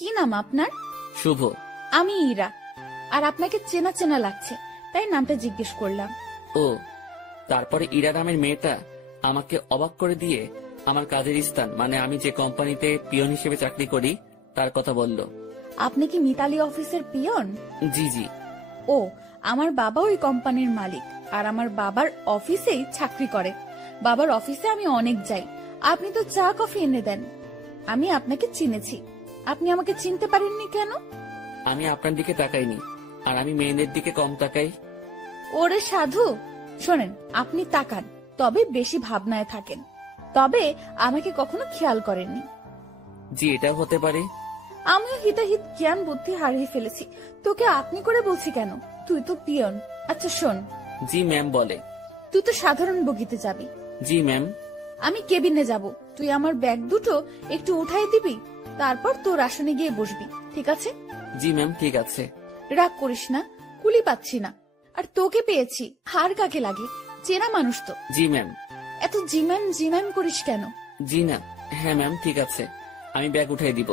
কি নাম আপনার? শুভ। আমি ইরা। আর আপনাকে চেনা চেনা লাগছে, তাই নামটা জিজ্ঞেস করলাম। ও, তারপরে ইরা নামের মেয়েটা আমাকে অবাক করে দিয়ে আমার কাজের স্থান, মানে আমি যে কোম্পানিতে পিয়ন হিসেবে চাকরি করি তার কথা বলল। আপনি কি মিতালি অফিসের পিয়ন? জি জি। ও, আমার বাবা ওই কোম্পানির মালিক, আর আমার বাবার অফিসেই চাকরি করে। বাবার অফিসে আমি অনেক যাই। আপনি তো চা কফি এনে দেন। আমি আপনাকে চিনেছি, আপনি আমাকে চিনতে পারেননি কেন? আমি আপনার দিকে তাকাইনি, আর আমি মেয়েদের দিকে কম তাকাই। ওরে সাধু, শোনেন, আপনি তাকান, তবে বেশি ভাবনায় থাকেন, তবে আমাকে কখনো খেয়াল করেননি। জি, এটাও হতে পারে। আমিও হিতাহিত জ্ঞান বুদ্ধি হারিয়ে ফেলেছি। তোকে আপনি করে বলছি কেন? তুই তো পিয়ন। আচ্ছা শোন। জি ম্যাম। বলে, তুই তো সাধারণ বগিতে যাবি। জি ম্যাম। আমি কেবিনে যাব, তুই আমার ব্যাগ দুটো একটু উঠাই দিবি, তারপর তোর আসনে গিয়ে বসবি, ঠিক আছে? জি ম্যাম, ঠিক আছে। রাগ করিস না, কুলি পাচ্ছি না। আর তোকে পেয়েছি, হার কাকে লাগে, চেনা মানুষ তো। জি ম্যাম। এত জিম্যান জিম্যান করিস কেন? জি না। হ্যাঁ ম্যাম, ঠিক আছে, আমি ব্যাগ উঠাই দিব।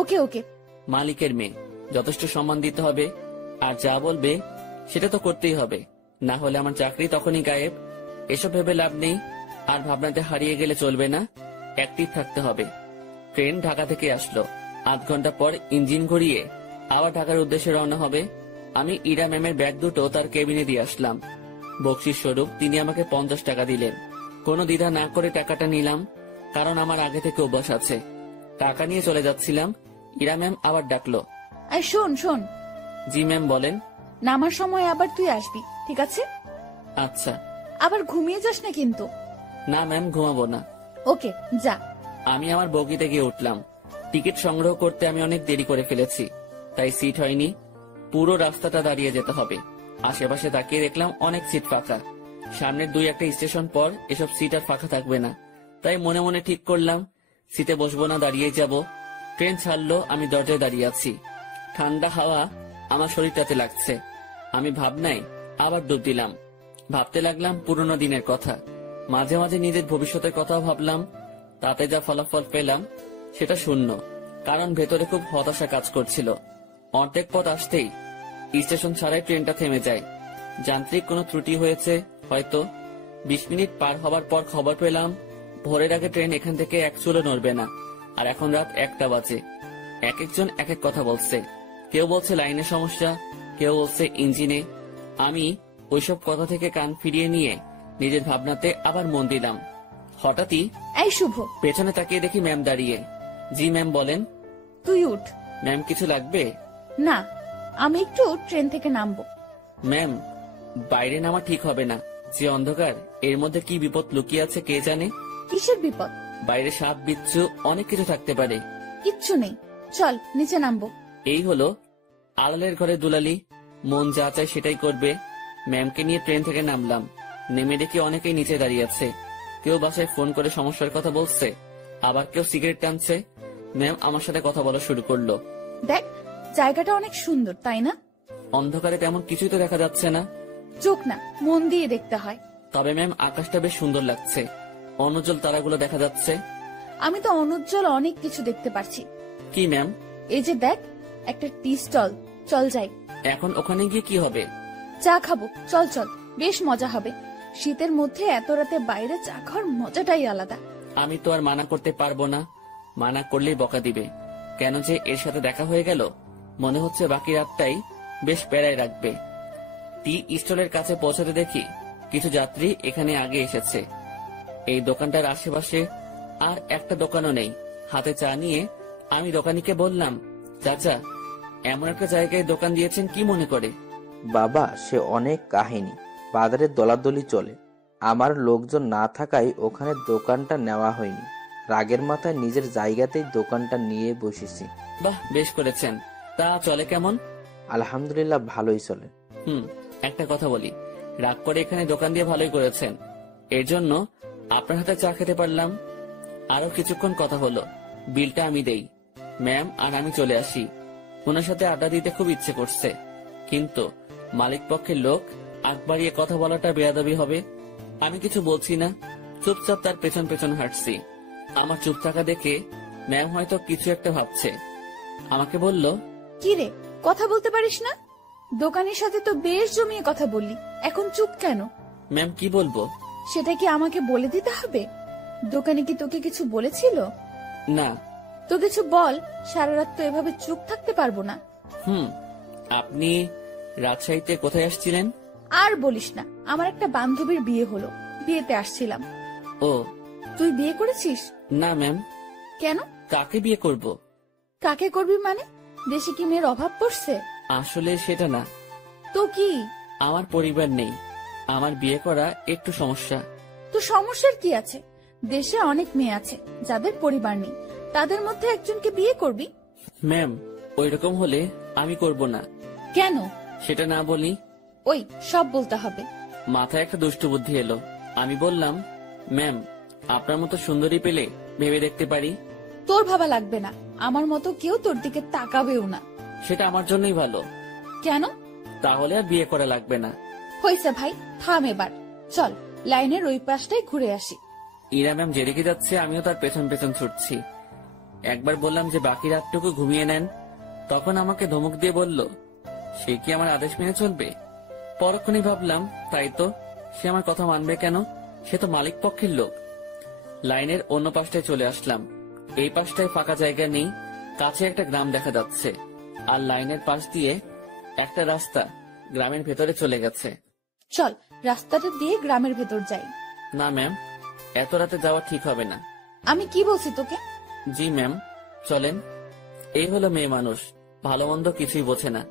ওকে ওকে। মালিকের মেয়ে, যথেষ্ট সম্মান দিতে হবে, আর যা বলবে সেটা তো করতেই হবে, না হলে আমার চাকরি তখনই গায়েব। এসব ভেবে লাভ নেই, আর ভাবনাতে হারিয়ে গেলে চলবে না, অ্যাক্টিভ থাকতে হবে। ট্রেন ঢাকা থেকে আসলো, আধ ঘন্টা পর ইঞ্জিন ঘুরিয়ে আবার ঢাকার উদ্দেশ্যে রওনা হবে। আমি ইরা ম্যামের ব্যাগ দুটো তার কেবিনে দিয়ে আসলাম। বকশিস স্বরূপ তিনি আমাকে 50 টাকা দিলেন। কোনো দ্বিধা না করে টাকাটা নিলাম, কারণ আমার আগে থেকে অভ্যাস আছে। টাকা নিয়ে চলে যাচ্ছিলাম, ইরা ম্যাম আবার ডাকলো। এই শোন শোন। জি ম্যাম, বলেন। নামার সময় আবার তুই আসবি, ঠিক আছে? আচ্ছা। আবার ঘুমিয়ে যাস না কিন্তু। না ম্যাম, ঘুমাবো না। ওকে, যা। আমি আমার বগিতে গিয়ে উঠলাম। টিকিট সংগ্রহ করতে আমি অনেক দেরি করে ফেলেছি, তাই সিট হয়নি। পুরো রাস্তাটা দাঁড়িয়ে যেতে হবে। আশেপাশে তাকিয়ে দেখলাম অনেক সিট ফাঁকা। সামনের 2-1 স্টেশন পর এসব সিট আর ফাঁকা থাকবে না, তাই মনে মনে ঠিক করলাম সিটে বসবো না, দাঁড়িয়ে যাব। ট্রেন ছাড়লো, আমি দরজায় দাঁড়িয়ে আছি। ঠান্ডা হাওয়া আমার শরীরটাতে লাগছে। আমি ভাবনায় আবার ডুব দিলাম। ভাবতে লাগলাম পুরনো দিনের কথা, মাঝে মাঝে নিজের ভবিষ্যতের কথাও ভাবলাম। তাতে যা ফলাফল পেলাম সেটা শূন্য, কারণ ভেতরে খুব হতাশা কাজ করছিল। অর্ধেক পথ আসতেই স্টেশন ছাড়াই ট্রেনটা থেমে যায়। যান্ত্রিক কোনো ত্রুটি হয়েছে হয়তো। 20 মিনিট পার হবার পর খবর পেলাম ভোরের আগে ট্রেন এখান থেকে এক চুলো নড়বে না। আর এখন রাত 1টা বাজে। এক একজন এক এক কথা বলছে। কেউ বলছে লাইনের সমস্যা, কেউ বলছে ইঞ্জিনে। আমি ওইসব কথা থেকে কান ফিরিয়ে নিয়ে নিজের ভাবনাতে আবার মন দিলাম। হঠাৎই এই শুভ, পেছনে তাকিয়ে দেখি ম্যাম দাঁড়িয়ে। জি ম্যাম, বলেন। তুই উঠ। ম্যাম, কিছু লাগবে? না, আমি একটু ট্রেন থেকে নামবো। ম্যাম, বাইরে নামা ঠিক হবে না। যে অন্ধকার, এর মধ্যে কি বিপদ লুকিয়ে আছে কে জানে। কিসের বিপদ? বাইরে সাপ বিচ্ছু অনেক কিছু থাকতে পারে। কিচ্ছু নেই, চল নিচে নামবো। এই হলো আড়ালের ঘরে দুলালি, মন যা চায় সেটাই করবে। ম্যামকে নিয়ে ট্রেন থেকে নামলাম। নেমে দেখি অনেকেই নিচে দাঁড়িয়ে আছে। কেউ বাসায় ফোন করে সমস্যার কথা বলছে, আবার কেউ সিগারেট টানছে। ম্যাম আমার সাথে কথা বলা শুরু করলো। দেখ, জায়গাটা অনেক সুন্দর, তাই না? অন্ধকারে তেমন কিছুই তো দেখা যাচ্ছে না। চোখ না, মন দিয়ে দেখতে হয়। তবে ম্যাম, আকাশটা বেশ সুন্দর লাগছে, অনুজ্জ্বল তারাগুলো দেখা যাচ্ছে। আমি তো অনুজ্জ্বল অনেক কিছু দেখতে পারছি। কি ম্যাম? এই যে দেখ, একটা টি স্টল, চল যাই। এখন ওখানে গিয়ে কি হবে? চা খাবো, চল চল, বেশ মজা হবে। শীতের মধ্যে এত রাতে বাইরে চা খাওয়ার মজাটাই আলাদা। আমি তো আর মানা করতে পারবো না, মানা করলেই বকা দিবে। কেন যে এর সাথে দেখা হয়ে গেল, মনে হচ্ছে বাকি রাতটাই বেশ প্যারায় রাখবে। টি স্টলের কাছে পৌঁছাতে দেখি কিছু যাত্রী এখানে আগে এসেছে। এই দোকানটার আশেপাশে আর একটা দোকানও নেই। হাতে চা নিয়ে আমি দোকানিকে বললাম, চাচা, এমন একটা জায়গায় দোকান দিয়েছেন কি মনে করে? বাবা, সে অনেক কাহিনী, বাজারে দলাদলি চলে। আমার লোকজন না থাকায় ওখানে দোকানটা নেওয়া হয়নি। রাগের মাথায় নিজের জায়গাতেই দোকানটা নিয়ে বসেছি। বাহ, বেশ করেছেন। তা চলে কেমন? আলহামদুলিল্লাহ, ভালোই চলে। একটা কথা বলি, রাগ করে এখানে দোকান দিয়ে ভালোই করেছেন। এর জন্য আপনার হাতে চা খেতে পারলাম। আরো কিছুক্ষণ কথা হলো, বিলটা আমি দেই। ম্যাম আর আমি চলে আসি। ওনার সাথে আড্ডা দিতে খুব ইচ্ছে করছে, কিন্তু মালিক পক্ষের লোক, আগ বাড়িয়ে কথা বলাটা বেয়াদবি হবে। আমি কিছু বলছি না, চুপচাপ তার পেছন পেছন হাঁটছি। আমার চুপ থাকা দেখে ম্যাম হয়তো কিছু একটা ভাবছে। আমাকে বলল, কি রে, কথা বলতে পারিস না? দোকানের সাথে তো বেশ জমিয়ে কথা বললি, এখন চুপ কেন? ম্যাম কি বলবো? সেটা কি আমাকে বলে দিতে হবে? দোকানে কি তোকে কিছু বলেছিল? না। তো কিছু বল, সারা রাত তো এভাবে চুপ থাকতে পারবো না। আপনি রাজশাহীতে কোথায় আসছিলেন? আর বলিস না, আমার একটা বান্ধবীর বিয়ে হলো, বিয়েতে আসছিলাম। ও। তুই বিয়ে করেছিস? না ম্যাম। কেন? কাকে বিয়ে করব? কাকে করবি মানে? দেশে কি মেয়ের অভাব পড়ছে? আসলে সেটা না। তো কি? আমার পরিবার নেই, আমার বিয়ে করা একটু সমস্যা। তো সমস্যার কি আছে? দেশে অনেক মেয়ে আছে যাদের পরিবার নেই, তাদের মধ্যে একজনকে বিয়ে করবি। ম্যাম ওইরকম হলে আমি করব না। কেন? সেটা না বলি। ওই সব বলতে হবে। মাথায় একটা দুষ্ট বুদ্ধি এলো। আমি বললাম, ম্যাম আপনার মতো সুন্দরী পেলে ভেবে দেখতে পারি। তোর ভাবা লাগবে না, আমার মতো কেউ তোর দিকে তাকাবেও না। সেটা আমার জন্যই ভালো। কেন? তাহলে আর বিয়ে করা লাগবে না। হয়েছে ভাই, থাম এবার। চল লাইনের ওই পাশটাই ঘুরে আসি। ইরা ম্যাম যেদিকে যাচ্ছে আমিও তার পেছন পেছন ছুটছি। একবার বললাম যে বাকি রাতটুকু ঘুমিয়ে নেন, তখন আমাকে ধমক দিয়ে বলল, সে কি আমার আদেশ মেনে চলবে? পরক্ষণই ভাবলাম, তাই তো, সে আমার কথা মানবে কেন? সে তো মালিক পক্ষের লোক। লাইনের অন্য পাশটায় চলে আসলাম। এই পাশটায় ফাঁকা জায়গা নেই, কাছে একটা গ্রাম দেখা যাচ্ছে, আর লাইনের পাশ দিয়ে একটা রাস্তা গ্রামের ভেতরে চলে গেছে। চল রাস্তাটা দিয়ে গ্রামের ভেতর যাই। না ম্যাম, এত রাতে যাওয়া ঠিক হবে না। আমি কি বলছি তোকে? জি ম্যাম, চলেন। এই হলো মেয়ে মানুষ, ভালো মন্দ কিছুই বোঝে না।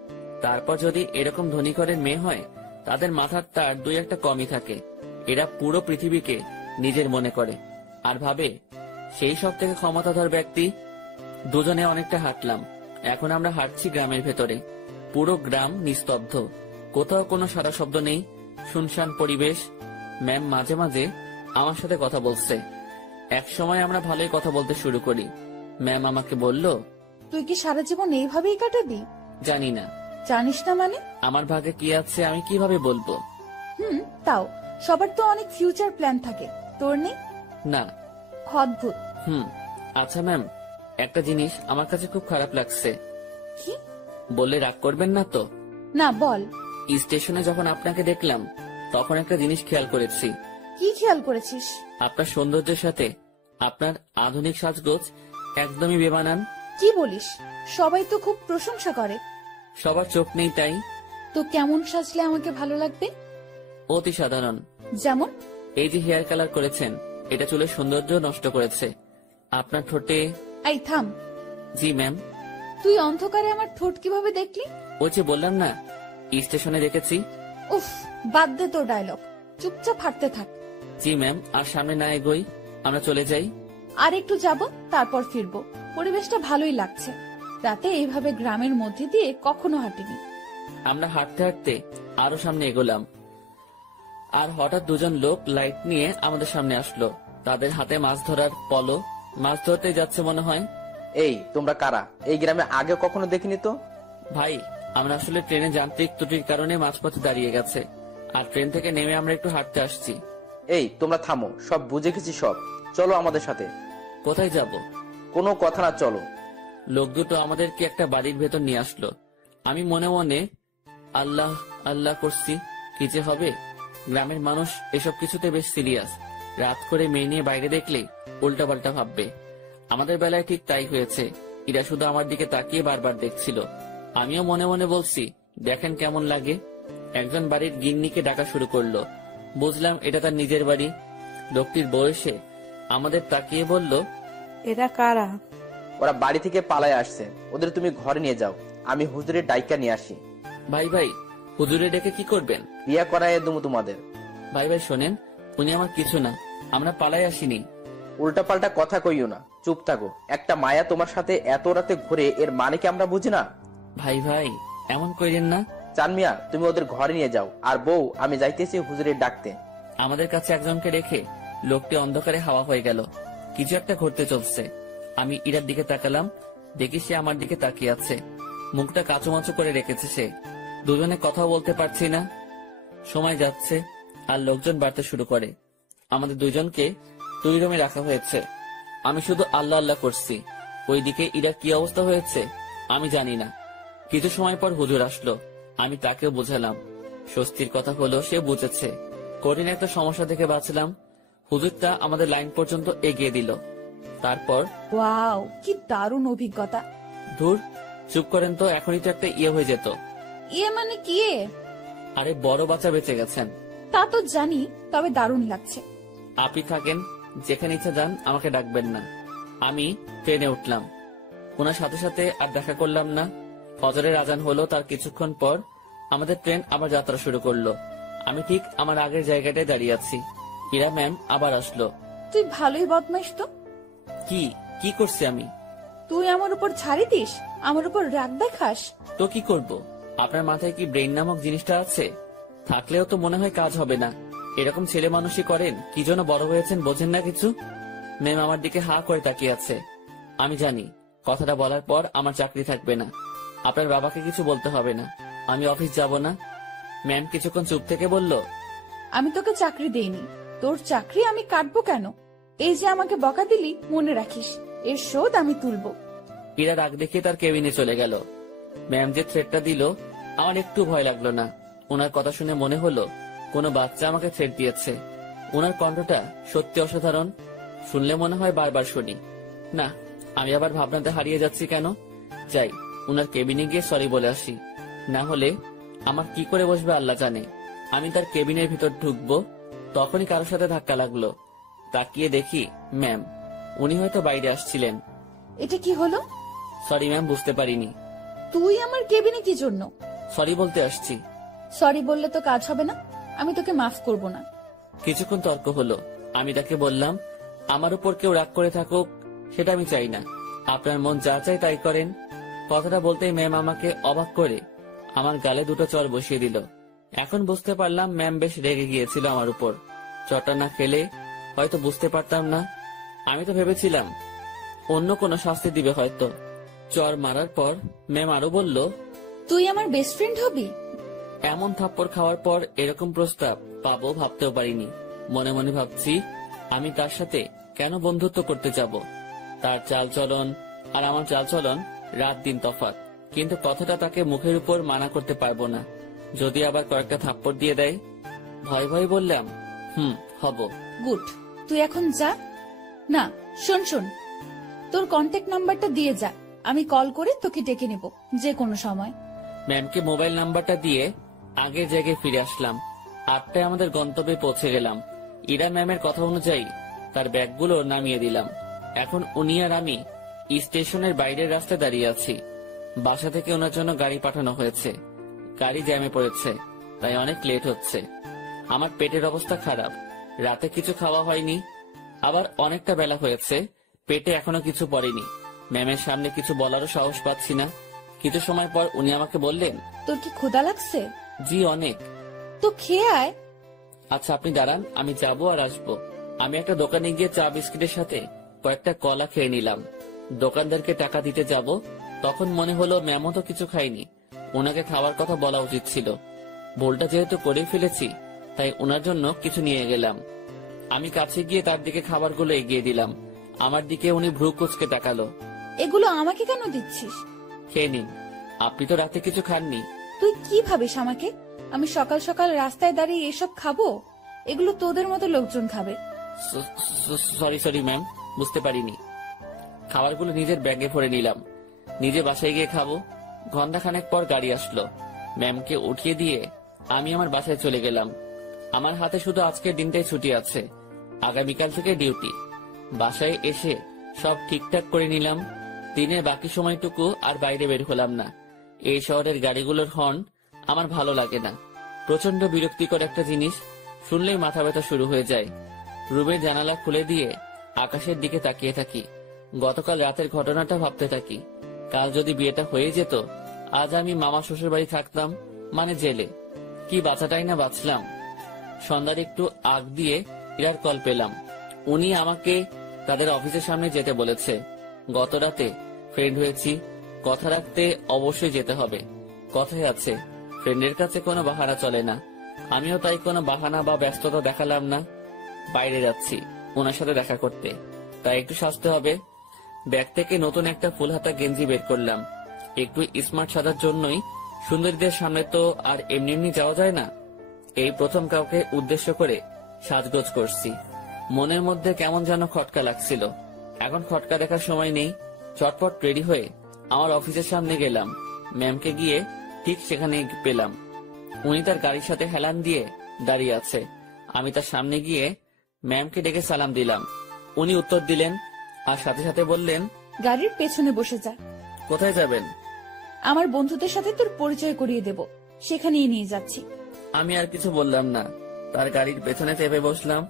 তারপর যদি এরকম ধনী করে মেয়ে হয়, তাদের মাথার তার দুই একটা কমই থাকে। এরা পুরো পৃথিবীকে নিজের মনে করে আর ভাবে সেই সব থেকে ক্ষমতাধর ব্যক্তি। দুজনে অনেকটা হাঁটলাম। এখন আমরা হাঁটছি গ্রামের ভেতরে। পুরো গ্রাম নিস্তব্ধ, কোথাও কোনো সারা শব্দ নেই, শুনশান পরিবেশ। ম্যাম মাঝে মাঝে আমার সাথে কথা বলছে। এক সময় আমরা ভালোই কথা বলতে শুরু করি। ম্যাম আমাকে বলল, তুই কি সারা জীবন এইভাবেই কাটাবি? জানি না। জানিস না মানে? আমার ভাগ্যে কি আছে আমি কিভাবে বলবো? তাও সবার তো অনেক ফিউচার প্ল্যান থাকে, তোর নেই? না। অদ্ভুত। আচ্ছা ম্যাম, একটা জিনিস আমার কাছে খুব খারাপ লাগছে। কি? বললে রাগ করবেন না তো? না, বল। স্টেশনে যখন আপনাকে দেখলাম তখন একটা জিনিস খেয়াল করেছি। কি খেয়াল করেছিস? আপনার সৌন্দর্যের সাথে আপনার আধুনিক সাজগোজ একদমই বেমানান। কি বলিস? সবাই তো খুব প্রশংসা করে। সবার চোখ নেই তাই। তো কেমন সাজলে আমাকে ভালো লাগবে? অতি সাধারণ। যেমন? এই যে হেয়ার কালার করেছেন, এটা চুলের সৌন্দর্য নষ্ট করেছে। আপনার ঠোঁটে। এই থাম। জি ম্যাম। তুই অন্ধকারে আমার ঠোঁট কিভাবে দেখলি? ওই যে বললাম না, স্টেশনে দেখেছি। উফ, বাদ দে তোর ডায়লগ, চুপচাপ হাঁটতে থাক। জি ম্যাম, আর সামনে না এগোই, আমরা চলে যাই। আর একটু যাব, তারপর ফিরবো। পরিবেশটা ভালোই লাগছে, রাতে এইভাবে গ্রামের মধ্যে দিয়ে কখনো হাঁটিনি। আমরা হাঁটতে হাঁটতে আরো সামনে এগোলাম, আর হঠাৎ দুজন লোক লাইট নিয়ে আমাদের সামনে আসলো। তাদের হাতে মাছ ধরার পলো, মাছ ধরতে যাচ্ছে মনে হয়। এই তোমরা কারা? এই গ্রামে আগে কখনো দেখিনি তো। ভাই, আমরা আসলে ট্রেনে যান্ত্রিক ত্রুটির কারণে মাঝপথে দাঁড়িয়ে গেছে, আর ট্রেন থেকে নেমে আমরা একটু হাঁটতে আসছি। এই তোমরা থামো, সব বুঝে গেছি সব, চলো আমাদের সাথে। কোথায় যাব? কোনো কথা না, চলো। লোক দুটো আমাদেরকে একটা বাড়ির ভেতর নিয়ে আসলো। আমি মনে মনে আল্লাহ আল্লাহ করছি, কি যে হবে। গ্রামের মানুষ এসব কিছুতে বেশ সিরিয়াস। রাত করে মেয়ে নিয়ে বাইরে দেখলে উল্টাপাল্টা ভাববে। আমাদের বেলায় ঠিক তাই হয়েছে। এরা শুধু আমার দিকে তাকিয়ে বারবার দেখছিল। আমিও মনে মনে বলছি, দেখেন কেমন লাগে। একজন বাড়ির গিন্নিকে ডাকা শুরু করলো। বুঝলাম এটা তার নিজের বাড়ি। লোকটির বয়সে আমাদের তাকিয়ে বলল, এরা কারা? ওরা বাড়ি থেকে পালায় আসছে, ওদের তুমি ঘরে নিয়ে যাও, আমি হুজুরের ডাইকা নিয়ে আসি। ভাই ভাই, হুজুরে ডেকে কি করবেন? বিয়া করায় দেবো তোমাদের। ভাই ভাই শোনেন, উনি আমার কিছু না, আমরা পালাই আসিনি। উল্টা পাল্টা কথা কইও না, চুপ থাকো। একটা মায়া তোমার সাথে এত রাতে ঘুরে, এর মানে কি আমরা বুঝি না? ভাই ভাই এমন কইরেন না। চান মিয়া, তুমি ওদের ঘরে নিয়ে যাও, আর বউ আমি যাইতেছি হুজুরের ডাকতে। আমাদের কাছে একজনকে রেখে লোকটি অন্ধকারে হাওয়া হয়ে গেল। কিছু একটা ঘটতে চলছে। আমি ইরার দিকে তাকালাম, দেখি সে আমার দিকে তাকিয়ে আছে। মুখটা কাঁচুমাচু করে রেখেছে সে। দুজনে কথা বলতে পারছি না। সময় যাচ্ছে আর লোকজন বাড়তে শুরু করে। আমাদের দুজনকে 2 রুমে রাখা হয়েছে। আমি শুধু আল্লাহ আল্লাহ করছি। ওইদিকে ইরার কি অবস্থা হয়েছে আমি জানি না। কিছু সময় পর হুজুর আসলো, আমি তাকেও বোঝালাম। স্বস্তির কথা হলো সে বুঝেছে। কঠিন একটা সমস্যা থেকে বাঁচলাম। হুজুরটা আমাদের লাইন পর্যন্ত এগিয়ে দিল। তারপর ওয়াও, কি দারুণ অভিজ্ঞতা। ধুর, চুপ করেন তো, এখনই তো একটা ইয়ে হয়ে যেত। ইয়ে মানে কি? আরে বড় বাচ্চা বেঁচে গেছেন। তা তো জানি, তবে দারুণ লাগছে। আপনি থাকেন, যেখানে ইচ্ছা যান, আমাকে ডাকবেন না। আমি ট্রেনে উঠলাম। ওনার সাথে সাথে আর দেখা করলাম না। ফজরের আজান হলো, তার কিছুক্ষণ পর আমাদের ট্রেন আবার যাত্রা শুরু করলো। আমি ঠিক আমার আগের জায়গাটায় দাঁড়িয়ে আছি। ইরা ম্যাম আবার আসলো। তুই ভালোই বদমাইশ তো। কি কি করছি আমি? তুই আমার উপর ছাড়ি দিস, আমার উপর রাগ দেখাস। তো কি করব? আপনার মাথায় কি ব্রেইন নামক জিনিসটা আছে? থাকলেও তো মনে হয় কাজ হবে না। এরকম ছেলে মানুষই করেন, কি জন্য বড় হয়েছেন বোঝেন না কিছু? ম্যাম আমার দিকে হা করে তাকিয়ে আছে। আমি জানি কথাটা বলার পর আমার চাকরি থাকবে না। আপনার বাবাকে কিছু বলতে হবে না, আমি অফিস যাব না। ম্যাম কিছুক্ষণ চুপ থেকে বলল, আমি তোকে চাকরি দেইনি, তোর চাকরি আমি কাটবো কেন? এই যে আমাকে বকা দিলি, মনে রাখিস, এর শোধ আমি তুলবো। ইরা রাগ দেখিয়ে তার কেবিনে চলে গেল। ম্যাম যে থ্রেটটা দিল, আমার একটু ভয় লাগলো না। ওনার কথা শুনে মনে হলো কোনো বাচ্চা আমাকে থ্রেট দিয়েছে। ওনার কণ্ঠটা সত্যি অসাধারণ, শুনলে মনে হয় বারবার শুনি। না, আমি আবার ভাবনাতে হারিয়ে যাচ্ছি কেন? যাই, ওনার কেবিনে গিয়ে সরি বলে আসি। না হলে আমার কি করে বসবে আল্লাহ জানে। আমি তার কেবিনের ভিতর ঢুকবো, তখনই কারোর সাথে ধাক্কা লাগলো। তাকিয়ে দেখি ম্যাম। উনি হয়তো বাইরে আসছিলেন। এটা কি হলো? সরি ম্যাম, বুঝতে পারিনি। তুই আমার কেবিনে কি জন্য? সরি বলতে আসছি। সরি বললে তো কাজ হবে না, আমি তোকে মাফ করব না। কিছুক্ষণ তর্ক হলো। আমি তাকে বললাম, আমার উপর কেউ রাগ করে থাকুক সেটা আমি চাই না, আপনার মন যা চাই তাই করেন। কথাটা বলতেই ম্যাম আমাকে অবাক করে আমার গালে দুটো চড় বসিয়ে দিল। এখন বুঝতে পারলাম ম্যাম বেশ রেগে গিয়েছিল আমার উপর। চড়টা না খেলে হয়তো বুঝতে পারতাম না। আমি তো ভেবেছিলাম অন্য কোনো শাস্তি দিবে হয়তো। চড় মারার পর ম্যাম আরো বলল, তুই আমার বেস্ট ফ্রেন্ড হবি? এমন থাপ্পড় খাওয়ার পর এরকম প্রস্তাব পাবো ভাবতেও পারিনি। মনে মনে ভাবছি, আমি তার সাথে কেন বন্ধুত্ব করতে যাব? তার চালচলন আর আমার চালচলন রাত দিন তফাৎ। কিন্তু কথাটা তাকে মুখের উপর মানা করতে পারবো না, যদি আবার কয়েকটা থাপ্পড় দিয়ে দেয়। ভয় ভয় বললাম, হব। গুড, তুই এখন যা। না, শোন শোন, তোর কন্ট্যাক্ট নাম্বারটা দিয়ে যা, আমি কল করে তোকে ডেকে নেব যে কোনো সময়। ম্যামকে মোবাইল নাম্বারটা দিয়ে আগের জায়গায় ফিরে আসলাম। 8টায় আমাদের গন্তব্যে পৌঁছে গেলাম। ইরা ম্যামের কথা অনুযায়ী তার ব্যাগগুলো নামিয়ে দিলাম। এখন উনি আর আমি স্টেশনের বাইরের রাস্তায় দাঁড়িয়ে আছি। বাসা থেকে ওনার জন্য গাড়ি পাঠানো হয়েছে। গাড়ি জ্যামে পড়েছে, তাই অনেক লেট হচ্ছে। আমার পেটের অবস্থা খারাপ, রাতে কিছু খাওয়া হয়নি, আবার অনেকটা বেলা হয়েছে, পেটে এখনো কিছু পড়েনি। ম্যামের সামনে কিছু বলারও সাহস পাচ্ছি না। কিছু সময় পর উনি আমাকে বললেন, তোর কি ক্ষুধা লাগছে? জি অনেক। তো খেয়ে আয়। আচ্ছা আপনি দাঁড়ান, আমি যাবো আর আসবো। আমি একটা দোকানে গিয়ে চা বিস্কিটের সাথে কয়েকটা কলা খেয়ে নিলাম। দোকানদারকে টাকা দিতে যাব, তখন মনে হলো ম্যামও তো কিছু খাইনি, ওনাকে খাওয়ার কথা বলা উচিত ছিল। ভুলটা যেহেতু করে ফেলেছি, তাই ওনার জন্য কিছু নিয়ে গেলাম। আমি কাছে গিয়ে তার দিকে খাবারগুলো এগিয়ে দিলাম। আমার দিকে উনি ভ্রু কুঁচকে তাকালো। এগুলো আমাকে কেন দিচ্ছিস? খেয়ে নিন, আপনি তো রাতে কিছু খাননি। তুই কি ভাবিস আমাকে? আমি সকাল সকাল রাস্তায় দাঁড়িয়ে এসব খাবো? এগুলো তোদের মতো লোকজন খাবে। সরি ম্যাম, বুঝতে পারিনি। খাবারগুলো নিজের ব্যাগে ভরে নিলাম। নিজে বাসায় গিয়ে খাবো। ঘন্টাখানেক পর গাড়ি আসলো। ম্যামকে উঠিয়ে দিয়ে আমি আমার বাসায় চলে গেলাম। আমার হাতে শুধু আজকের দিনটাই ছুটি আছে, আগামীকাল থেকে ডিউটি। বাসায় এসে সব ঠিকঠাক করে নিলাম। দিনের বাকি সময়টুকু আর বাইরে বের হলাম না। এই শহরের গাড়িগুলোর হর্ন আমার ভালো লাগে না। প্রচন্ড বিরক্তিকর একটা জিনিস, শুনলেই মাথা ব্যথা শুরু হয়ে যায়। রুমের জানালা খুলে দিয়ে আকাশের দিকে তাকিয়ে থাকি। গতকাল রাতের ঘটনাটা ভাবতে থাকি। কাল যদি বিয়েটা হয়ে যেত, আজ আমি মামা শ্বশুর বাড়ি থাকতাম, মানে জেলে। কি বাঁচাটাই না বাঁচলাম। সন্ধ্যার একটু আগ দিয়ে ইরার কল পেলাম। উনি আমাকে তাদের অফিসের সামনে যেতে বলেছে। গত রাতে ফ্রেন্ড হয়েছি, কথা রাখতে অবশ্যই যেতে হবে। কথাই আছে, ফ্রেন্ডের কাছে কোনো বাহানা চলে না। আমিও তাই কোনো বাহানা বা ব্যস্ততা দেখালাম না। বাইরে যাচ্ছি ওনার সাথে দেখা করতে, তাই একটু সাজতে হবে। ব্যাগ থেকে নতুন একটা ফুল হাতা গেঞ্জি বের করলাম। একটু স্মার্ট সাজার জন্যই সুন্দরীদের সামনে তো আর এমনি এমনি যাওয়া যায় না। এই প্রথম কাউকে উদ্দেশ্য করে সাজগোজ করছি। মনের মধ্যে কেমন যেন খটকা লাগছিল। এখন খটকা দেখার সময় নেই। চটপট রেডি হয়ে আমার অফিসের সামনে গেলাম। ম্যামকে গিয়ে ঠিক সেখানে পেলাম। উনি তার গাড়ির সাথে হেলান দিয়ে দাঁড়িয়ে আছে। আমি তার সামনে গিয়ে ম্যামকে ডেকে সালাম দিলাম। উনি উত্তর দিলেন আর সাথে সাথে বললেন, গাড়ির পেছনে বসে যা। কোথায় যাবেন? আমার বন্ধুদের সাথে তোর পরিচয় করিয়ে দেব, সেখানেই নিয়ে যাচ্ছি। আমি আর কিছু বললাম না, তার গাড়ির পেছনে চেপে বসলাম।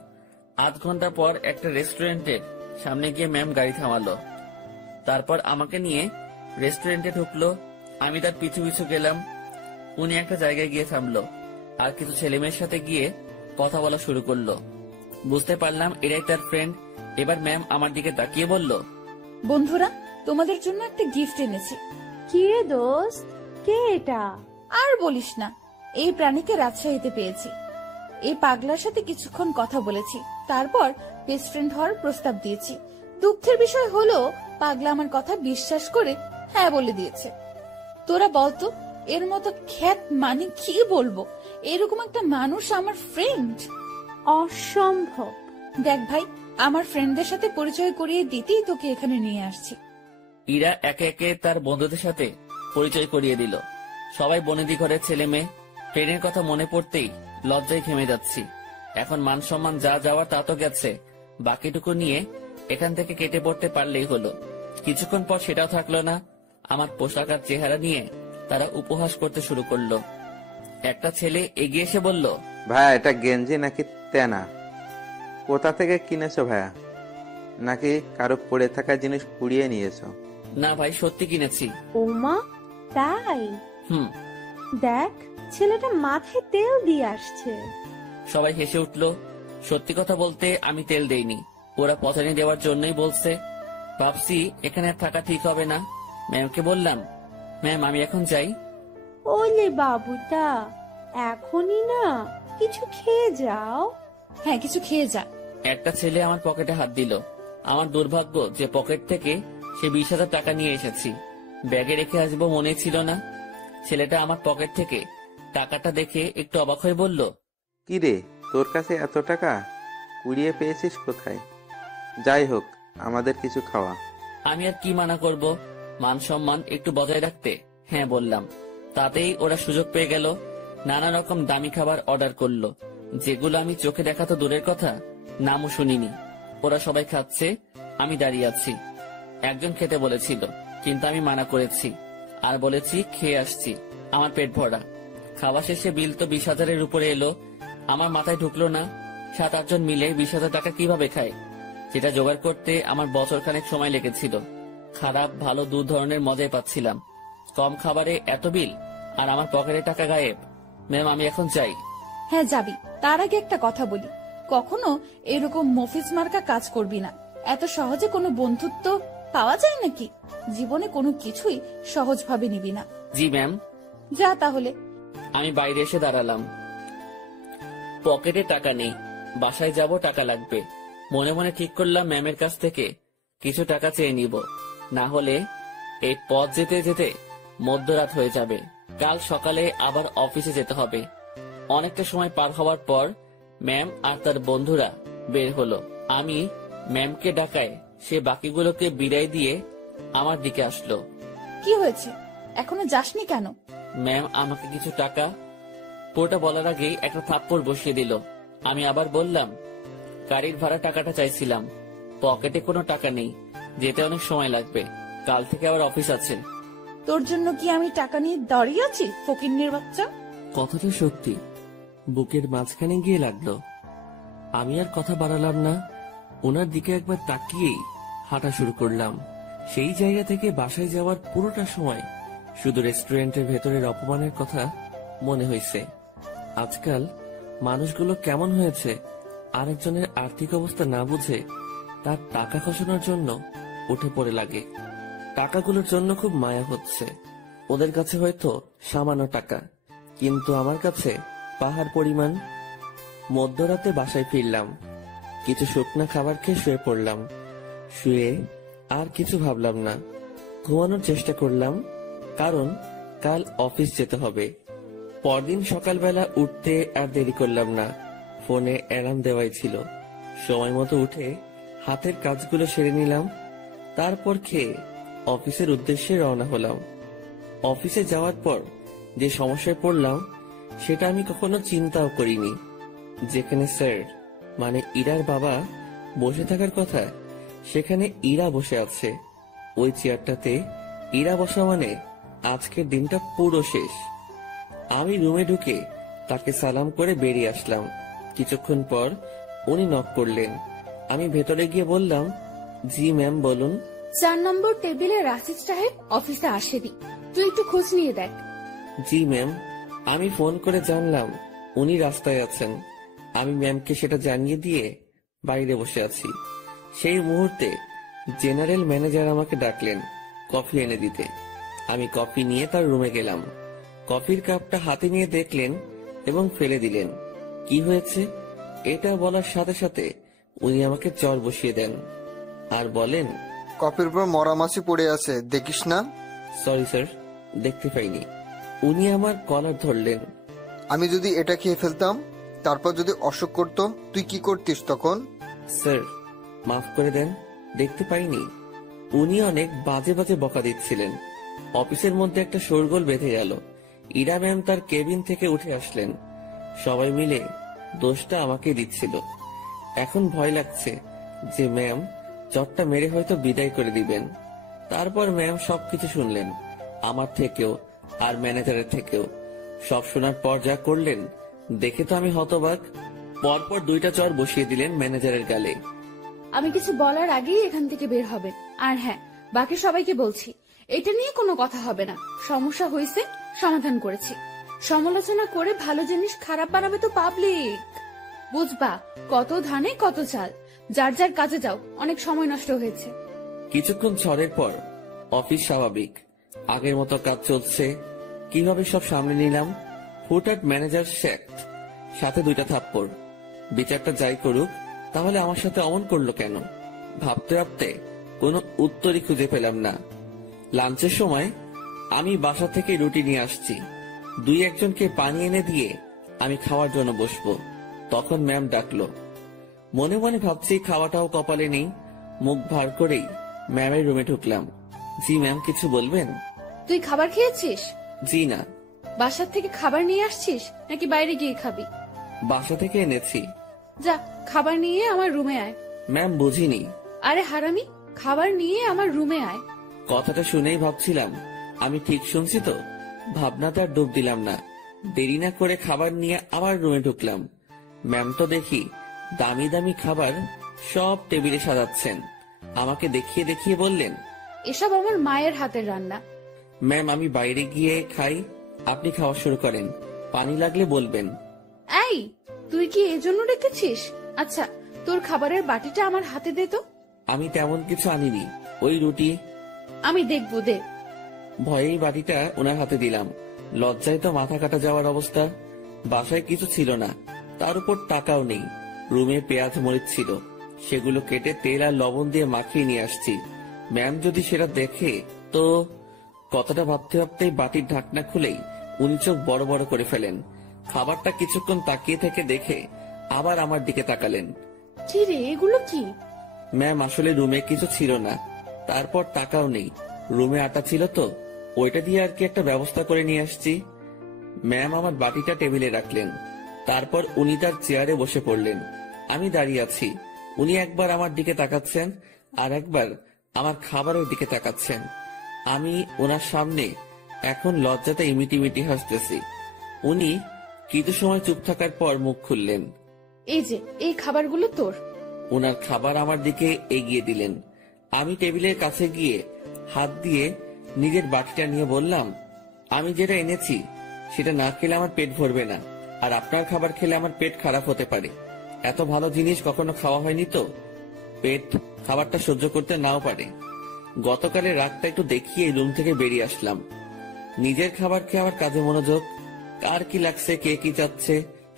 আধ ঘন্টা পর একটা রেস্টুরেন্টের সামনে গিয়ে ম্যাম গাড়ি থামালো। তারপর আমাকে নিয়ে রেস্টুরেন্টে ঢুকলো। আমি তার পিছু পিছু গেলাম। উনি একটা জায়গায় গিয়ে থামলো আর কিছু ছেলেমেয়ের সাথে গিয়ে কথা বলা শুরু করলো। বুঝতে পারলাম এরাই তার ফ্রেন্ড। এবার ম্যাম আমার দিকে তাকিয়ে বলল, বন্ধুরা, তোমাদের জন্য একটা গিফট এনেছি। কি রে দোস্ত, কে এটা? আর বলিস না, এই প্রাণীকে রাজশাহীতে পেয়েছি। এই পাগলার সাথে কিছুক্ষণ কথা বলেছি, তারপর বেস্ট ফ্রেন্ড হওয়ার প্রস্তাব দিয়েছি। দুঃখের বিষয় হলো পাগলা আমার কথা বিশ্বাস করে হ্যাঁ বলে দিয়েছে। তোরা বলতো, এর মতো খ্যাত মানে কি বলবো, এরকম একটা মানুষ আমার ফ্রেন্ড। অসম্ভব। দেখ ভাই, আমার ফ্রেন্ডদের সাথে পরিচয় করিয়ে দিতেই তোকে এখানে নিয়ে আসছি। ইরা একে একে তার বন্ধুদের সাথে পরিচয় করিয়ে দিল। সবাই বনেদি ঘরের ছেলে মেয়ে। ট্রেনের কথা মনে পড়তেই লজ্জায় ঘেমে যাচ্ছি। এখন মান সম্মান যা যাওয়ার তা তো গেছে, বাকিটুকু নিয়ে এখান থেকে কেটে পড়তে পারলেই হলো। কিছুক্ষণ পর সেটাও থাকলো না। আমার পোশাক আর চেহারা নিয়ে তারা উপহাস করতে শুরু করলো। একটা ছেলে এগিয়ে এসে বলল, ভাইয়া এটা গেঞ্জি নাকি তেনা? কোথা থেকে কিনেছো ভাইয়া? নাকি কারো পড়ে থাকা জিনিস কুড়িয়ে নিয়েছো? না ভাই, সত্যি কিনেছি। ওমা, তাই? হুম। দেখ, ছেলেটা মাথায় তেল দিয়ে আসছে। সবাই হেসে উঠল। সত্যি কথা বলতে আমি তেল দেইনি, ওরা পছন্দ দেওয়ার জন্যই বলছে। ভাবছি এখানে আর থাকা ঠিক হবে না। ম্যামকে বললাম, ম্যাম আমি এখন যাই? ওলে বাবুটা, এখনই না, কিছু খেয়ে যাও। হ্যাঁ, কিছু খেয়ে যা। একটা ছেলে আমার পকেটে হাত দিল। আমার দুর্ভাগ্য যে পকেট থেকে সে 20,000 টাকা নিয়ে এসেছি। ব্যাগে রেখে আসবো মনে ছিল না। ছেলেটা আমার পকেট থেকে টাকাটা দেখে একটু অবাক হয়ে বলল, কি রে, তোর কাছে এত টাকা কুড়িয়ে পেয়েছিস কোথায়? যাই হোক, আমাদের কিছু খাওয়া। আমি আর কি মানা করব, মান সম্মান একটু বজায় রাখতে হ্যাঁ বললাম। তাতেই ওরা সুযোগ পেয়ে গেল। নানা রকম দামি খাবার অর্ডার করলো, যেগুলো আমি চোখে দেখা তো দূরের কথা, নামও শুনিনি। ওরা সবাই খাচ্ছে, আমি দাঁড়িয়ে আছি। একজন খেতে বলেছিল, কিন্তু আমি মানা করেছি আর বলেছি খেয়ে আসছি, আমার পেট ভরা। খাওয়া শেষে বিল তো 20,000-এর উপরে এলো। আমার মাথায় ঢুকলো না 7-8 জন মিলে 20,000 টাকা কিভাবে খায়। যেটা জোগাড় করতে আমার বছর খানেক সময় লেগেছিল। খারাপ ভালো দু ধরনের মজাই পাচ্ছিলাম। কম খাবারে এত বিল আর আমার পকেটে টাকা গায়েব। ম্যাম আমি এখন যাই। হ্যাঁ যাবি, তার আগে একটা কথা বলি, কখনো এরকম মফিজ মার্কা কাজ করবি না। এত সহজে কোনো বন্ধুত্ব পাওয়া যায় নাকি? জীবনে কোনো কিছুই সহজভাবে নিবি না। জি ম্যাম। যা তাহলে। আমি বাইরে এসে দাঁড়ালাম। পকেটে টাকা নেই, বাসায় যাব, টাকা লাগবে। মনে মনে ঠিক করলাম ম্যামের কাছ থেকে কিছু টাকা চেয়ে নিব, না হলে এই পথ যেতে যেতে মধ্যরাত হয়ে যাবে। কাল সকালে আবার অফিসে যেতে হবে। অনেকটা সময় পার হওয়ার পর ম্যাম আর তার বন্ধুরা বের হলো। আমি ম্যামকে ডাকায় সে বাকিগুলোকে বিদায় দিয়ে আমার দিকে আসলো। কি হয়েছে, এখনো যাসনি কেন? ম্যাম আমাকে কিছু টাকা। পুরোটা বলার আগেই একটা থাপ্পড় বসিয়ে দিল। আমি আবার বললাম, গাড়ির ভাড়া টাকাটা চাইছিলাম, পকেটে কোনো টাকা নেই, যেতে অনেক সময় লাগবে, কাল থেকে আবার অফিস আছে। তোর জন্য কি আমি টাকা নিয়ে দাঁড়িয়ে আছি, ফকিন্নির বাচ্চা? কথাটা সত্যি বুকের মাঝখানে গিয়ে লাগলো। আমি আর কথা বাড়ালাম না, ওনার দিকে একবার তাকিয়েই হাঁটা শুরু করলাম। সেই জায়গা থেকে বাসায় যাওয়ার পুরোটা সময় শুধু রেস্টুরেন্টের ভেতরের অপমানের কথা মনে হয়েছে। আজকাল মানুষগুলো কেমন হয়েছে, আরেকজনের আর্থিক অবস্থা না বুঝে তার টাকা খসানোর জন্য উঠে পড়ে লাগে। টাকাগুলোর জন্য খুব মায়া হচ্ছে। ওদের কাছে হয়তো সামান্য টাকা, কিন্তু আমার কাছে পাহাড় পরিমাণ। মধ্যরাতে বাসায় ফিরলাম, কিছু শুকনা খাবার খেয়ে শুয়ে পড়লাম। শুয়ে আর কিছু ভাবলাম না, ঘুমানোর চেষ্টা করলাম। কারণ কাল অফিস যেতে হবে। পরদিন সকালবেলা উঠতে আর দেরি করলাম না, ফোনে অ্যালার্ম দেওয়াই ছিল। সময় মতো উঠে হাতের কাজগুলো সেরে নিলাম, তারপর খেয়ে অফিসের উদ্দেশ্যে রওনা হলাম। অফিসে যাওয়ার পর যে সমস্যায় পড়লাম সেটা আমি কখনো চিন্তাও করিনি। যেখানে স্যার মানে ইরার বাবা বসে থাকার কথা, সেখানে ইরা বসে আছে। ওই চেয়ারটাতে ইরা বসা মানে আজকের দিনটা পুরো শেষ। আমি রুমে ঢুকে তাকে সালাম করে বেরিয়ে আসলাম। কিছুক্ষণ পর উনি নক করলেন। আমি ভেতরে গিয়ে বললাম, জি ম্যাম বলুন। 4 নম্বর টেবিলে রাশিদ সাহেব অফিসে আসেনি, তুই একটু খোঁজ নিয়ে দেখ। জি ম্যাম। আমি ফোন করে জানলাম উনি রাস্তায় আছেন। আমি ম্যামকে সেটা জানিয়ে দিয়ে বাইরে বসে আছি। সেই মুহূর্তে জেনারেল ম্যানেজার আমাকে ডাকলেন কফি এনে দিতে। আমি কফি নিয়ে তার রুমে গেলাম। কফির কাপটা হাতে নিয়ে দেখলেন এবং ফেলে দিলেন। কি হয়েছে এটা বলার সাথে সাথে উনি আমাকে চর বসিয়ে দেন আর বলেন, কফির উপর মরা মাছি পড়ে আছে, দেখিস না? সরি স্যার, দেখতে পাইনি। উনি আমার কলার ধরলেন। আমি যদি এটা খেয়ে ফেলতাম, তারপর যদি অসুখ করতো, তুই কি করতিস তখন? স্যার মাফ করে দেন, দেখতে পাইনি। উনি অনেক বাজে বাজে বকা দিচ্ছিলেন। অফিসের মধ্যে একটা শোরগোল বেঁধে গেল। ইরা ম্যাম তার কেবিন থেকে উঠে আসলেন। সবাই মিলে দোষটা আমাকে দিচ্ছিল। এখন ভয় লাগছে যে ম্যাম চটটা মেরে হয়তো বিদায় করে দিবেন। তারপর ম্যাম সবকিছু শুনলেন, আমার থেকেও আর ম্যানেজারের থেকেও। সব শোনার পর যা করলেন দেখে তো আমি হতবাক। পরপর 2টা চর বসিয়ে দিলেন ম্যানেজারের গালে। আমি কিছু বলার আগেই এখান থেকে বের হবেন। আর হ্যাঁ, বাকি সবাইকে বলছি, এটা নিয়ে কোনো কথা হবে না। সমস্যা হয়েছে, সমাধান করেছি। সমালোচনা করে ভালো জিনিস খারাপ বানাবে তো পাবলিক, বুঝবা? কত ধানে কত চাল। যার যার কাজে যাও, অনেক সময় নষ্ট হয়েছে। কিছুক্ষণ ছড়ের পর অফিস স্বাভাবিক, আগের মতো কাজ চলছে। কিভাবে সব সামনে নিলাম। হুটহাট ম্যানেজার শেখত, সাথে 2টা থাপ্পড়। বিচারটা যাই করুক, তাহলে আমার সাথে অমন করলো কেন? ভাবতে ভাবতে কোনো উত্তরই খুঁজে পেলাম না। লাঞ্চের সময় আমি বাসা থেকে রুটি নিয়ে আসছি। 2-1জনকে পানি এনে দিয়ে আমি খাওয়ার জন্য বসবো। তখন ম্যাম ডাকলো। মনে মনে ভাবছি খাওয়াটাও কপালে নেই। মুখ ভার করেই ম্যামের রুমে ঢুকলাম। জি ম্যাম, কিছু বলবেন? তুই খাবার খেয়েছিস? জি না। বাসার থেকে খাবার নিয়ে আসছিস নাকি বাইরে গিয়ে খাবি? বাসা থেকে এনেছি। যা, খাবার নিয়ে আমার রুমে আয়। ম্যাম বুঝিনি। আরে হারামি, খাবার নিয়ে আমার রুমে আয়। কথাটা শুনেই ভাবছিলাম আমি ঠিক শুনছি তো। ভাবনাতে আর ডুব দিলাম না। দেরি না করে খাবার নিয়ে আবার রুমে ঢুকলাম। ম্যাম তো দেখি দামি দামি খাবার সব টেবিলে সাজাচ্ছেন। আমাকে দেখিয়ে দেখিয়ে বললেন, এসব আমার মায়ের হাতের রান্না। ম্যাম আমি বাইরে গিয়ে খাই, আপনি খাওয়া শুরু করেন। পানি লাগলে বলবেন। এই, তুই কি এজন্য রেখেছিস? আচ্ছা, তোর খাবারের বাটিটা আমার হাতে দে তো। আমি তেমন কিছু আনিনি, ওই রুটি। আমি দেখবো, দে। ভয়েই বাটিটা ওনার হাতে দিলাম। লজ্জায় তো মাথা কাটা যাওয়ার অবস্থা। বাসায় কিছু ছিল না, তার উপর টাকাও নেই। রুমে পেঁয়াজ মরিচ ছিল, সেগুলো কেটে তেল আর লবণ দিয়ে মাখিয়ে নিয়ে আসছি। ম্যাম যদি সেটা দেখে তো। কথাটা ভাবতে ভাবতেই বাটির ঢাকনা খুলেই উনি চোখ বড় বড় করে ফেলেন। খাবারটা কিছুক্ষণ তাকিয়ে থেকে দেখে আবার আমার দিকে তাকালেন। কি রে, এগুলো কি? ম্যাম আসলে রুমে কিছু ছিল না, তারপর টাকাও নেই। রুমে আটা ছিল তো, ওইটা দিয়ে আর কি একটা ব্যবস্থা করে নিয়ে আসছি। ম্যাম আমার বাটিটা টেবিলে রাখলেন। তারপর উনি তার চেয়ারে বসে পড়লেন। আমি দাঁড়িয়ে আছি। উনি একবার আমার দিকে তাকাচ্ছেন আর একবার আমার খাবারের দিকে তাকাচ্ছেন। আমি ওনার সামনে এখন লজ্জাতে ইমিটিমিটি হাসতেছি। উনি কিছু সময় চুপ থাকার পর মুখ খুললেন। এই যে, এই খাবারগুলো তোর। ওনার খাবার আমার দিকে এগিয়ে দিলেন। আমি টেবিলের কাছে গিয়ে হাত দিয়ে নিজের বাটিটা নিয়ে বললাম, আমি যেটা এনেছি সেটা না খেলে আমার পেট ভরবে না, আর আপনার খাবার খেলে আমার পেট খারাপ হতে পারে। এত ভালো জিনিস কখনো খাওয়া হয়নি তো, পেট খাবারটা সহ্য করতে নাও পারে। গতকালের রাতটা একটু দেখিয়ে রুম থেকে বেরিয়ে আসলাম। নিজের খাবার খেয়ে আবার কাজে মনোযোগ। কার কি লাগছে, কে কি চাচ্ছে,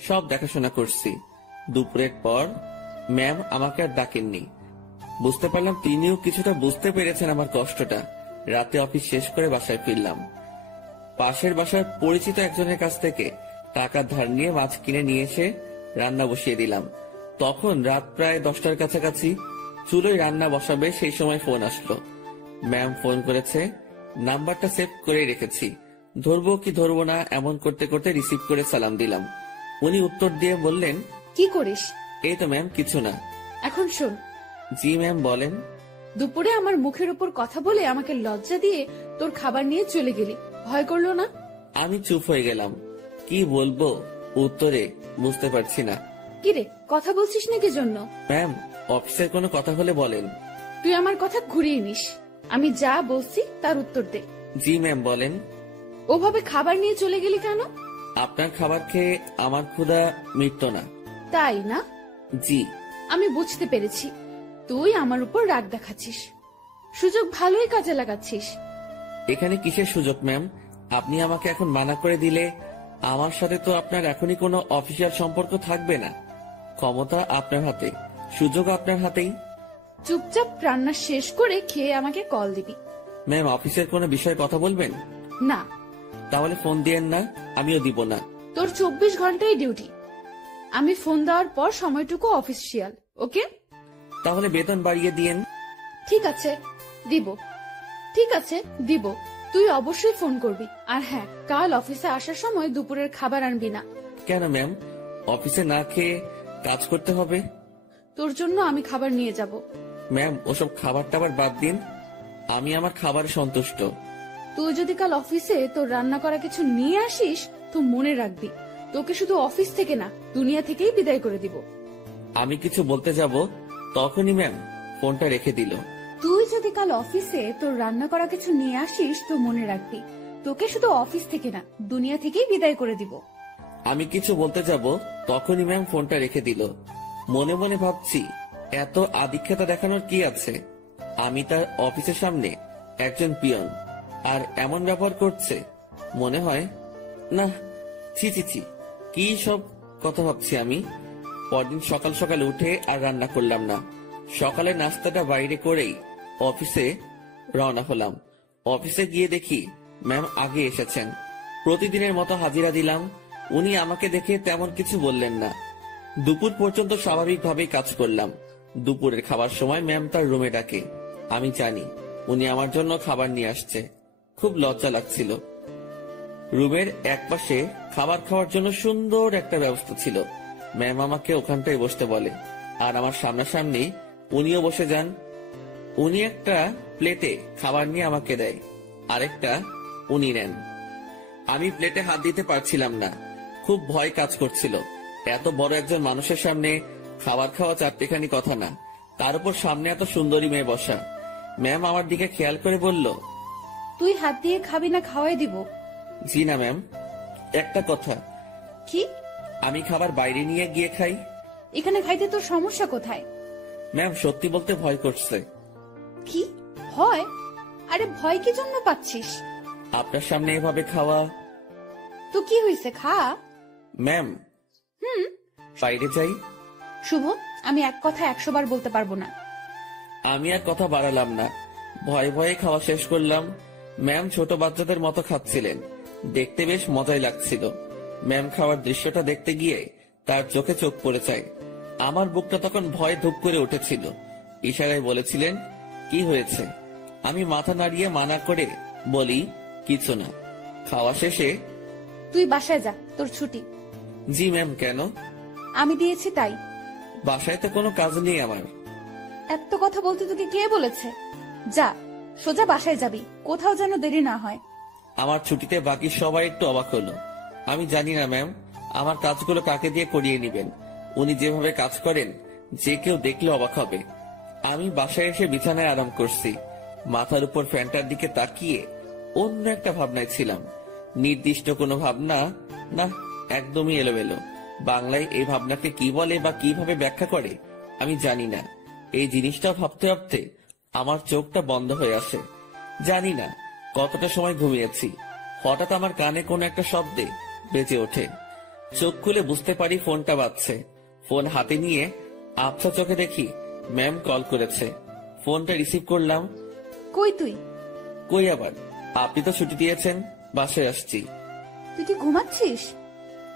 সব দেখাশোনা করছি। দুপুরের পর ম্যাম আমাকে আর ডাকেননি। বুঝতে পারলাম তিনিও কিছুটা বুঝতে পেরেছেন আমার কষ্টটা। রাতে অফিস শেষ করে বাসায় ফিরলাম। পাশের বাসার পরিচিত একজনের কাছ থেকে টাকা ধার নিয়ে মাছ কিনে নিয়ে এসে রান্না বসিয়ে দিলাম। তখন রাত প্রায় 10টার কাছাকাছি। চুলোয় রান্না বসাবে সেই সময় ফোন আসলো। ম্যাম ফোন করেছে, নাম্বারটা সেভ করে রেখেছি। ধরবো কি ধরবো না এমন করতে করতে রিসিভ করে সালাম দিলাম। উনি উত্তর দিয়ে বললেন, কি করিস? এই তো ম্যাম, কিছু না। এখন শোন, জি ম্যাম, বলেন। দুপুরে আমার মুখের উপর কথা বলে আমাকে লজ্জা দিয়ে তোর খাবার নিয়ে চলে গেলি, ভয় করলো না? আমি চুপ হয়ে গেলাম। কি বলবো উত্তরে বুঝতে পারছি না। কিরে, কথা বলছিস নাকি জন্য? ম্যাম, অফিসের কোনো কথা হলে বলেন। তুই আমার কথা ঘুরিয়ে নিস। আমি যা বলছি তার উত্তর দে। জি ম্যাম, বলেন। ওভাবে খাবার নিয়ে চলে গেলি কেন? আপনার খাবার খেয়ে আমার ক্ষুধা মিটতো না। তাই না? জি। আমি বুঝতে পেরেছি, তুই আমার উপর রাগ দেখাচ্ছিস। সুযোগ ভালোই কাজে লাগাচ্ছিস। এখানে কিসের সুযোগ ম্যাম? আপনি আমাকে এখন মানা করে দিলে আমার সাথে তো আপনার এখনই কোনো অফিসিয়াল সম্পর্ক থাকবে না। ক্ষমতা আপনার হাতে, সুযোগ আপনার হাতেই। চুপচাপ রান্না শেষ করে খেয়ে আমাকে কল দিবি। ম্যাম, অফিসের কোনো বিষয়ে কথা বলবেন? না। তাহলে ফোন দিয়েন না, আমিও দিব না। তোর 24 ঘন্টাই ডিউটি। আমি ফোন দেওয়ার পর সময়টুকু অফিসিয়াল, ওকে? তাহলে বেতন বাড়িয়ে দিয়েন। ঠিক আছে, দিব। ঠিক আছে, দিব। তুই অবশ্যই ফোন করবি। আর হ্যাঁ, কাল অফিসে আসার সময় দুপুরের খাবার আনবি না। কেন ম্যাম? অফিসে না খেয়ে কাজ করতে হবে? তোর জন্য আমি খাবার নিয়ে যাব। ম্যাম, ওসব খাবার টাবার বাদ দিন, আমি আমার খাবারে সন্তুষ্ট। তুই যদি কাল অফিসে তোর রান্না করা কিছু নিয়ে আসিস তো মনে রাখবি, তোকে শুধু অফিস থেকে না, দুনিয়া থেকেই বিদায় করে দিব। আমি কিছু বলতে যাব তখনই ম্যাম ফোনটা রেখে দিল। তুই যদি কাল অফিসে তোর রান্না করা কিছু নিয়ে আসিস তো মনে রাখবি, তোকে শুধু অফিস থেকে না, দুনিয়া থেকেই বিদায় করে দিব। আমি কিছু বলতে যাব তখনই ম্যাম ফোনটা রেখে দিল। মনে মনে ভাবছি, এত আদিক্ষেতা দেখানোর কি আছে? আমি তার অফিসের সামনে একজন পিয়ন, আর এমন ব্যবহার করছে। মনে হয় না, ছি ছি ছি, কি সব কথা ভাবছি আমি। পরদিন সকাল সকাল উঠে আর রান্না করলাম না। সকালে নাস্তাটা বাইরে করেই অফিসে রওনা হলাম। অফিসে গিয়ে দেখি ম্যাম আগে এসেছেন। প্রতিদিনের মতো হাজিরা দিলাম। উনি আমাকে দেখে তেমন কিছু বললেন না। দুপুর পর্যন্ত স্বাভাবিকভাবেই কাজ করলাম। দুপুরের খাবার সময় ম্যাম তার রুমে ডাকে। আমি জানি উনি আমার জন্য খাবার নিয়ে আসছে। খুব লজ্জা লাগছিল। রুমের একপাশে খাবার খাওয়ার জন্য সুন্দর একটা ব্যবস্থা ছিল। ম্যাম আমাকে ওখানটায় বসতে বলে, আর আমার সামনাসামনি উনিও বসে যান। উনি একটা প্লেটে খাবার নিয়ে আমাকে দেয়, আরেকটা উনি নেন। আমি প্লেটে হাত দিতে পারছিলাম না, খুব ভয় কাজ করছিল। এত বড় একজন মানুষের সামনে খাবার খাওয়া চারটেখানি কথা না, তার উপর সামনে এত সুন্দরী মেয়ে বসা। ম্যাম আমার দিকে খেয়াল করে বলল, তুই হাত দিয়ে খাবি না খাওয়াই দিব? জি না ম্যাম। একটা কথা, কি? আমি খাবার বাইরে নিয়ে গিয়ে খাই। এখানে খাইতে তোর সমস্যা কোথায়? ম্যাম, সত্যি বলতে ভয় করছে। কি ভয়? আরে ভয় কি জন্য পাচ্ছিস? আপনার সামনে এভাবে খাওয়া। তো কি হয়েছে, খা। ম্যাম, বাইরে যাই। শুভ, আমি এক কথা 100 বার বলতে পারবো না। আমি আর কথা বাড়ালাম না, ভয়ে ভয়ে খাওয়া শেষ করলাম। ম্যাম ছোট বাচ্চাদের মতো খাচ্ছিলেন, দেখতে বেশ মজাই লাগছিল। ম্যাম খাওয়ার দৃশ্যটা দেখতে গিয়ে তার চোখে চোখ পড়ে যায়। আমার বুকটা তখন ভয়ে ধুপ করে উঠেছিল। ইশারায় বলেছিলেন, কি হয়েছে? আমি মাথা নাড়িয়ে মানা করে বলি, কিছু না। খাওয়া শেষে, তুই বাসায় যা, তোর ছুটি। জি ম্যাম। কেন? আমি দিয়েছি তাই। বাসায় তো কোনো কাজ নেই আমার। এত কথা বলতে তোকে কে বলেছে? যা, সোজা বাসায় যাবি, কোথাও যেন দেরি না হয়। আমার ছুটিতে বাকি সবাই একটু অবাক হলো। আমি জানি না ম্যাম, আমার কাজগুলো কাকে দিয়ে করিয়ে নিবেন। উনি যেভাবে কাজ করেন, যে কেউ দেখলে অবাক হবে। আমি বাসায় এসে বিছানায় আরাম করছি। মাথার উপর ফ্যানটার দিকে তাকিয়ে অন্য একটা ভাবনায় ছিলাম। নির্দিষ্ট কোনো ভাবনা না, একদমই এলোমেলো। বাংলায় এই ভাবনাকে কি বলে বা কিভাবে ব্যাখ্যা করে আমি জানি না। এই জিনিসটা ভাবতে ভাবতে আমার চোখটা বন্ধ হয়ে আসে। জানি না কতটা সময় ঘুমিয়েছি। হঠাৎ আমার কানে কোনো একটা শব্দে বেজে ওঠে। চোখ খুলে বুঝতে পারি ফোনটা বাজছে। ফোন হাতে নিয়ে আবছা চোখে দেখি ম্যাম কল করেছে। ফোনটা রিসিভ করলাম। কই তুই? কই আবার, আপনি তো ছুটি দিয়েছেন। বাসায় আসছি। তুই কি ঘুমাচ্ছিস?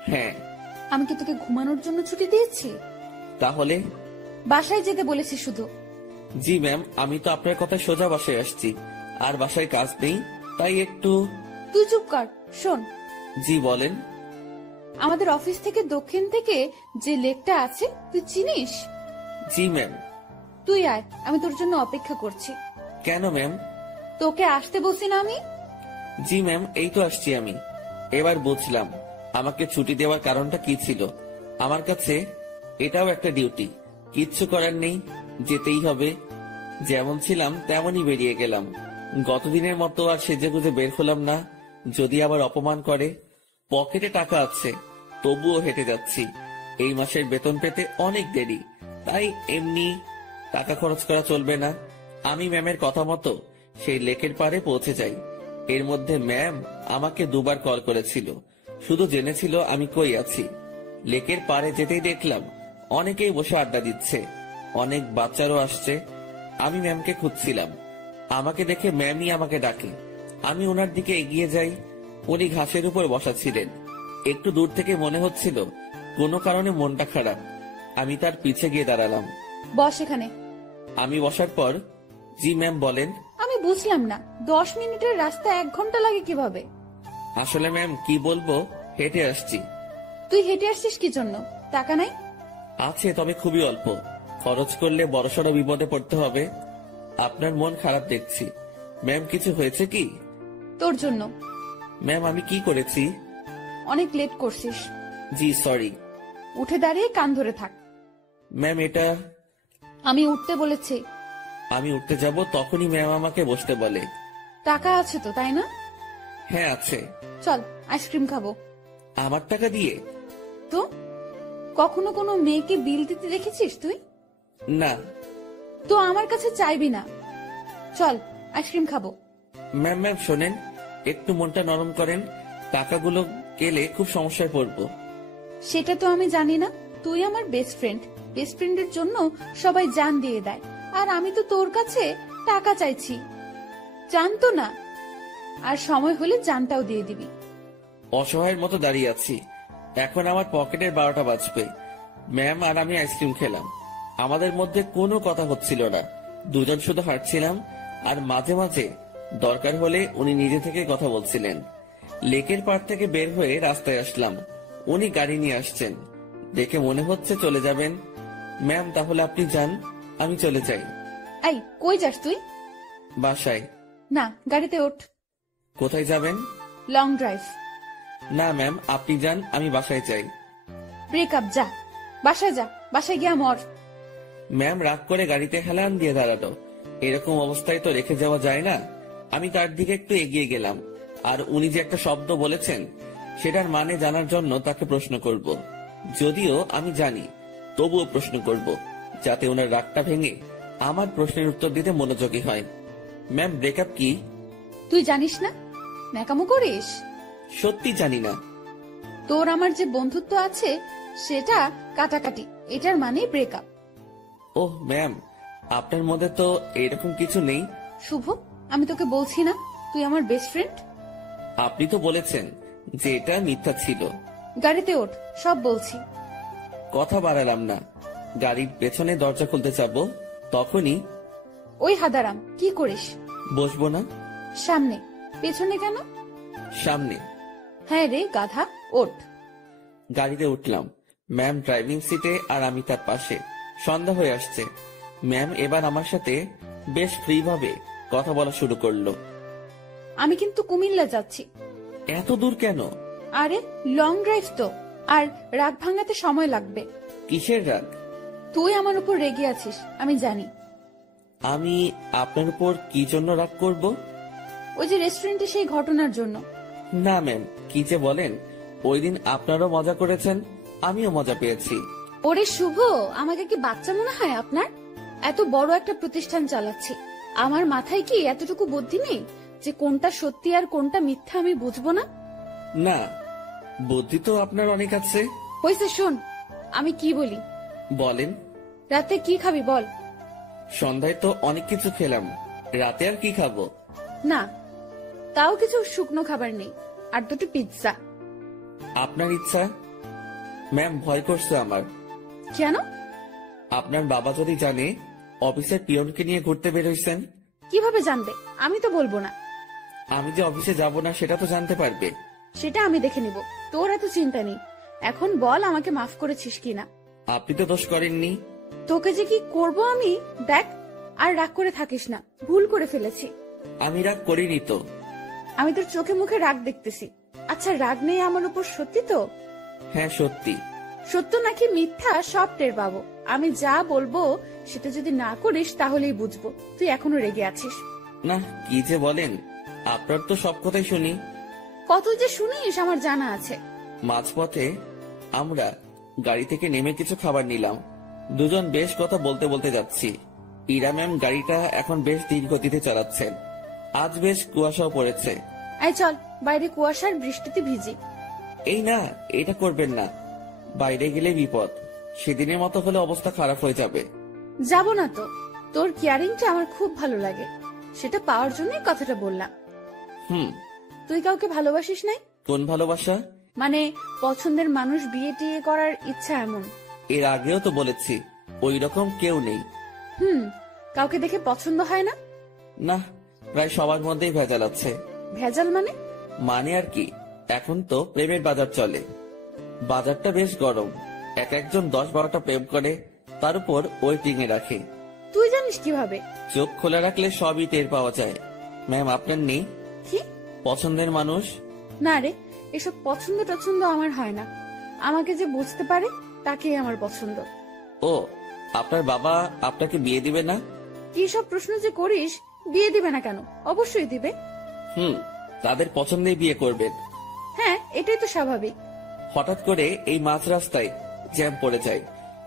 হ্যাঁ। আমি কি তোকে ঘুমানোর জন্য ছুটি দিয়েছি? তাহলে? বাসায় যেতে বলেছি শুধু। জি ম্যাম, আমি তো আপনার কথা সোজা বাসায় আসছি, আর বাসায় কাজ নেই, তাই একটু। তুই চুপ কর। শোন, জি বলেন। আমাদের অফিস থেকে দক্ষিণ থেকে যে লেকটা আছে তুই চিনিস? জি ম্যাম। তুই আয়, আমি তোর জন্য অপেক্ষা করছি। কেন ম্যাম? তোকে আসতে বলছি না আমি? জি ম্যাম, এই তো আসছি আমি। এবার বুঝলাম আমাকে ছুটি দেওয়ার কারণটা কি ছিল। আমার কাছে এটাও একটা ডিউটি, কিচ্ছু করার নেই, যেতেই হবে। যেমন ছিলাম তেমনই বেরিয়ে গেলাম। গতদিনের মতো আর সেজেগুজে বের হলাম না, যদি আবার অপমান করে। পকেটে টাকা আছে, তবুও হেঁটে যাচ্ছি। এই মাসের বেতন পেতে অনেক দেরি, তাই এমনি টাকা খরচ করা চলবে না। আমি ম্যামের কথা মতো সেই লেকের পাড়ে পৌঁছে যাই। এর মধ্যে ম্যাম আমাকে দুবার কল করেছিল, শুধু জেনেছিল আমি কই আছি। লেকের পাড়ে যেতেই দেখলাম অনেকেই বসে আড্ডা দিচ্ছে, অনেক বাচ্চারও আসছে। আমি ম্যামকে খুঁজছিলাম, আমাকে দেখে ম্যামই আমাকে ডাকে। আমি ওনার দিকে এগিয়ে যাই। উনি ঘাসের উপর বসা ছিলেন। একটু দূর থেকে মনে হচ্ছিল কোনো কারণে মনটা খারাপ। আমি তার পিছে গিয়ে দাঁড়ালাম। বস এখানে। আমি বসার পর, জি ম্যাম বলেন। আমি বুঝলাম না, 10 মিনিটের রাস্তা 1 ঘন্টা লাগে কিভাবে? আসলে ম্যাম কি বলবো, হেঁটে আসছি। তুই হেঁটে আসছিস কি জন্য? টাকা নাই? আছে, তবে খুবই অল্প। খরচ করলে বড়সড় বিপদে পড়তে হবে। আপনার মন খারাপ দেখছি। ম্যাম কিছু হয়েছে কি? তোর জন্য। ম্যাম আমি কি করেছি? অনেক লেট করছিস। জি সরি। উঠে দাঁড়িয়ে কান ধরে থাক। ম্যাম এটা। আমি উঠতে বলেছি। আমি উঠতে যাব তখনই ম্যাম আমাকে বসতে বলে। টাকা আছে তো, তাই না? হ্যাঁ আছে। চল আইসক্রিম খাবো। আমার টাকা দিয়ে? তো কখনো কোনো মেয়েকে বিল দিতে দেখেছিস তুই? না। তো আমার কাছে চাইবি না। চল আইসক্রিম খাবো। ম্যাম ম্যাম শোনেন, একটু মনটা নরম করেন। টাকাগুলো গেলে খুব সমস্যায় পড়বো। সেটা তো আমি জানি না। তুই আমার বেস্ট ফ্রেন্ড, বেস্ট ফ্রেন্ডের জন্য সবাই জান দিয়ে দেয়, আর আমি তো তোর কাছে টাকা চাইছি। জানতো না, আর সময় হলে জানটাও দিয়ে দিবি। অসহায়ের মতো দাঁড়িয়ে আছি। এখন আমার পকেটের 12টা বাজবে। ম্যাম আর আমি আইসক্রিম খেলাম। আমাদের মধ্যে কোনো কথা হচ্ছিল না, দুজন শুধু হাঁটছিলাম, আর মাঝে মাঝে দরকার হলে উনি নিজে থেকে কথা বলছিলেন। লেকের পাড় থেকে বের হয়ে রাস্তায় আসলাম। উনি গাড়ি নিয়ে আসছেন, দেখে মনে হচ্ছে চলে যাবেন। ম্যাম তাহলে আপনি যান, আমি চলে যাই। এই কই যাস তুই? বাসায়। না, গাড়িতে ওঠ। কোথায় যাবেন? Long drive. না ম্যাম আপনি যান, আমি বাসায় চাই। ব্রেকআপ, যা বাসায় যা, বাসায় গিয়া মর। ম্যাম রাগ করে গাড়িতে হেলান দিয়ে দাঁড়ালো। এরকম অবস্থায় তো রেখে যাওয়া যায় না। আমি তার দিকে একটু এগিয়ে গেলাম, আর উনি যে একটা শব্দ বলেছেন সেটার মানে জানার জন্য তাকে প্রশ্ন করব। যদিও আমি জানি, তবুও প্রশ্ন করব, যাতে ওনার রাগটা ভেঙে আমার প্রশ্নের উত্তর দিতে মনোযোগী হয়। ম্যাম ব্রেকআপ কি? তুই জানিস না? ন্যাকামো করিস? সত্যি জানি না। তোর আমার যে বন্ধুত্ব আছে সেটা কাটাকাটি, এটার মানে ব্রেকআপ। ওহ ম্যাম, আপনার মধ্যে তো এরকম কিছু নেই। শুভ, আমি তোকে বলছি না তুই আমার বেস্ট ফ্রেন্ড? আপনি তো বলেছেন যে এটা মিথ্যা ছিল। গাড়িতে ওঠ, সব বলছি। কথা বাড়ালাম না। গাড়ির পেছনে দরজা খুলতে যাবো, তখনই। ওই হাদারাম, কি করিস? বসবো না। সামনে। পেছনে কেন? সামনে। হ্যাঁ রে গাধা, ওঠ। গাড়িতে উঠলাম। ম্যাম ড্রাইভিং সিটে আর আমি তার পাশে। সন্ধ্যা হয়ে আসছে। ম্যাম এবার আমার সাথে বেশ ফ্রি ভাবে কথা বলা শুরু করলো। আমি কিন্তু কুমিল্লা যাচ্ছি। এত দূর কেন? আরে লং ড্রাইভ তো, আর রাগ ভাঙাতে সময় লাগবে। কিসের রাগ? তুই আমার উপর রেগে আছিস, আমি জানি। আমি আপনার উপর কি জন্য রাগ করব? ওই যে রেস্টুরেন্টে সেই ঘটনার জন্য। না ম্যাম, কি যে বলেন। ওই দিন আপনারও মজা করেছেন, আমিও মজা পেয়েছি। ওরে শুভ, আমাকে কি বাচ্চা মনে হয় আপনার? এত বড় একটা প্রতিষ্ঠান চালাচ্ছি, আমার মাথায় কি এতটুকু বুদ্ধি নেই যে কোনটা সত্যি আর কোনটা মিথ্যা আমি বুঝবো না? না, বুদ্ধি তো আপনার অনেক আছে। হয়েছে, শোন আমি কি বলি। বলেন। রাতে কি খাবি বল? সন্ধ্যায় তো অনেক কিছু খেলাম, রাতে আর কি খাবো? না, তাও কিছু শুকনো খাবার নেই। আর দুটো পিৎজা। আপনার ইচ্ছা। ম্যাম, ভয় করছে আমার। কেন? আপনার বাবা যদি জানে অফিসের পিয়নকে নিয়ে ঘুরতে বের হইছেন। কিভাবে জানবে? আমি তো বলবো না। আমি যে অফিসে যাব না সেটা তো জানতে পারবে। সেটা আমি দেখে নিব, তোর এত চিন্তা নেই। এখন বল আমাকে মাফ করেছিস কিনা। আপনি তো দোষ করেননি। তোকে যে কি করব আমি, দেখ। আর রাগ করে থাকিস না, ভুল করে ফেলেছি। আমি রাগ করিনি তো। আমি তোর চোখে মুখে রাগ দেখতেছি। আচ্ছা, রাগ নেই আমার উপর, সত্যি তো? হ্যাঁ, সত্যি। সত্য নাকি মিথ্যা সব টের পাবো। আমি যা বলবো সেটা যদি না করিস তাহলেই বুঝবো তুই এখনো রেগে আছিস। না, কি যে বলেন, আপনার তো সব কথাই শুনি। কত যে শুনিস আমার জানা আছে। মাঝপথে আমরা গাড়ি থেকে নেমে কিছু খাবার নিলাম। দুজন বেশ কথা বলতে বলতে যাচ্ছি। ইরা ম্যাম গাড়িটা এখন বেশ ধীর গতিতে চালাচ্ছেন। আজ বেশ কুয়াশাও পড়েছে। এই চল, বাইরে কুয়াশার বৃষ্টিতে ভিজি। এই না, এটা করবেন না। বাইরে গেলে বিপদ। সেদিনের মতো হলে অবস্থা খারাপ হয়ে যাবে। যাব না তো, তোর কেয়ারিংটা আমার খুব ভালো লাগে। সেটা পাওয়ার জন্যই কথাটা বললাম। হুম। তুই কাউকে ভালোবাসিস নাই? কোন ভালোবাসা? মানে পছন্দের মানুষ বিয়ে টিয়ে করার ইচ্ছা এমন। এর আগেও তো বলেছি ওই রকম কেউ নেই। কাউকে দেখে পছন্দ হয় না? না, প্রায় সবার মধ্যেই ভেজাল আছে। ভেজাল মানে? মানে আর কি, এখন তো প্রেমের বাজার চলে। বাজারটা বেশ গরম। এক একজন 10-12টা প্রেম করে, তার উপর ওয়েটিং এ রাখে। তুই জানিস কিভাবে? চোখ খোলা রাখলে সবই টের পাওয়া যায়। ম্যাম, আপনার নেই কি পছন্দের মানুষ? না রে, এসব পছন্দ টছন্দ আমার হয় না। আমাকে যে বুঝতে পারে তাকেই আমার পছন্দ। ও, আপনার বাবা আপনাকে বিয়ে দিবে না? কি সব প্রশ্ন যে করিস! বিয়ে দিবে না কেন? অবশ্যই দিবে। তাদের পছন্দেই বিয়ে করবেন। হ্যাঁ, এটাই তো স্বাভাবিক। হঠাৎ করে এই মাঝ রাস্তায় জ্যাম পড়ে যায়।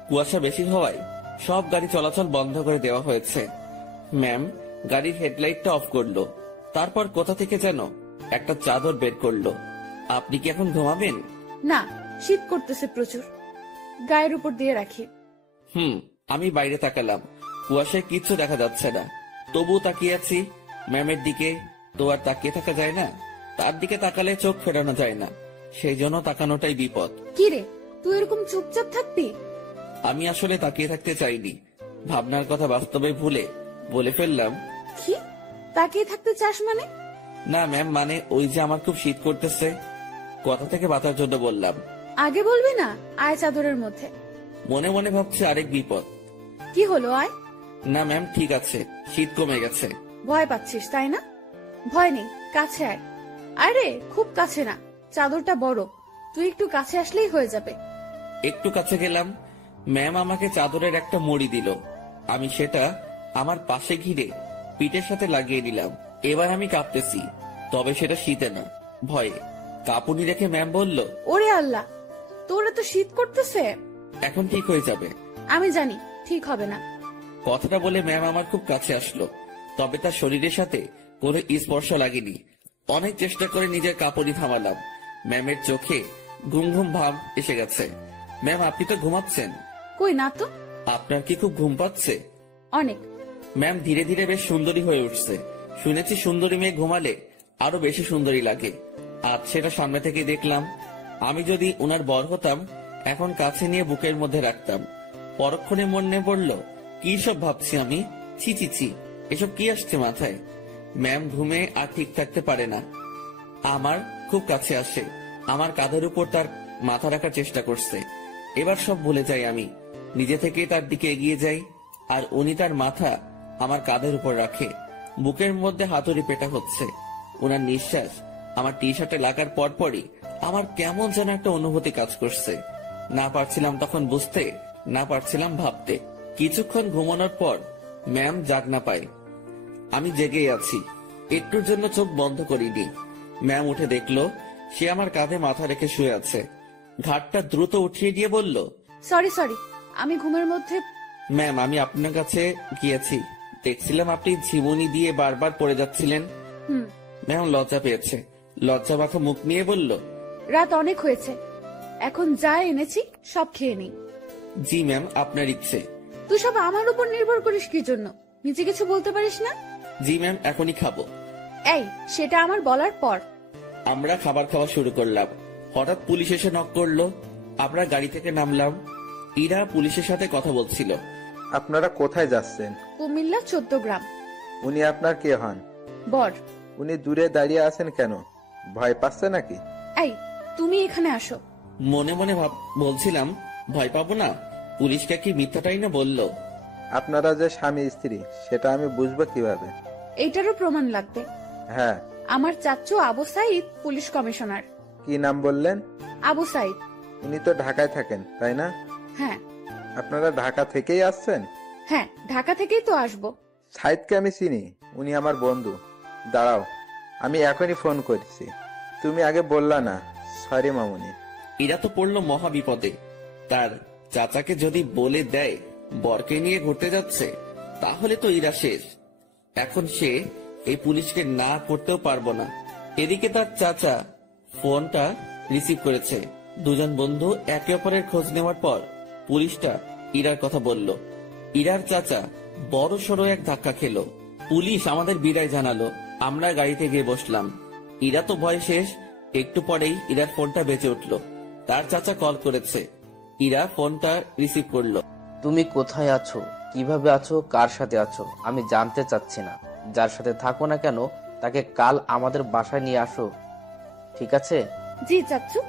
কুয়াশা বেশি হওয়ায় সব গাড়ি চলাচল বন্ধ করে দেওয়া হয়েছে। ম্যাম গাড়ির হেডলাইটটা অফ করলো। তারপর কোথা থেকে যেন একটা চাদর বের করলো। আপনি কি এখন ঘুমাবেন? না, শীত করতেছে প্রচুর, গায়ের উপর দিয়ে রাখি। আমি বাইরে তাকালাম। কুয়াশায় কিচ্ছু দেখা যাচ্ছে না, তবুও তাকিয়ে আছি ম্যামের দিকে। তো আর তাকিয়ে থাকা যায় না, তার দিকে তাকালে চোখ ফেরানো যায় না, সেই জন্য তাকানোটাই বিপদ। কি রে, তুই এরকম চুপচাপ থাকবি? আমি আসলে তাকিয়ে থাকতে চাইনি, ভাবনার কথা বাস্তবে ভুলে বলে ফেললাম। কি তাকিয়ে থাকতে চাস মানে? না ম্যাম, মানে ওই যে আমার খুব শীত করতেছে, কথা থেকে বাঁচার জন্য বললাম। আগে বলবি না? আয় চাদরের মধ্যে। মনে মনে ভাবছি আরেক বিপদ। কি হলো? আয়। না ম্যাম, ঠিক আছে, শীত কমে গেছে। ভয় পাচ্ছিস তাই না? ভয় নেই, কাছে আয়। আরে খুব কাছে না, চাদরটা বড়, তুই একটু কাছে আসলেই হয়ে যাবে। একটু কাছে গেলাম। ম্যাম আমাকে চাদরের একটা মুড়ি দিল। আমি সেটা আমার পাশে ঘিরে পিঠের সাথে লাগিয়ে নিলাম। এবার আমি কাঁপতেছি, তবে সেটা শীতে না, ভয়ে। কাঁপুনি রেখে ম্যাম বলল, ওরে আল্লাহ, তোর এত শীত করতেছে। এখন ঠিক হয়ে যাবে। আমি জানি ঠিক হবে না। কথাটা বলে ম্যাম আমার খুব কাছে আসলো, তবে তার শরীরের সাথে কোনো স্পর্শ লাগেনি। অনেক চেষ্টা করে নিজের কাঁপুনি থামালাম। ম্যামের চোখে ঘুম ঘুম ভাব এসে গেছে। ম্যাম, আপনি তো ঘুমাচ্ছেন। কই না তো। আপনার কি খুব ঘুম পাচ্ছে? অনেক। ম্যাম ধীরে ধীরে বেশ সুন্দরী হয়ে উঠছে। শুনেছি সুন্দরী মেয়ে ঘুমালে আরো বেশি সুন্দরী লাগে। আজ সেটা সামনে থেকে দেখলাম। আমি যদি ওনার বর হতাম, এখন কাছে নিয়ে বুকের মধ্যে রাখতাম। পরক্ষণে মনে পড়ল, কি সব ভাবছি আমি। ছি ছি ছি, এসব কি আসছে মাথায়। ম্যাম ঘুমে আর ঠিক থাকতে পারে না, আমার খুব কাছে আসে, আমার কাঁধের উপর তার মাথা রাখার চেষ্টা করছে। এবার সব ভুলে যাই আমি, নিজে থেকে তার দিকে এগিয়ে যাই, আর উনি তার মাথা আমার কাঁধের উপর রাখে। বুকের মধ্যে হাতুড়ি পেটা হচ্ছে। ওনার নিঃশ্বাস আমার টি শার্টে লাগার পরপরই আমার কেমন যেন একটা অনুভূতি কাজ করছে। না পারছিলাম তখন বুঝতে, না পারছিলাম ভাবতে। কিছুক্ষণ ঘুমানোর পর ম্যাম জাগ না পায়, আমি জেগেই আছি। একটুর জন্য চোখ বন্ধ করিনি। ম্যাম উঠে দেখলো সে আমার কাঁধে মাথা রেখে শুয়ে আছে। ঘাটটা দ্রুত উঠিয়ে দিয়ে বলল, সরি সরি, আমি ঘুমের মধ্যে। ম্যাম, আমি আপনার কাছে গিয়েছি, দেখছিলাম আপনি ঝিমুনি দিয়ে বারবার পড়ে যাচ্ছিলেন। ম্যাম লজ্জা পেয়েছে, লজ্জা মাখা মুখ নিয়ে বলল, রাত অনেক হয়েছে, এখন যা এনেছি সব খেয়ে নি। জি ম্যাম, আপনার ইচ্ছে। তুই সব আমার উপর নির্ভর করিস কি জন্য? নিজে কিছু বলতে পারিস না? জি ম্যাম, এখনই খাবো। এই, সেটা আমার বলার পর। আমরা খাবার খাওয়া শুরু করলাম। হঠাৎ পুলিশ এসে নক করলো। আমরা গাড়ি থেকে নামলাম। ইরা পুলিশের সাথে কথা বলছিল। আপনারা কোথায় যাচ্ছেন? কুমিল্লা 14 গ্রাম। উনি আপনার কে হন? বর। উনি দূরে দাঁড়িয়ে আছেন কেন? ভয় পাচ্ছে নাকি? এই, তুমি এখানে আসো। মনে মনে বলছিলাম, ভয় পাবো না? পুলিশকে কি মিথ্যাটাই না বললো? আপনারা যে স্বামী স্ত্রী সেটা আমি বুঝবো কিভাবে? এইটারও প্রমাণ লাগবে। হ্যাঁ। আমার চাচু আবু সাইদ পুলিশ কমিশনার। কি নাম বললেন? আবু সাইদ। উনি তো ঢাকায় থাকেন, তাই না? হ্যাঁ। আপনারা ঢাকা থেকেই আসছেন? হ্যাঁ, ঢাকা থেকেই তো আসবো। সাইদকে আমি চিনি, উনি আমার বন্ধু। দাঁড়াও, আমি এখনই ফোন করছি। তুমি আগে বললা না। সরি মামুনি। ইরা তো পড়লো মহা বিপদে। তার চাচাকে যদি বলে দেয় বরকে নিয়ে ঘুরতে যাচ্ছে, তাহলে তো ইরা শেষ। এখন সে এই পুলিশকে না করতেও পারবো না। এদিকে তার চাচা ফোনটা রিসিভ করেছে। দুজন বন্ধু একে অপরের খোঁজ নেওয়ার পর পুলিশটা ইরার কথা বলল। ইরার চাচা বড় সড়ো এক ধাক্কা খেলো। পুলিশ আমাদের বিদায় জানালো। আমরা গাড়িতে গিয়ে বসলাম। ইরা তো ভয় শেষ। একটু পরেই ইরার ফোনটা বেজে উঠলো। তার চাচা কল করেছে। ইরা ফোনটা রিসিভ করলো। তুমি কোথায় আছো, কিভাবে আছো, কার সাথে আছো আমি জানতে চাচ্ছি না। যার সাথে থাকো না কেন তাকে কাল আমাদের বাসায় নিয়ে আসো, ঠিক আছে? জি চাচু।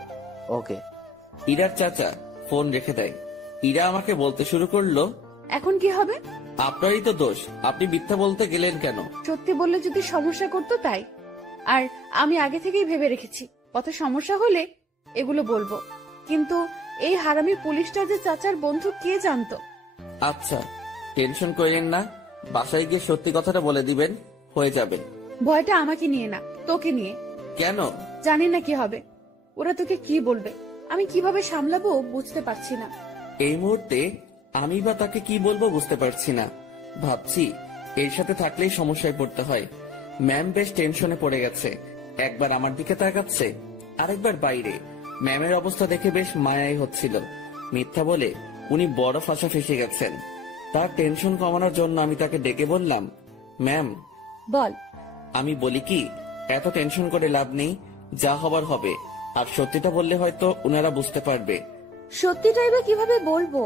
ওকে। ইরার চাচা ফোন রেখে দেয়। ইরা আমাকে বলতে শুরু করলো, এখন কি হবে? আপনারই তো দোষ। আপনি মিথ্যা বলতে গেলেন কেন? সত্যি বললে যদি সমস্যা করতো তাই। আর আমি আগে থেকেই ভেবে রেখেছি পথে সমস্যা হলে এগুলো বলবো। কিন্তু এই হারামি পুলিশটা যে চাচার বন্ধু কে জানতো? আচ্ছা, টেনশন করেন না। বাসায় গিয়ে সত্যি কথাটা বলে দিবেন, হয়ে যাবে। ভয়টা আমাকে নিয়ে না, তোকে নিয়ে। কেন? জানি না কি হবে। ওরা তোকে কি বলবে, আমি কিভাবে সামলাবো বুঝতে পারছি না। এই মুহূর্তে আমি বা তাকে কি বলবো বুঝতে পারছি না। ভাবছি এর সাথে থাকলেই সমস্যায় পড়তে হয়। ম্যাম বেশ টেনশনে পড়ে গেছে। একবার আমার দিকে তাকাচ্ছে, আরেকবার বাইরে। ম্যামের অবস্থা দেখে বেশ মায়াই হচ্ছিল। মিথ্যা বলে উনি বড় ফাঁসা ফেসে গেছেন। তার টেনশন কমানোর জন্য আমি তাকে ডেকে বললাম, ম্যাম। বল। আমি বলি কি, এত টেনশন করে লাভ নেই, যা হবার হবে। আর সত্যিটা বললে হয়তো উনারা বুঝতে পারবে। সত্যিটাই বা কিভাবে বলবো?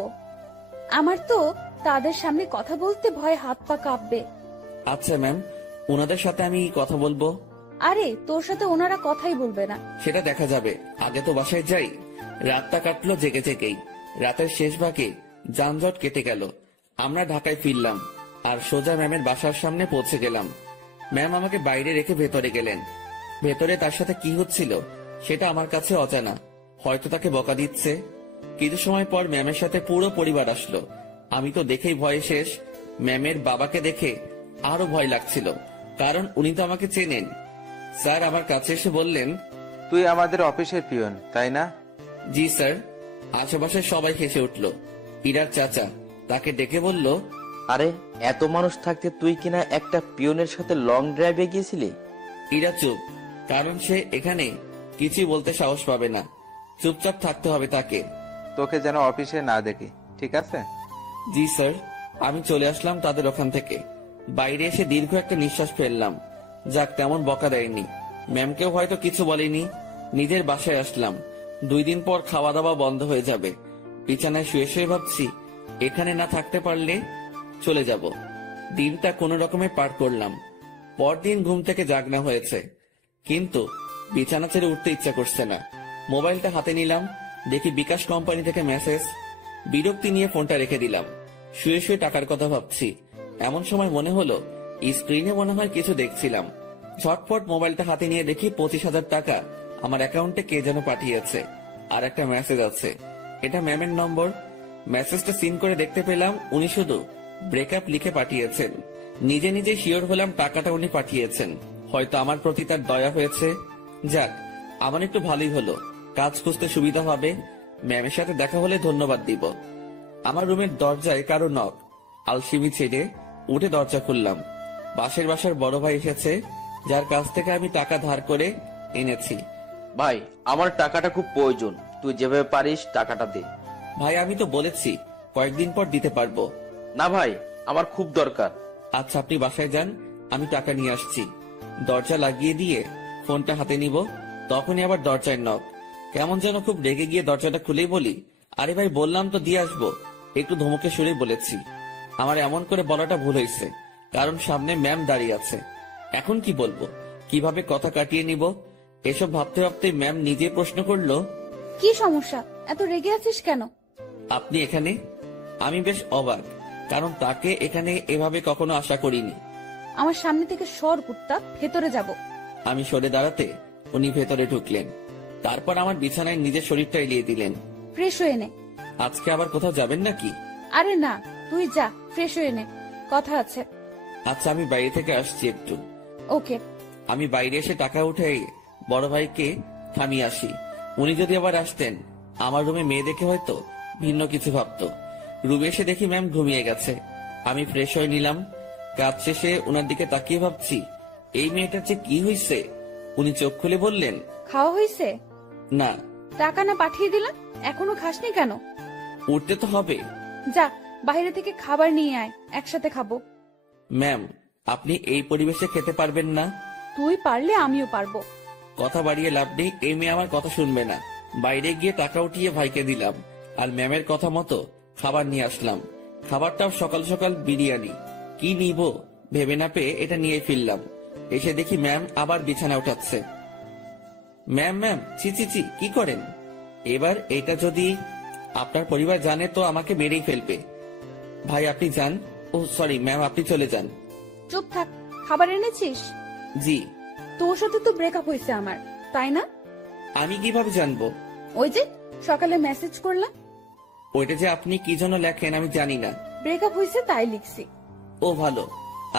আমার তো তাদের সামনে কথা বলতে ভয়, হাত পা কাঁপবে। আচ্ছা ম্যাম, ওনাদের সাথে আমি কথা বলবো। আরে তোর সাথে ওনারা কথাই বলবে না। সেটা দেখা যাবে, আগে তো বাসায় যাই। রাতটা কাটলো জেগে জেগেই। রাতের শেষ ভাগে যানজট কেটে গেল। আমরা ঢাকায় ফিরলাম আর সোজা ম্যামের বাসার সামনে পৌঁছে গেলাম। ম্যাম আমাকে বাইরে রেখে ভেতরে গেলেন। ভেতরে তার সাথে কি হচ্ছিল সেটা আমার কাছে অজানা। হয়তো তাকে বকা দিচ্ছে। কিছু সময় পর ম্যামের সাথে পুরো পরিবার আসলো। আমি তো দেখেই ভয়ে শেষ। ম্যামের বাবাকে দেখে আরো ভয় লাগছিল, কারণ উনি তো আমাকে চেনেন। স্যার আমার কাছে এসে বললেন, তুই আমাদের অফিসের পিয়ন, তাই না? জি স্যার। আশেপাশে সবাই হেসে উঠল। ইরার চাচা তাকে ডেকে বলল, আরে এত মানুষ থাকতে তুই কিনা একটা পিয়নের সাথে লং ড্রাইভে গিয়েছিলি? ইরা চুপ, কারণ সে এখানে কিছুই বলতে সাহস পাবে না। চুপচাপ থাকতে হবে তাকে। তোকে যেন অফিসে না দেখি, ঠিক আছে? জি স্যার। আমি চলে আসলাম তাদের ওখান থেকে। বাইরে এসে দীর্ঘ একটা নিঃশ্বাস ফেললাম। যাক, তেমন বকা দেয়নি। ম্যামকেও হয়তো কিছু বলেনি। নিজের বাসায় আসলাম। 2 দিন পর খাওয়া দাওয়া বন্ধ হয়ে যাবে। বিছানায় শুয়ে শুয়ে ভাবছি, এখানে না থাকতে পারলে চলে যাব। দিনটা কোনো রকমে পার করলাম। পরদিন ঘুম থেকে জাগনা হয়েছে, কিন্তু বিছানা ছেড়ে উঠতে ইচ্ছা করছে না। মোবাইলটা হাতে নিলাম, দেখি বিকাশ কোম্পানি থেকে মেসেজ। বিরক্তি নিয়ে ফোনটা রেখে দিলাম। শুয়ে শুয়ে টাকার কথা ভাবছি। এমন সময় মনে হলো স্ক্রিনে মনে হয় কিছু দেখছিলাম। ঝটপট মোবাইলটা হাতে নিয়ে দেখি 25,000 টাকা আমার অ্যাকাউন্টে কে যেন পাঠিয়েছে। আর একটা মেসেজ আছে, এটা ম্যামের নম্বর। মেসেজটা সিন করে দেখতে পেলাম উনি শুধু ব্রেকআপ লিখে পাঠিয়েছেন। নিজে নিজে শিওর হলাম টাকাটা উনি পাঠিয়েছেন। হয়তো আমার প্রতি তার দয়া হয়েছে। যাক, আমার একটু ভালোই হলো। কাজ খুঁজতে সুবিধা হবে। ম্যামের সাথে দেখা হলে ধন্যবাদ দিব। আমার রুমের দরজায় কারো নক। আলসিমি ছেড়ে উঠে দরজা খুললাম। পাশের বাসার বড় ভাই এসেছে, যার কাছ থেকে আমি টাকা ধার করে এনেছি। ভাই, আমার টাকাটা খুব প্রয়োজন, তুই যেভাবে পারিস টাকাটা দে। ভাই আমি তো বলেছি কয়েকদিন পর দিতে পারবো। না ভাই, আমার খুব দরকার। আচ্ছা আপনি বাসায় যান, আমি টাকা নিয়ে আসছি। দরজা লাগিয়ে দিয়ে ফোনটা হাতে নিব। তখনই আবার দরজায় নক। কেমন যেন খুব রেগে গিয়ে দরজাটা খুলেই বলি, আরে ভাই বললাম তো দিয়ে আসবো। একটু ধমকে সুরে বলেছি। আমার এমন করে বলাটা ভুল হয়েছে, কারণ সামনে ম্যাম দাঁড়িয়ে আছে। এখন কি বলবো, কিভাবে কথা কাটিয়ে নিব, এসব ভাবতে ভাবতে ম্যাম নিজে প্রশ্ন করলো, কি সমস্যা, এত রেগে আছিস কেন? আপনি এখানে? আমি বেশ অবাক, কারণ তাকে এখানে এভাবে কখনো আশা করিনি। আমার সামনে থেকে সর কুত্তা, ভেতরে যাব। আমি সরে দাঁড়াতে উনি ভেতরে ঢুকলেন। তারপর আমার বিছানায় নিজের শরীরটা এলিয়ে দিলেন। ফ্রেশ হয়ে নে। আজকে আবার কোথাও যাবেন নাকি? আরে না, তুই যা, ফ্রেশ হয়ে নে, কথা আছে। আচ্ছা, আমি বাইরে থেকে আসছি একটু। ওকে। আমি বাইরে এসে টাকা উঠে বড় ভাইকে থামিয়ে আসি। উনি যদি আবার আসতেন, আমার রুমে মেয়ে দেখে হয়তো ভিন্ন কিছু ভাবতো। রুমে এসে দেখি ম্যাম ঘুমিয়ে গেছে। আমি ফ্রেশ হয়ে নিলাম। কাজ শেষে ওনার দিকে তাকিয়ে ভাবছি, এই মেয়েটার যে কি হয়েছে। উনি চোখ খুলে বললেন, খাওয়া হয়েছে? না। টাকা না পাঠিয়ে দিলাম, এখনো খাসনি কেন? উঠতে তো হবে। যা, বাইরে থেকে খাবার নিয়ে আয়, একসাথে খাবো। ম্যাম, আপনি এই পরিবেশে খেতে পারবেন না। তুই পারলে আমিও পারবো। কথা বাড়িয়ে লাভ নেই, এই মেয়ে আমার কথা শুনবে না। বাইরে গিয়ে টাকা উঠিয়ে ভাইকে দিলাম, আর ম্যামের কথা মতো খাবার নিয়ে আসলাম। খাবারটাও সকাল সকাল বিরিয়ানি। কি নিব ভেবে না পেয়ে এটা নিয়ে ফিরলাম। এসে দেখি ম্যাম আবার বিছানা উঠাচ্ছে। ম্যাম ম্যাম, ছি ছি ছি, কি করেন? এবার এটা যদি আপনার পরিবার জানে তো আমাকে মেরেই ফেলবে। ভাই আপনি যান। ও সরি ম্যাম, আপনি চলে যান। চুপ থাক, খাবার এনেছিস? জি। তোর সাথে তো ব্রেকআপ হয়েছে আমার, তাই না? আমি কিভাবে জানবো? ওই যে সকালে মেসেজ করলাম। ওইটা যে আপনি কি জন্য লেখেন আমি জানি না। ব্রেকআপ হয়েছে তাই লিখছি। ও ভালো।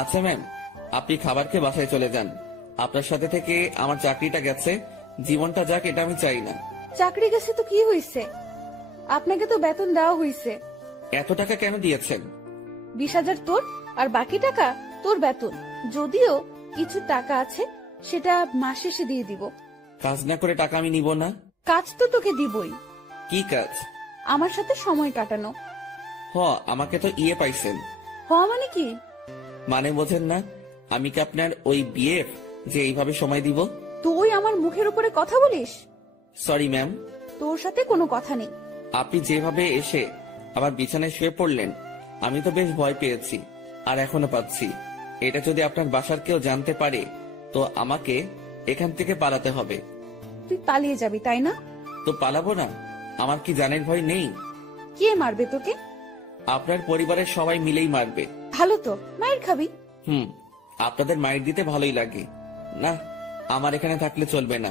আচ্ছা ম্যাম, আপনি খাবার খেয়ে বাসায় চলে যান। আপনার সাথে থেকে আমার চাকরিটা গেছে, জীবনটা যাক এটা আমি চাই না। চাকরি গেছে তো কি হয়েছে? আপনাকে তো বেতন দেওয়া হয়েছে। এত টাকা কেন দিয়েছেন? 20,000 তোর, আর বাকি টাকা তোর বেতন। যদিও কিছু টাকা আছে, সেটা মাস শেষে দিয়ে দিব। কাজ না করে টাকা আমি নিব না। কাজ তো তোকে দিবই। কি কাজ? আমার সাথে সময় কাটানো। আমাকে তো ইয়ে পাইছেন। মানে কি? মানে বোঝেন না? আমি কি আপনার ওই বিএফ যে এইভাবে সময় দিব? তুই আমার মুখের উপরে কথা বলিস? Sorry ma'am. তোর সাথে কোনো কথা নেই। আপনি যেভাবে এসে আমার বিছানায় শুয়ে পড়লেন, আমি তো বেশ ভয় পেয়েছি, আর এখনো পাচ্ছি। এটা যদি আপনার বাসার কেউ জানতে পারে তো আমাকে এখান থেকে পালাতে হবে। তুই পালিয়ে যাবি তাই না? তো পালাবো না? আমার কি জানের ভয় নেই? কে মারবে তোকে? আপনার পরিবারের সবাই মিলেই মারবে। ভালো তো, মায়ের খাবি। আপনাদের মাইর দিতে ভালোই লাগে না। আমার এখানে থাকলে চলবে না,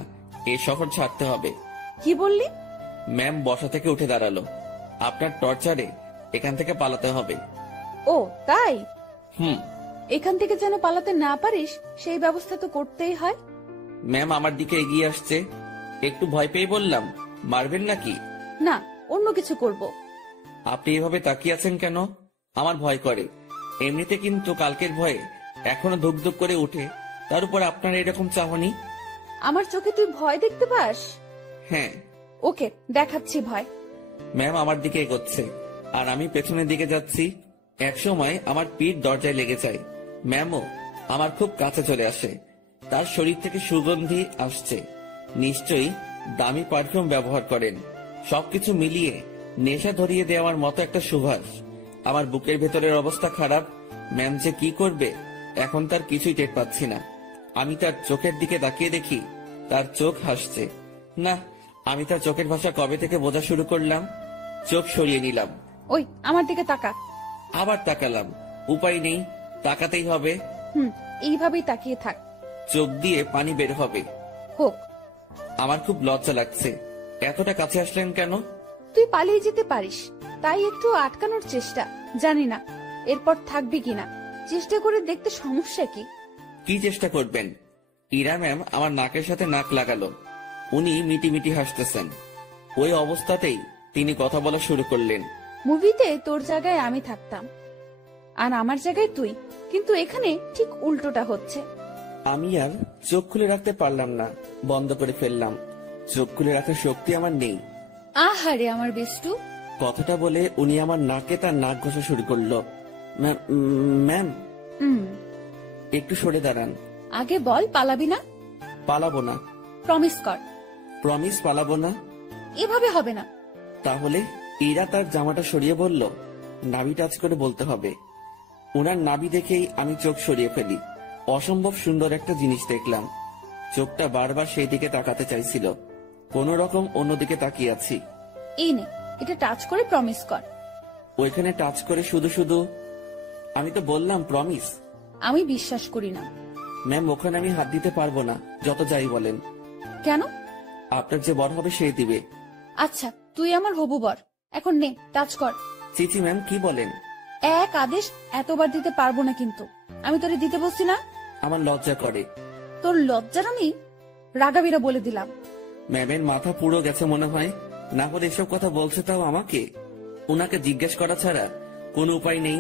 এই শহর ছাড়তে হবে। কি বললি? ম্যাম বসা থেকে উঠে দাঁড়ালো। আপনার টর্চারে এখান থেকে পালাতে হবে। ও তাই? হুম। এখান থেকে যেন পালাতে না পারিস সেই ব্যবস্থা তো করতেই হয়। ম্যাম আমার দিকে এগিয়ে আসছে। একটু ভয় পেয়ে বললাম, মারবেন নাকি? না, অন্য কিছু করব। আপনি এভাবে তাকিয়ে আছেন কেন? আমার ভয় করে এমনিতে, কিন্তু কালকের ভয়ে এখনো ধুক ধুক করে উঠে, তার উপর আপনার এরকম চাহনি। আমার চোখে তুই ভয় দেখতে পাস? হ্যাঁ। ওকে, দেখাচ্ছি ভয়। ম্যাম আমার দিকে এগোচ্ছে, আর আমি পেছনের দিকে যাচ্ছি। একসময় আমার পিঠ দরজায় লেগে যায়। ম্যামও আমার খুব কাছে চলে আসে। তার শরীর থেকে সুগন্ধি আসছে। নিশ্চয়ই দামি পারফিউম ব্যবহার করেন। সবকিছু মিলিয়ে নেশা ধরিয়ে দেওয়ার মতো একটা সুবাস। আমার বুকের ভেতরের অবস্থা খারাপ। ম্যাম যে কি করবে এখন তার কিছুই টের পাচ্ছি না। আমি তার চোখের দিকে তাকিয়ে দেখি তার চোখ হাসছে। না, আমি তার চোখের ভাষা কবে থেকে বোঝা শুরু করলাম। চোখ সরিয়ে নিলাম। ওই আমার দিকে তাকা। আবার তাকালাম। উপায় নেই, তাকাতেই হবে। এইভাবেই তাকিয়ে থাক। চোখ দিয়ে পানি বের হবে। হোক। আমার খুব লজ্জা লাগছে। এতটা কাছে আসলেন কেন? তুই পালিয়ে যেতে পারিস, তাই একটু আটকানোর চেষ্টা। জানি না এরপর থাকবি কিনা, চেষ্টা করে দেখতে সমস্যা কি? কি চেষ্টা করবেন? ইরা ম্যাম আমার নাকের সাথে নাক লাগালো। উনি মিটি মিটি হাসতেছেন। ওই অবস্থাতেই তিনি কথা বলা শুরু করলেন। মুভিতে তোর জায়গায় আমি থাকতাম, আর আমার জায়গায় তুই, কিন্তু এখানে ঠিক উল্টোটা হচ্ছে। আমি আর চোখ খুলে রাখতে পারলাম না, বন্ধ করে ফেললাম। চোখ খুলে রাখার শক্তি আমার নেই। আহারে আমার বেষ্টু। কথাটা বলে উনি আমার নাকে তার নাক ঘষা শুরু করলো। ম্যাম, হুম, একটু সরে দাঁড়ান। আগে বল পালাবি না? পালাবো না। প্রমিস কর। প্রমিস পালাবো না। এভাবে হবে না। তাহলে ইরা তার জামাটা সরিয়ে বলল, নাভি টাচ করে বলতে হবে। ওনার নাভি দেখেই আমি চোখ সরিয়ে ফেলি। অসম্ভব সুন্দর একটা জিনিস দেখলাম। চোখটা বারবার সেই দিকে তাকাতে চাইছিল, কোন রকম অন্যদিকে তাকিয়ে আছি। এই নে, এটা টাচ করে প্রমিস কর। ওইখানে টাচ করে শুধু শুধু। আমি তো বললাম প্রমিস। আমি বিশ্বাস করি না। ম্যাম, ওখানে আমি হাত দিতে পারবো না, যত যাই বলেন। কেন? আপনার যে বর হবে সেই দিবে। আচ্ছা, তুই আমার হবু বর, এখন নে টাচ কর। চিচি ম্যাম, কি বলেন? এক আদেশ এতবার দিতে পারবো না, কিন্তু আমি তোরে দিতে বলছি না। আমার লজ্জা করে। তোর লজ্জার আমি রাগাবিরা বলে দিলাম। ম্যামের মাথা পুরো গেছে মনে হয়, না হলে এসব কথা বলছে তাও আমাকে। উনাকে জিজ্ঞেস করা ছাড়া কোনো উপায় নেই।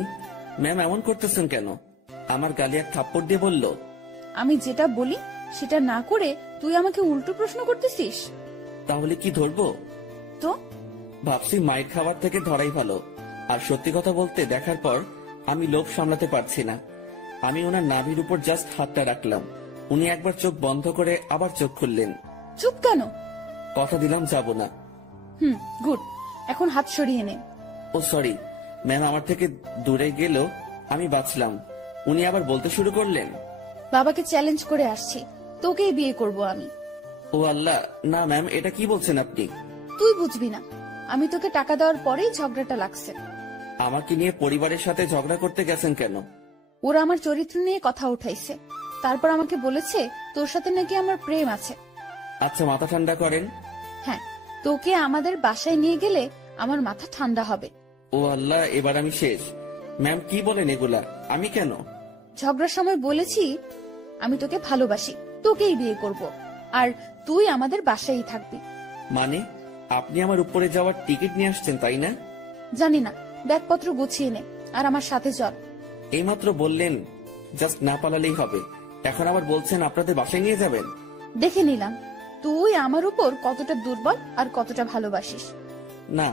ম্যাম, এমন করতেছেন কেন? আমার গালে এক থাপ্পড় দিয়ে বলল, আমি যেটা বলি সেটা না করে তুই আমাকে উল্টো প্রশ্ন করতেছিস। তাহলে কি ধরবো? তো ভাবছি মাইর খাবার থেকে ধরাই ভালো। আর সত্যি কথা বলতে, দেখার পর আমি লোভ সামলাতে পারছি না। আমি ওনার নাভির উপর জাস্ট হাতটা রাখলাম। উনি একবার চোখ বন্ধ করে আবার চোখ খুললেন। চুপ কেন? কথা দিলাম যাব না। গুড, এখন হাত সরিয়ে নে। ও সরি ম্যাম, আমার থেকে দূরে গেলেও আমি বাঁচলাম। উনি আবার বলতে শুরু করলেন, বাবাকে চ্যালেঞ্জ করে আসছি, তোকেই বিয়ে করব আমি। ও আল্লাহ, না ম্যাম, এটা কি বলছেন আপনি? তুই বুঝবি না, আমি তোকে টাকা দেওয়ার পরেই ঝগড়াটা লাগছে। আমাকে নিয়ে পরিবারের সাথে ঝগড়া করতে গেছেন কেন? ওরা আমার চরিত্র নিয়ে কথা উঠাইছে, তারপর আমাকে বলেছে তোর সাথে নাকি আমার প্রেম আছে। আচ্ছা, মাথা ঠান্ডা করেন। হ্যাঁ, তোকে আমাদের বাসায় নিয়ে গেলে আমার মাথা ঠান্ডা হবে। ও আল্লাহ, এবার আমি শেষ। ম্যাম, কি বলেন এগুলা? আমি কেন? ঝগড়ার সময় বলেছি আমি তোকে ভালোবাসি, তোকেই বিয়ে করব, আর তুই আমাদের বাসায়ই থাকবি। মানে আপনি আমার উপরে যাওয়ার টিকিট নিয়ে আসছেন, তাই না? জানি না, ব্যাগপত্র গুছিয়ে নে আর আমার সাথে চল। এইমাত্র বললেন জাস্ট না পালালেই হবে, এখন আবার বলছেন আপনাদের বাসায় নিয়ে যাবেন। দেখে নিলাম তুই আমার উপর কতটা দুর্বল আর কতটা ভালোবাসিস। না,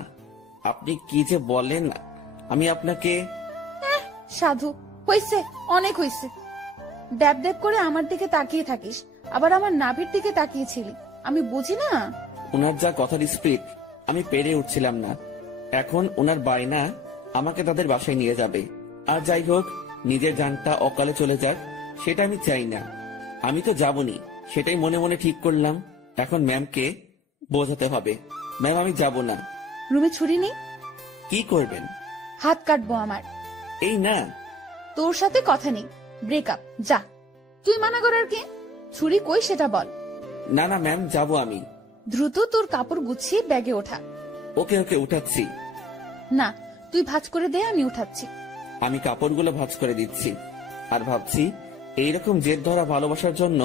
আপনি কি যে বলেন। আমি আপনাকে। সাধু, হইছে, অনেক হইছে। ড্যাব ড্যাব করে আমার দিকে তাকিয়ে থাকিস, আবার আমার নাভির দিকে তাকিয়েছিলি। আমি বুঝি না। ওনার যা কথার স্পিড, আমি পেরে উঠছিলাম না। এখন ওনার বায়না আমাকে তাদের বাসায় নিয়ে যাবে। আর যাই হোক, নিজের জানটা অকালে চলে যাক সেটা আমি চাই না। আমি তো যাবনি, সেটাই মনে মনে ঠিক করলাম। এখন ম্যামকে বোঝাতে হবে, ম্যাম আমি যাব না। রুমে ছুরি নেই? কি করবেন? হাত কাটবো আমার। এই না, তোর সাথে কথা নেই, ব্রেকআপ, যা। তুই মানা করার কে? ছুরি কই সেটা বল। না না ম্যাম, যাব আমি। দ্রুত তোর কাপড় গুছিয়ে ব্যাগে ওঠা। ওকে ওকে, উঠাচ্ছি। না, তুই ভাঁজ করে দে, আমি উঠাচ্ছি। আমি কাপড়গুলো ভাঁজ করে দিচ্ছি আর ভাবছি, এইরকম জেদ ধরা ভালোবাসার জন্য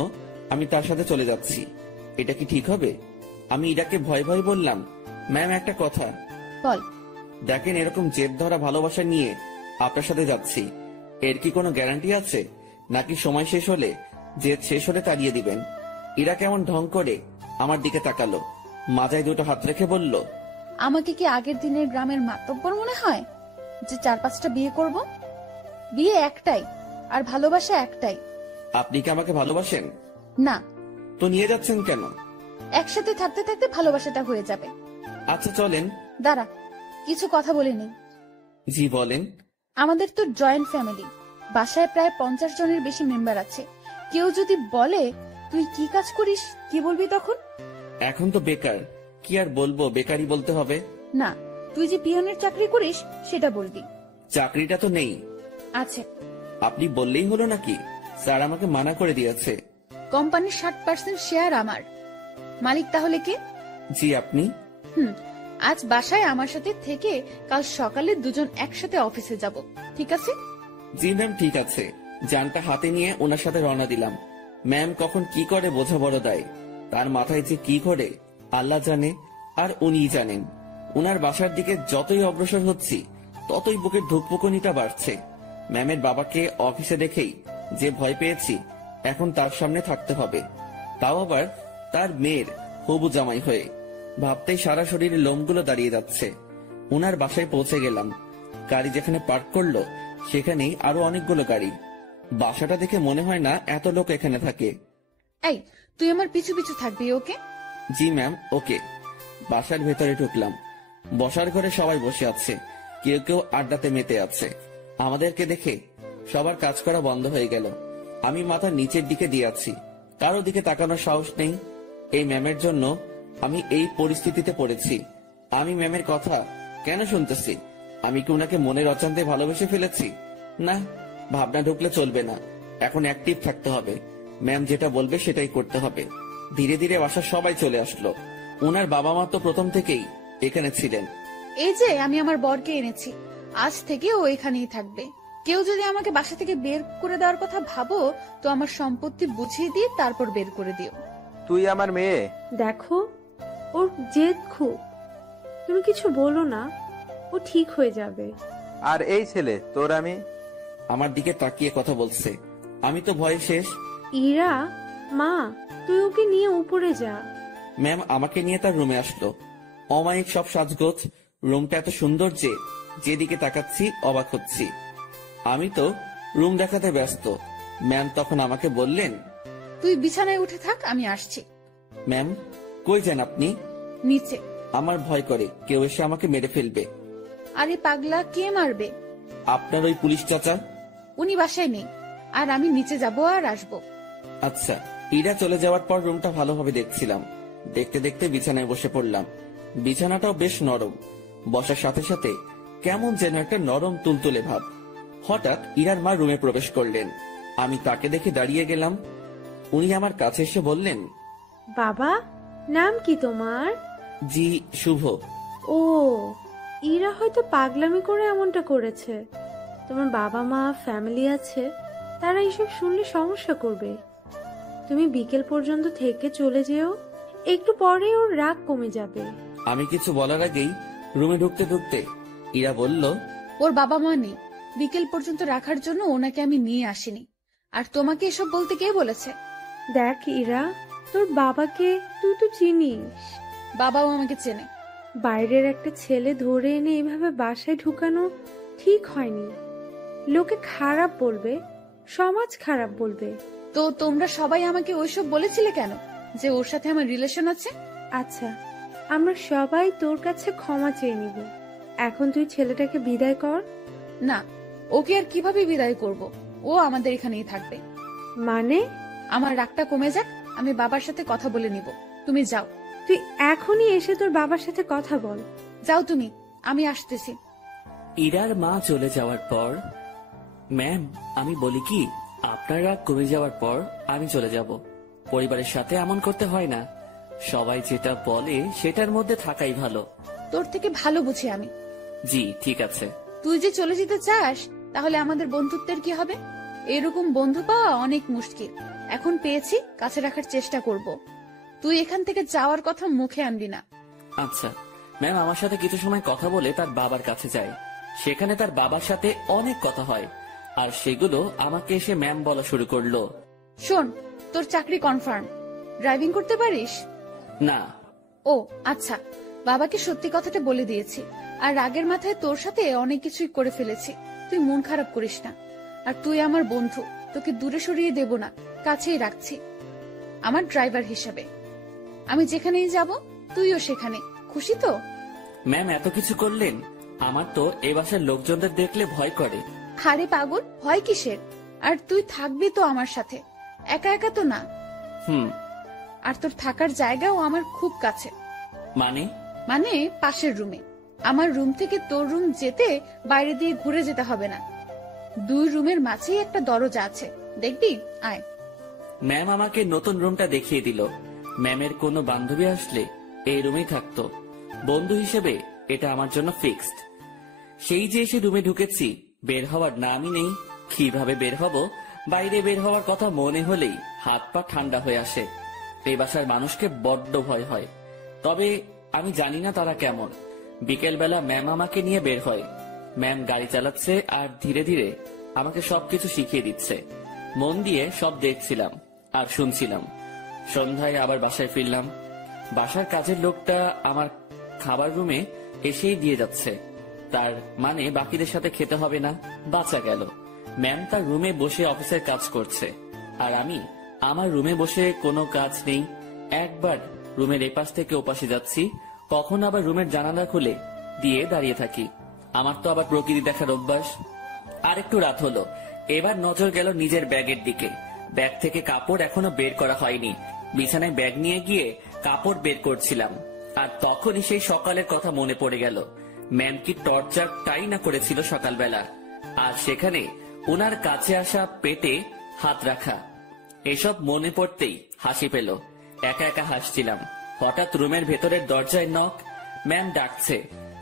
আমি তার সাথে চলে যাচ্ছি। এটা কি ঠিক হবে? আমি ইরাকে ভয় ভয় বললাম, ম্যাম একটা কথা। বল। দেখেন, এরকম জেদ ধরা ভালোবাসা নিয়ে আপনার সাথে যাচ্ছি, এর কি কোনো গ্যারান্টি আছে? নাকি সময় শেষ হলে, জেদ শেষ হলে তাড়িয়ে দিবেন? ইরা কেমন ঢং করে আমার দিকে তাকালো, মাথায় দুটো হাত রেখে বলল, আমাকে কি আগের দিনের গ্রামের মাতব্বর মনে হয় যে 4-5টা বিয়ে করব? বিয়ে একটাই, আর ভালোবাসা একটাই। আপনি কি আমাকে ভালোবাসেন? না। তো নিয়ে যাচ্ছেন কেন? একসাথে থাকতে থাকতে ভালোবাসাটা হয়ে যাবে। আচ্ছা চলেন। দাঁড়া, কিছু কথা বলে নি। জি বলেন। আমাদের তো জয়েন্ট ফ্যামিলি, বাসায় প্রায় 50 জনের বেশি মেম্বার আছে। কেউ যদি বলে তুই কি কাজ করিস, কি বলবি তখন? এখন তো বেকার, কি আর বলবো, বেকারই বলতে হবে। না, তুই যে পিয়নের চাকরি করিস সেটা বলবি। চাকরিটা তো নেই। আছে। আপনি বললেই হলো নাকি? স্যার আমাকে মানা করে দিয়েছে। কোম্পানির 60% শেয়ার আমার। মালিক তাহলে কে? জি আপনি। আজ বাসায় আমার সাথে থেকে কাল সকালে দুজন একসাথে অফিসে যাব, ঠিক আছে? জি ম্যাম, ঠিক আছে। জানটা হাতে নিয়ে ওনার সাথে রওনা দিলাম। ম্যাম কখন কি করে বোঝা বড় দায়। তার মাথায় যে কি করে আল্লাহ জানে, আর উনিই জানেন। উনার বাসার দিকে যতই অগ্রসর হচ্ছি, ততই বুকের ধুকপুকুনিটা বাড়ছে। ম্যামের বাবাকে অফিসে দেখেই যে ভয় পেয়েছি, এখন তার সামনে থাকতে হবে, তাও আবার তার মেয়ের হবু জামাই হয়ে। ভাবতেই সারা শরীরে লোমগুলো দাঁড়িয়ে যাচ্ছে। উনার বাসায় পৌঁছে গেলাম। গাড়ি যেখানে পার্ক করলো সেখানেই আরো অনেকগুলো গাড়ি। বাসাটা দেখে মনে হয় না এত লোক এখানে থাকে। এই, তুই আমার পিছু পিছু থাকবি, ওকে? জি ম্যাম, ওকে। বাসার ভেতরে ঢুকলাম। বসার ঘরে সবাই বসে আছে, কেউ কেউ আড্ডাতে মেতে আছে। আমাদেরকে দেখে সবার কাজ করা বন্ধ হয়ে গেল। আমি মাথা নিচের দিকে দিয়ে আছি, কারো দিকে তাকানোর সাহস নেই। এই ম্যামের জন্য আমি এই পরিস্থিতিতে পড়েছি। আমি ম্যামের কথা কেন শুনতেছি? আমি কি ওনাকে মনের অজান্তে ভালোবেসে ফেলেছি? না, ভাবনা ঢুকলে চলবে না। এখন অ্যাক্টিভ থাকতে হবে। ম্যাম যেটা বলবে সেটাই করতে হবে। ধীরে ধীরে বাসার সবাই চলে আসলো। ওনার বাবা মা তো প্রথম থেকেই এখানে ছিলেন। এই যে আমি আমার বরকে এনেছি, আজ থেকে ও এখানেই থাকবে। কেউ যদি আমাকে বাসা থেকে বের করে দেওয়ার কথা ভাবো, তো আমার সম্পত্তি বুঝিয়ে দিয়ে তারপর বের করে দিও। তুই আমার মেয়ে। দেখো, ওর জেদ খুব। তুমি কিছু বলো না, ও ঠিক হয়ে যাবে। আর এই ছেলে তোর আমি। আমার দিকে তাকিয়ে কথা বলছে। আমি তো ভয়ে শেষ। ইরা, মা, তুই ওকে নিয়ে উপরে যা। ম্যাম আমাকে নিয়ে তার রুমে আসলো। অমায়িক সব সাজগোজ, রুমটা এত সুন্দর যে যেদিকে তাকাচ্ছি অবাক হচ্ছি। আমি তো রুম দেখাতে ব্যস্ত। ম্যাম তখন আমাকে বললেন, তুই বিছানায় উঠে থাক, আমি আসছি। ম্যাম কই যান আপনি? নিচে। আমার ভয় করে কেউ এসে আমাকে মেরে ফেলবে। আরে পাগলা, কে মারবে? আপনার ওই পুলিশ চাচা। উনি বাসায় নেই, আর আমি নিচে যাব আর আসবো। আচ্ছা। ইরা চলে যাওয়ার পর রুমটা ভালোভাবে দেখছিলাম। দেখতে দেখতে বিছানায় বসে পড়লাম। বিছানাটাও বেশ নরম। বসার সাথে সাথে কেমন যেন একটা নরম তুলতুলে ভাব। হঠাৎ ইরার মা রুমে প্রবেশ করলেন। আমি তাকে দেখে দাঁড়িয়ে গেলাম। উনি আমার কাছে এসে বললেন, বাবা, নাম কি তোমার? জি শুভ। ও, ইরা হয়তো পাগলামি করে এমনটা করেছে। তোমার বাবা মা, ফ্যামিলি আছে, তারা এসব শুনলে সমস্যা করবে। তুমি বিকেল পর্যন্ত থেকে চলে যেও, একটু পরে ওর রাগ কমে যাবে। আমি কিছু বলার আগেই রুমে ঢুকতে ঢুকতে ইরা বলল, ওর বাবা মা নেই, বিকেল পর্যন্ত রাখার জন্য ওনাকে আমি নিয়ে আসিনি। আর তোমাকে এসব বলতে কে বলেছে? দেখ ইরা, তোর বাবাকে তুই তো চিনিস। বাবাও আমাকে চেনে। বাইরের একটা ছেলে ধরে এনে এইভাবে বাসায় ঢুকানো ঠিক হয়নি। লোকে খারাপ বলবে, সমাজ খারাপ বলবে। তো তোমরা সবাই আমাকে ওইসব বলেছিলে কেন, যে ওর সাথে আমার রিলেশন আছে? আচ্ছা, আমরা সবাই তোর কাছে ক্ষমা চেয়ে নিব। এখন তুই ছেলেটাকে বিদায় কর। না, ওকে আর কিভাবে বিদায় করব? ও আমাদের এখানেই থাকবে। মানে? আমার রাগটা কমে যাক, আমি বাবার সাথে কথা বলে নিব। তুমি যাও। তুই এখনই এসে তোর বাবার সাথে কথা বল। যাও তুমি, আমি আসতেছি। ইরার মা চলে যাওয়ার পর, ম্যাম আমি বলি কি, আপনার রাগ কমে যাওয়ার পর আমি চলে যাব। পরিবারের সাথে এমন করতে হয় না। সবাই যেটা বলে সেটার মধ্যে থাকাই ভালো। তোর থেকে ভালো বুঝি আমি। জি ঠিক আছে। তুই যে চলে যেতে চাস, তাহলে আমাদের বন্ধুত্বের কি হবে? এরকম বন্ধু পাওয়া অনেক মুশকিল। এখন পেয়েছি, কাছে রাখার চেষ্টা করব। তুই এখান থেকে যাওয়ার কথা মুখে আনবি না। আচ্ছা ম্যাম আমার সাথে কিছু সময় কথা বলে তার বাবার কাছে যায়। সেখানে তার বাবার সাথে অনেক কথা হয়, আর সেগুলো আমাকে এসে ম্যাম বলা শুরু করলো। শোন, তোর চাকরি কনফার্ম। ড্রাইভিং করতে পারিস? না। ও আচ্ছা, বাবাকে সত্যি কথাটা বলে দিয়েছি। আর রাগের মাথায় তোর সাথে অনেক কিছুই করে ফেলেছি। তুই মন খারাপ করিস না। আর তুই আমার বন্ধু, তোকে দূরে সরিয়ে দেব না, কাছেই রাখছি আমার ড্রাইভার হিসাবে। আমি যেখানেই যাব তুইও সেখানে। খুশি তো? ম্যাম এত কিছু করলেন, আমার তো এ বাসার লোকজনদের দেখলে ভয় করে। আরে পাগল, ভয় কিসের? আর তুই থাকবি তো আমার সাথে, একা একা তো না। হুম। আর তোর থাকার জায়গাও আমার খুব কাছে। মানে? মানে পাশের রুমে। আমার রুম থেকে তোর রুম যেতে বাইরে দিয়ে ঘুরে যেতে হবে না। 2 রুমের মাঝেই একটা দরজা আছে, দেখবি? আয়। ম্যাম আমাকে নতুন রুমটা দেখিয়ে দিল। ম্যামের কোনো বান্ধবী আসলে এই রুমেই থাকতো। বন্ধু হিসেবে এটা আমার জন্য ফিক্সড। সেই যে এসে রুমে ঢুকেছি, বের হওয়ার নামই নেই। কিভাবে বের হব? বাইরে বের হওয়ার কথা মনে হলেই হাত পা ঠান্ডা হয়ে আসে। এই বাসার মানুষকে বড্ড ভয় হয়, তবে আমি জানি না তারা কেমন। বিকেল বেলা ম্যাম আমাকে নিয়ে বের হয়। ম্যাম গাড়ি চালাচ্ছে আর ধীরে ধীরে আমাকে সবকিছু শিখিয়ে দিচ্ছে। মন দিয়ে সব দেখছিলাম আর শুনছিলাম। সন্ধ্যায় আবার বাসায় ফিরলাম। বাসার কাজের লোকটা আমার খাবার রুমে এসেই দিয়ে যাচ্ছে। তার মানে বাকিদের সাথে খেতে হবে না। বাঁচা গেল। ম্যাম তার রুমে বসে অফিসের কাজ করছে, আর আমি আমার রুমে বসে কোনো কাজ নেই, একবার রুমের এপাশ থেকে ওপাশে যাচ্ছি, কখন আবার রুমের জানালা খুলে দিয়ে দাঁড়িয়ে থাকি। আমার তো আবার প্রকৃতি দেখার অভ্যাস। আর একটু রাত হলো, এবার নজর গেল নিজের ব্যাগের দিকে। ব্যাগ থেকে কাপড় এখনো বের করা হয়নি। বিছানায় ব্যাগ নিয়ে গিয়ে কাপড় বের করছিলাম, আর তখনই সেই সকালের কথা মনে পড়ে গেল। ম্যাম কি টর্চারটাই না করেছিল সকালবেলা, আর সেখানে ওনার কাছে আসা পেটে হাত রাখা। এসব মনে পড়তেই হাসি পেল। একা একা হাসছিলাম। হঠাৎ রুমের ভেতরের দরজায় নক। ম্যাম ডাকছে।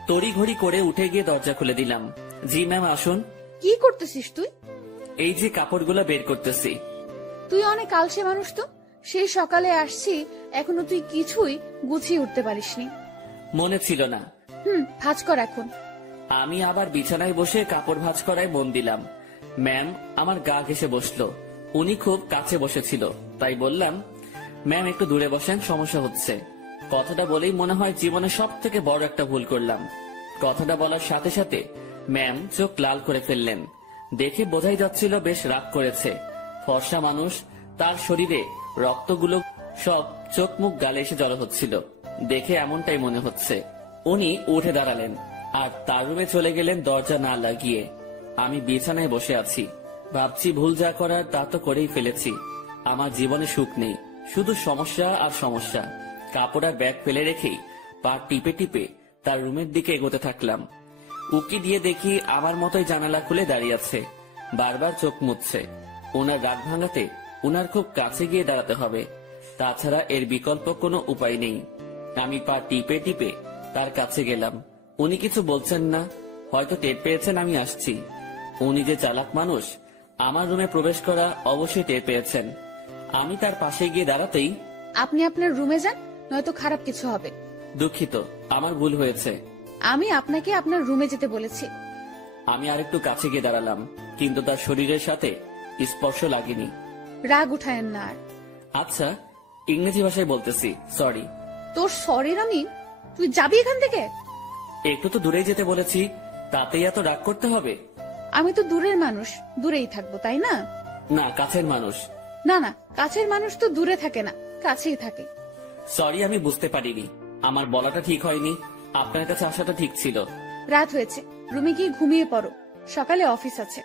তড়িঘড়ি করে উঠে গিয়ে দরজা খুলে দিলাম। জি ম্যাম, আসুন। কি করতেছিস তুই? এই যে কাপড়গুলো বের করতেছি। তুই অনেক আলসে মানুষ তো। সেই সকালে আসছি, এখনো তুই কিছুই গুছিয়ে উঠতে পারিসনি। মনে ছিল না। ভাঁজ কর এখন। আমি আবার বিছানায় বসে কাপড় ভাঁজ করায় মন দিলাম। ম্যাম আমার গা ঘেঁষে বসলো। উনি খুব কাছে বসেছিল, তাই বললাম, ম্যাম একটু দূরে বসেন, সমস্যা হচ্ছে। কথাটা বলেই মনে হয় জীবনে সব থেকে বড় একটা ভুল করলাম। কথাটা বলার সাথে সাথে ম্যাম চোখ লাল করে ফেললেন। দেখে বোঝাই যাচ্ছিল বেশ রাগ করেছে। ফর্সা মানুষ, তার শরীরে রক্তগুলো সব চোখ মুখ গালে এসে জড়ো হচ্ছিল। দেখে এমনটাই মনে হচ্ছে। উনি উঠে দাঁড়ালেন আর তার রুমে চলে গেলেন দরজা না লাগিয়ে। আমি বিছানায় বসে আছি, ভাবছি ভুল যা করার তা তো করেই ফেলেছি। আমার জীবনে সুখ নেই, শুধু সমস্যা আর সমস্যা। কাপড় আর ব্যাগ ফেলে রেখেই পা টিপে টিপে তার রুমের দিকে এগোতে থাকলাম। উকি দিয়ে দেখি আমার মতোই জানালা খুলে দাঁড়িয়ে আছে, বারবার চোখ মুছছে। ওনার রাগ ভাঙাতে ওনার খুব কাছে গিয়ে দাঁড়াতে হবে, তাছাড়া এর বিকল্প কোনো উপায় নেই। আমি পা টিপে টিপে তার কাছে গেলাম। উনি কিছু বলছেন না, হয়তো টের পেয়েছেন আমি আসছি। উনি যে চালাক মানুষ, আমার রুমে প্রবেশ করা অবশ্যই টের পেয়েছেন। আমি তার পাশে গিয়ে দাঁড়াতেই, আপনি আপনার রুমে যান, নয়তো খারাপ কিছু হবে। দুঃখিত, আমার ভুল হয়েছে। আমি আপনাকে আপনার রুমে যেতে বলেছি। আমি আরেকটু কাছে গিয়ে দাঁড়ালাম, কিন্তু তার শরীরের সাথে স্পর্শ লাগেনি। রাগ উঠায়েন না আর। আচ্ছা, ইংরেজি ভাষায় বলতেছি, সরি। তোর সরির আমি। তুই যাবি এখান থেকে? একটু তো দূরেই যেতে বলেছি, তাতেই এত রাগ করতে হবে? আমি তো দূরের মানুষ, দূরেই থাকবো, তাই না? না, কাছের মানুষ। না না, কাছের মানুষ তো দূরে থাকে না, কাছেই থাকে। সরি, আমি বুঝতে পারিনি। আমার বলাটা ঠিক হয়নি, আপনার কাছে আসাটা ঠিক ছিল। রাত হয়েছে, রুমে গিয়ে ঘুমিয়ে পড়ো, সকালে অফিস আছে।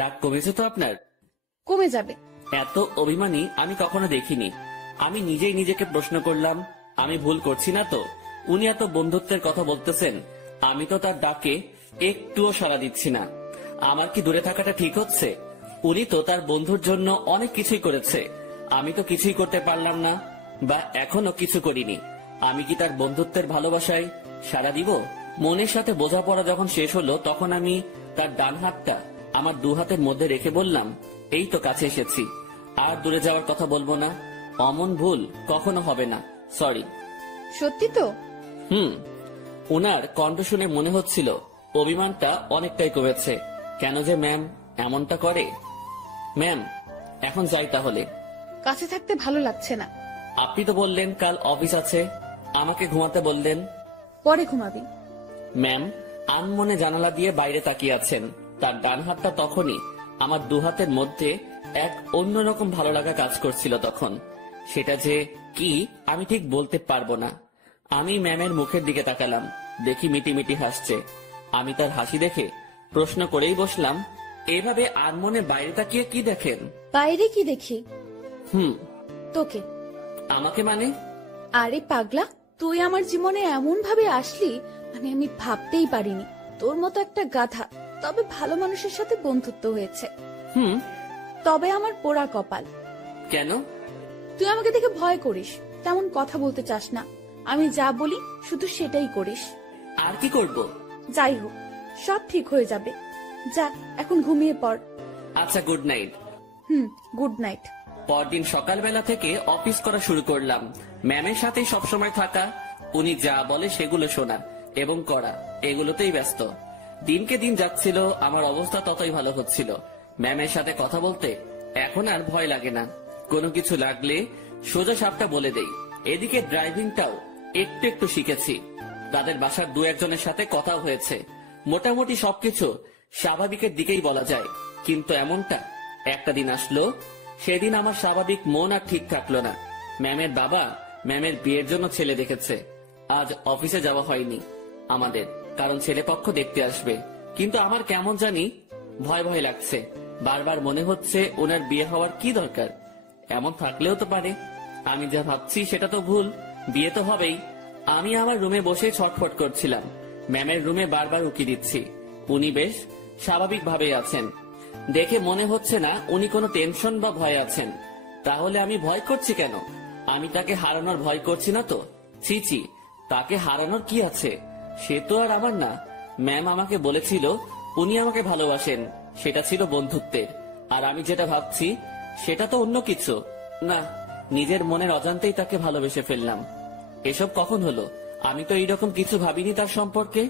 রাগ কমেছে তো আপনার? কমে যাবে। এত অভিমানী আমি কখনো দেখিনি। আমি নিজেই নিজেকে প্রশ্ন করলাম, আমি ভুল করছি না তো? উনি এত বন্ধুত্বের কথা বলতেছেন, আমি তো তার ডাকে একটুও সাড়া দিচ্ছি না। আমার কি দূরে থাকাটা ঠিক হচ্ছে? উনি তো তার বন্ধুর জন্য অনেক কিছুই করেছে, আমি তো কিছুই করতে পারলাম না, বা এখনো কিছু করিনি। আমি কি তার বন্ধুত্বের ভালোবাসায় সাড়া দিব? মনের সাথে বোঝাপড়া যখন শেষ হলো, তখন আমি তার ডান হাতটা আমার দু হাতের মধ্যে রেখে বললাম, এই তো কাছে এসেছি, আর দূরে যাওয়ার কথা বলবো না। অমন ভুল কখনো হবে না, সরি। সত্যি তো? ওনার কণ্ঠ শুনে মনে হচ্ছিল অভিমানটা অনেকটাই কমেছে। কেন যে ম্যাম এমনটা করে? ম্যাম, এখন যাই তাহলে। কাছে থাকতে ভালো লাগছে না। আপনি তো বললেন কাল অফিস আছে, আমাকে ঘুমাতে বললেন। পরে ঘুমাবি। ম্যাম আনমনে জানালা দিয়ে বাইরে তাকিয়ে আছেন। তার ডান হাতটা তখনই আমার দু হাতের মধ্যে এক অন্যরকম ভালো লাগা কাজ করছিল তখন। সেটা যে কি আমি ঠিক বলতে পারবো না। আমি ম্যামের মুখের দিকে তাকালাম, দেখি মিটিমিটি হাসছে। আমি তার হাসি দেখে প্রশ্ন করেই বসলাম, এভাবে আনমনে বাইরে তাকিয়ে কি দেখেন? বাইরে কি দেখি? তোকে। আমাকে মানে? আরে পাগলা, তুই আমার জীবনে এমন ভাবে আসলি, মানে আমি ভাবতেই পারিনি। তোর মতো একটা গাধা, তবে ভালো মানুষের সাথে বন্ধুত্ব হয়েছে। তবে আমার পোড়া কপাল। কেন? তুই আমাকে দেখে ভয় করিস, তেমন কথা বলতে চাস না। আমি যা বলি শুধু সেটাই করিস। আর কি করব? যাই হোক, সব ঠিক হয়ে যাবে। যা এখন ঘুমিয়ে পড়। আচ্ছা, গুড নাইট। Good night. পরদিন সকালবেলা থেকে অফিস করা শুরু করলাম। ম্যামের সাথে সবসময় থাকা, উনি যা বলে সেগুলো শোনা এবং করা, এগুলোতেই ব্যস্ত। দিনকে দিন যাচ্ছিল, আমার অবস্থা ততই ভালো হচ্ছিল। ম্যামের সাথে কথা বলতে এখন আর ভয় লাগে না। কোনো কিছু লাগলে সোজা সাপটা বলে দেই। এদিকে ড্রাইভিংটাও একটু একটু শিখেছি। তাদের বাসার দু একজনের সাথে কথাও হয়েছে। মোটামুটি সবকিছু স্বাভাবিকের দিকেই বলা যায়। কিন্তু এমনটা একটা দিন আসলো সেদিন আমার স্বাভাবিক মন আর ঠিক থাকলো না। ম্যামের বাবা ম্যামের বিয়ের জন্য ছেলে দেখেছে। আজ অফিসে যাওয়া হয়নি আমাদের, কারণ ছেলেপক্ষ দেখতে আসবে। কিন্তু আমার কেমন জানি ভয় ভয় লাগছে। বারবার মনে হচ্ছে ওনার বিয়ে হওয়ার কি দরকার, এমন থাকলেও তো পারে। আমি যা ভাবছি সেটা তো ভুল, বিয়ে তো হবেই। আমি আমার রুমে বসে ছটফট করছিলাম। ম্যামের রুমে বারবার উকি দিচ্ছি। উনি বেশ স্বাভাবিকভাবেই আছেন, দেখে মনে হচ্ছে না উনি কোনো টেনশন বা ভয় আছেন। তাহলে আমি ভয় করছি কেন? আমি তাকে হারানোর ভয় করছি না তো। ছি ছি, তাকে হারানোর কি আছে? সে তো আর আমার না। ম্যাম আমাকে বলেছিল উনি আমাকে ভালোবাসেন, সেটা ছিল বন্ধুত্বের। আর আমি যেটা ভাবছি সেটা তো অন্য কিছু না। নিজের মনের অজান্তেই তাকে ভালোবেসে ফেললাম। এসব কখন হলো? আমি তো এইরকম কিছু ভাবিনি তার সম্পর্কে।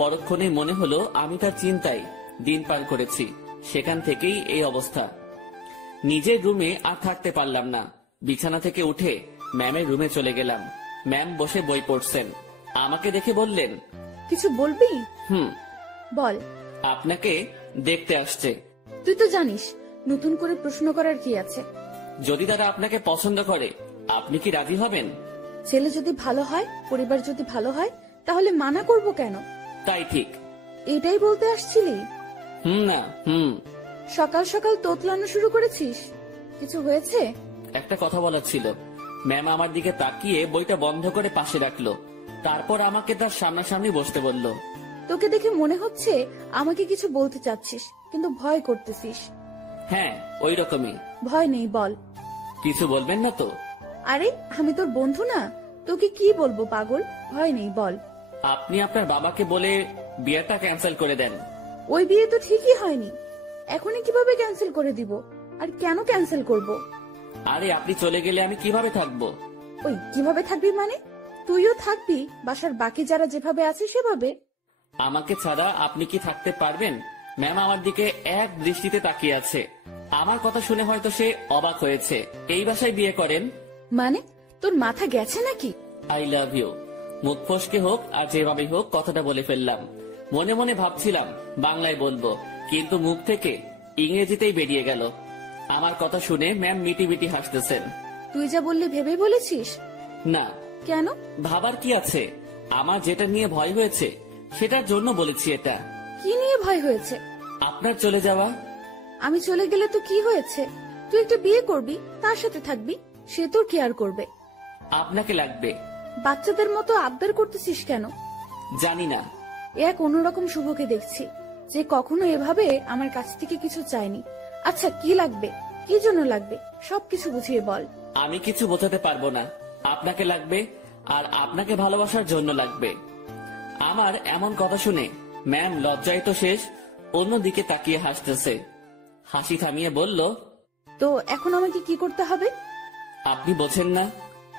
পরক্ষণে মনে হলো আমি তার চিন্তায় দিন পার করেছি, সেখান থেকেই এই অবস্থা। নিজের রুমে আর থাকতে পারলাম না। বিছানা থেকে উঠে ম্যামের রুমে চলে গেলাম। ম্যাম বসে বই পড়ছেন। আমাকে দেখে বললেন, কিছু বলবি? হুম, বল। আপনাকে দেখতে আসছে। তুই তো জানিস নতুন করে প্রশ্ন করার কি আছে। যদি তারা আপনাকে পছন্দ করে, আপনি কি রাজি হবেন? ছেলে যদি ভালো হয়, পরিবার যদি ভালো হয়, তাহলে মানা করব কেন? তাই ঠিক। এটাই বলতে আসছিলি? না হুম। সকাল সকাল তোতলানো শুরু করেছিস। কিছু হয়েছে? একটা কথা বলার ছিল। ম্যাম আমার দিকে তাকিয়ে বইটা বন্ধ করে পাশে রাখলো। তারপর আমাকে তার সামনাসামনি বসতে বলল। তোকে দেখে মনে হচ্ছে আমাকে কিছু বলতে চাচ্ছিস, কিন্তু ভয় করতেছিস। হ্যাঁ, ওই রকমই। ভয় নেই, বল। কিছু বলবেন না তো? আরে আমি তোর বন্ধু না, তোকে কি বলবো পাগল। ভয় নেই, বল। আপনি আপনার বাবাকে বলে বিয়েটা ক্যান্সেল করে দেন। ওই বিয়ে তো ঠিকই হয়নি, এখনই কিভাবে ক্যান্সেল করে দিব? আর কেন ক্যান্সেল করব? আরে আপনি চলে গেলে আমি কিভাবে থাকবো? ওই কিভাবে থাকবি মানে? তুইও থাকবি বাসার বাকি যারা যেভাবে আছে সেভাবে। আমাকে ছাড়া আপনি কি থাকতে পারবেন? ম্যাম আমার দিকে এক দৃষ্টিতে তাকিয়ে আছে। আমার কথা শুনে হয়তো সে অবাক হয়েছে। এই বাসায় বিয়ে করেন মানে তোর মাথা গেছে নাকি? I love you. মুখ ফসকে হোক আর যেভাবে হোক কথাটা বলে ফেললাম। মনে মনে ভাবছিলাম বাংলায় বলবো, কিন্তু মুখ থেকে ইংরেজিতেই বেরিয়ে গেল। আমার কথা শুনে ম্যাম মিটি মিটি হাসতেছেন। তুই যা বললি ভেবেই বলেছিস? না, কেন? ভাবার কি আছে? আমার যেটা নিয়ে ভয় হয়েছে সেটার জন্য বলেছি এটা। কি নিয়ে ভয় হয়েছে? আপনার চলে যাওয়া। আমি চলে গেলে তো কি হয়েছে? তুই একটা বিয়ে করবি, তার সাথে থাকবি, সে তোর কেয়ার করবে। আপনাকে লাগবে। বাচ্চাদের মতো আবদার করতেছিস কেন? জানি না। এক অন্যরকম শুভকে দেখছি, যে কখনো এভাবে আমার কাছ থেকে কিছু চায়নি। আচ্ছা কি লাগবে, কি জন্য লাগবে, সবকিছু বুঝিয়ে বল। আমি কিছু বোঝাতে পারবো না। আপনাকে লাগবে, আর আপনাকে ভালোবাসার জন্য লাগবে। আমার এমন কথা শুনে ম্যাম লজ্জায় তো শেষ, অন্যদিকে তাকিয়ে হাসতেছে। হাসি থামিয়ে বলল, তো এখন আমাকে কি করতে হবে? আপনি বোঝেন না?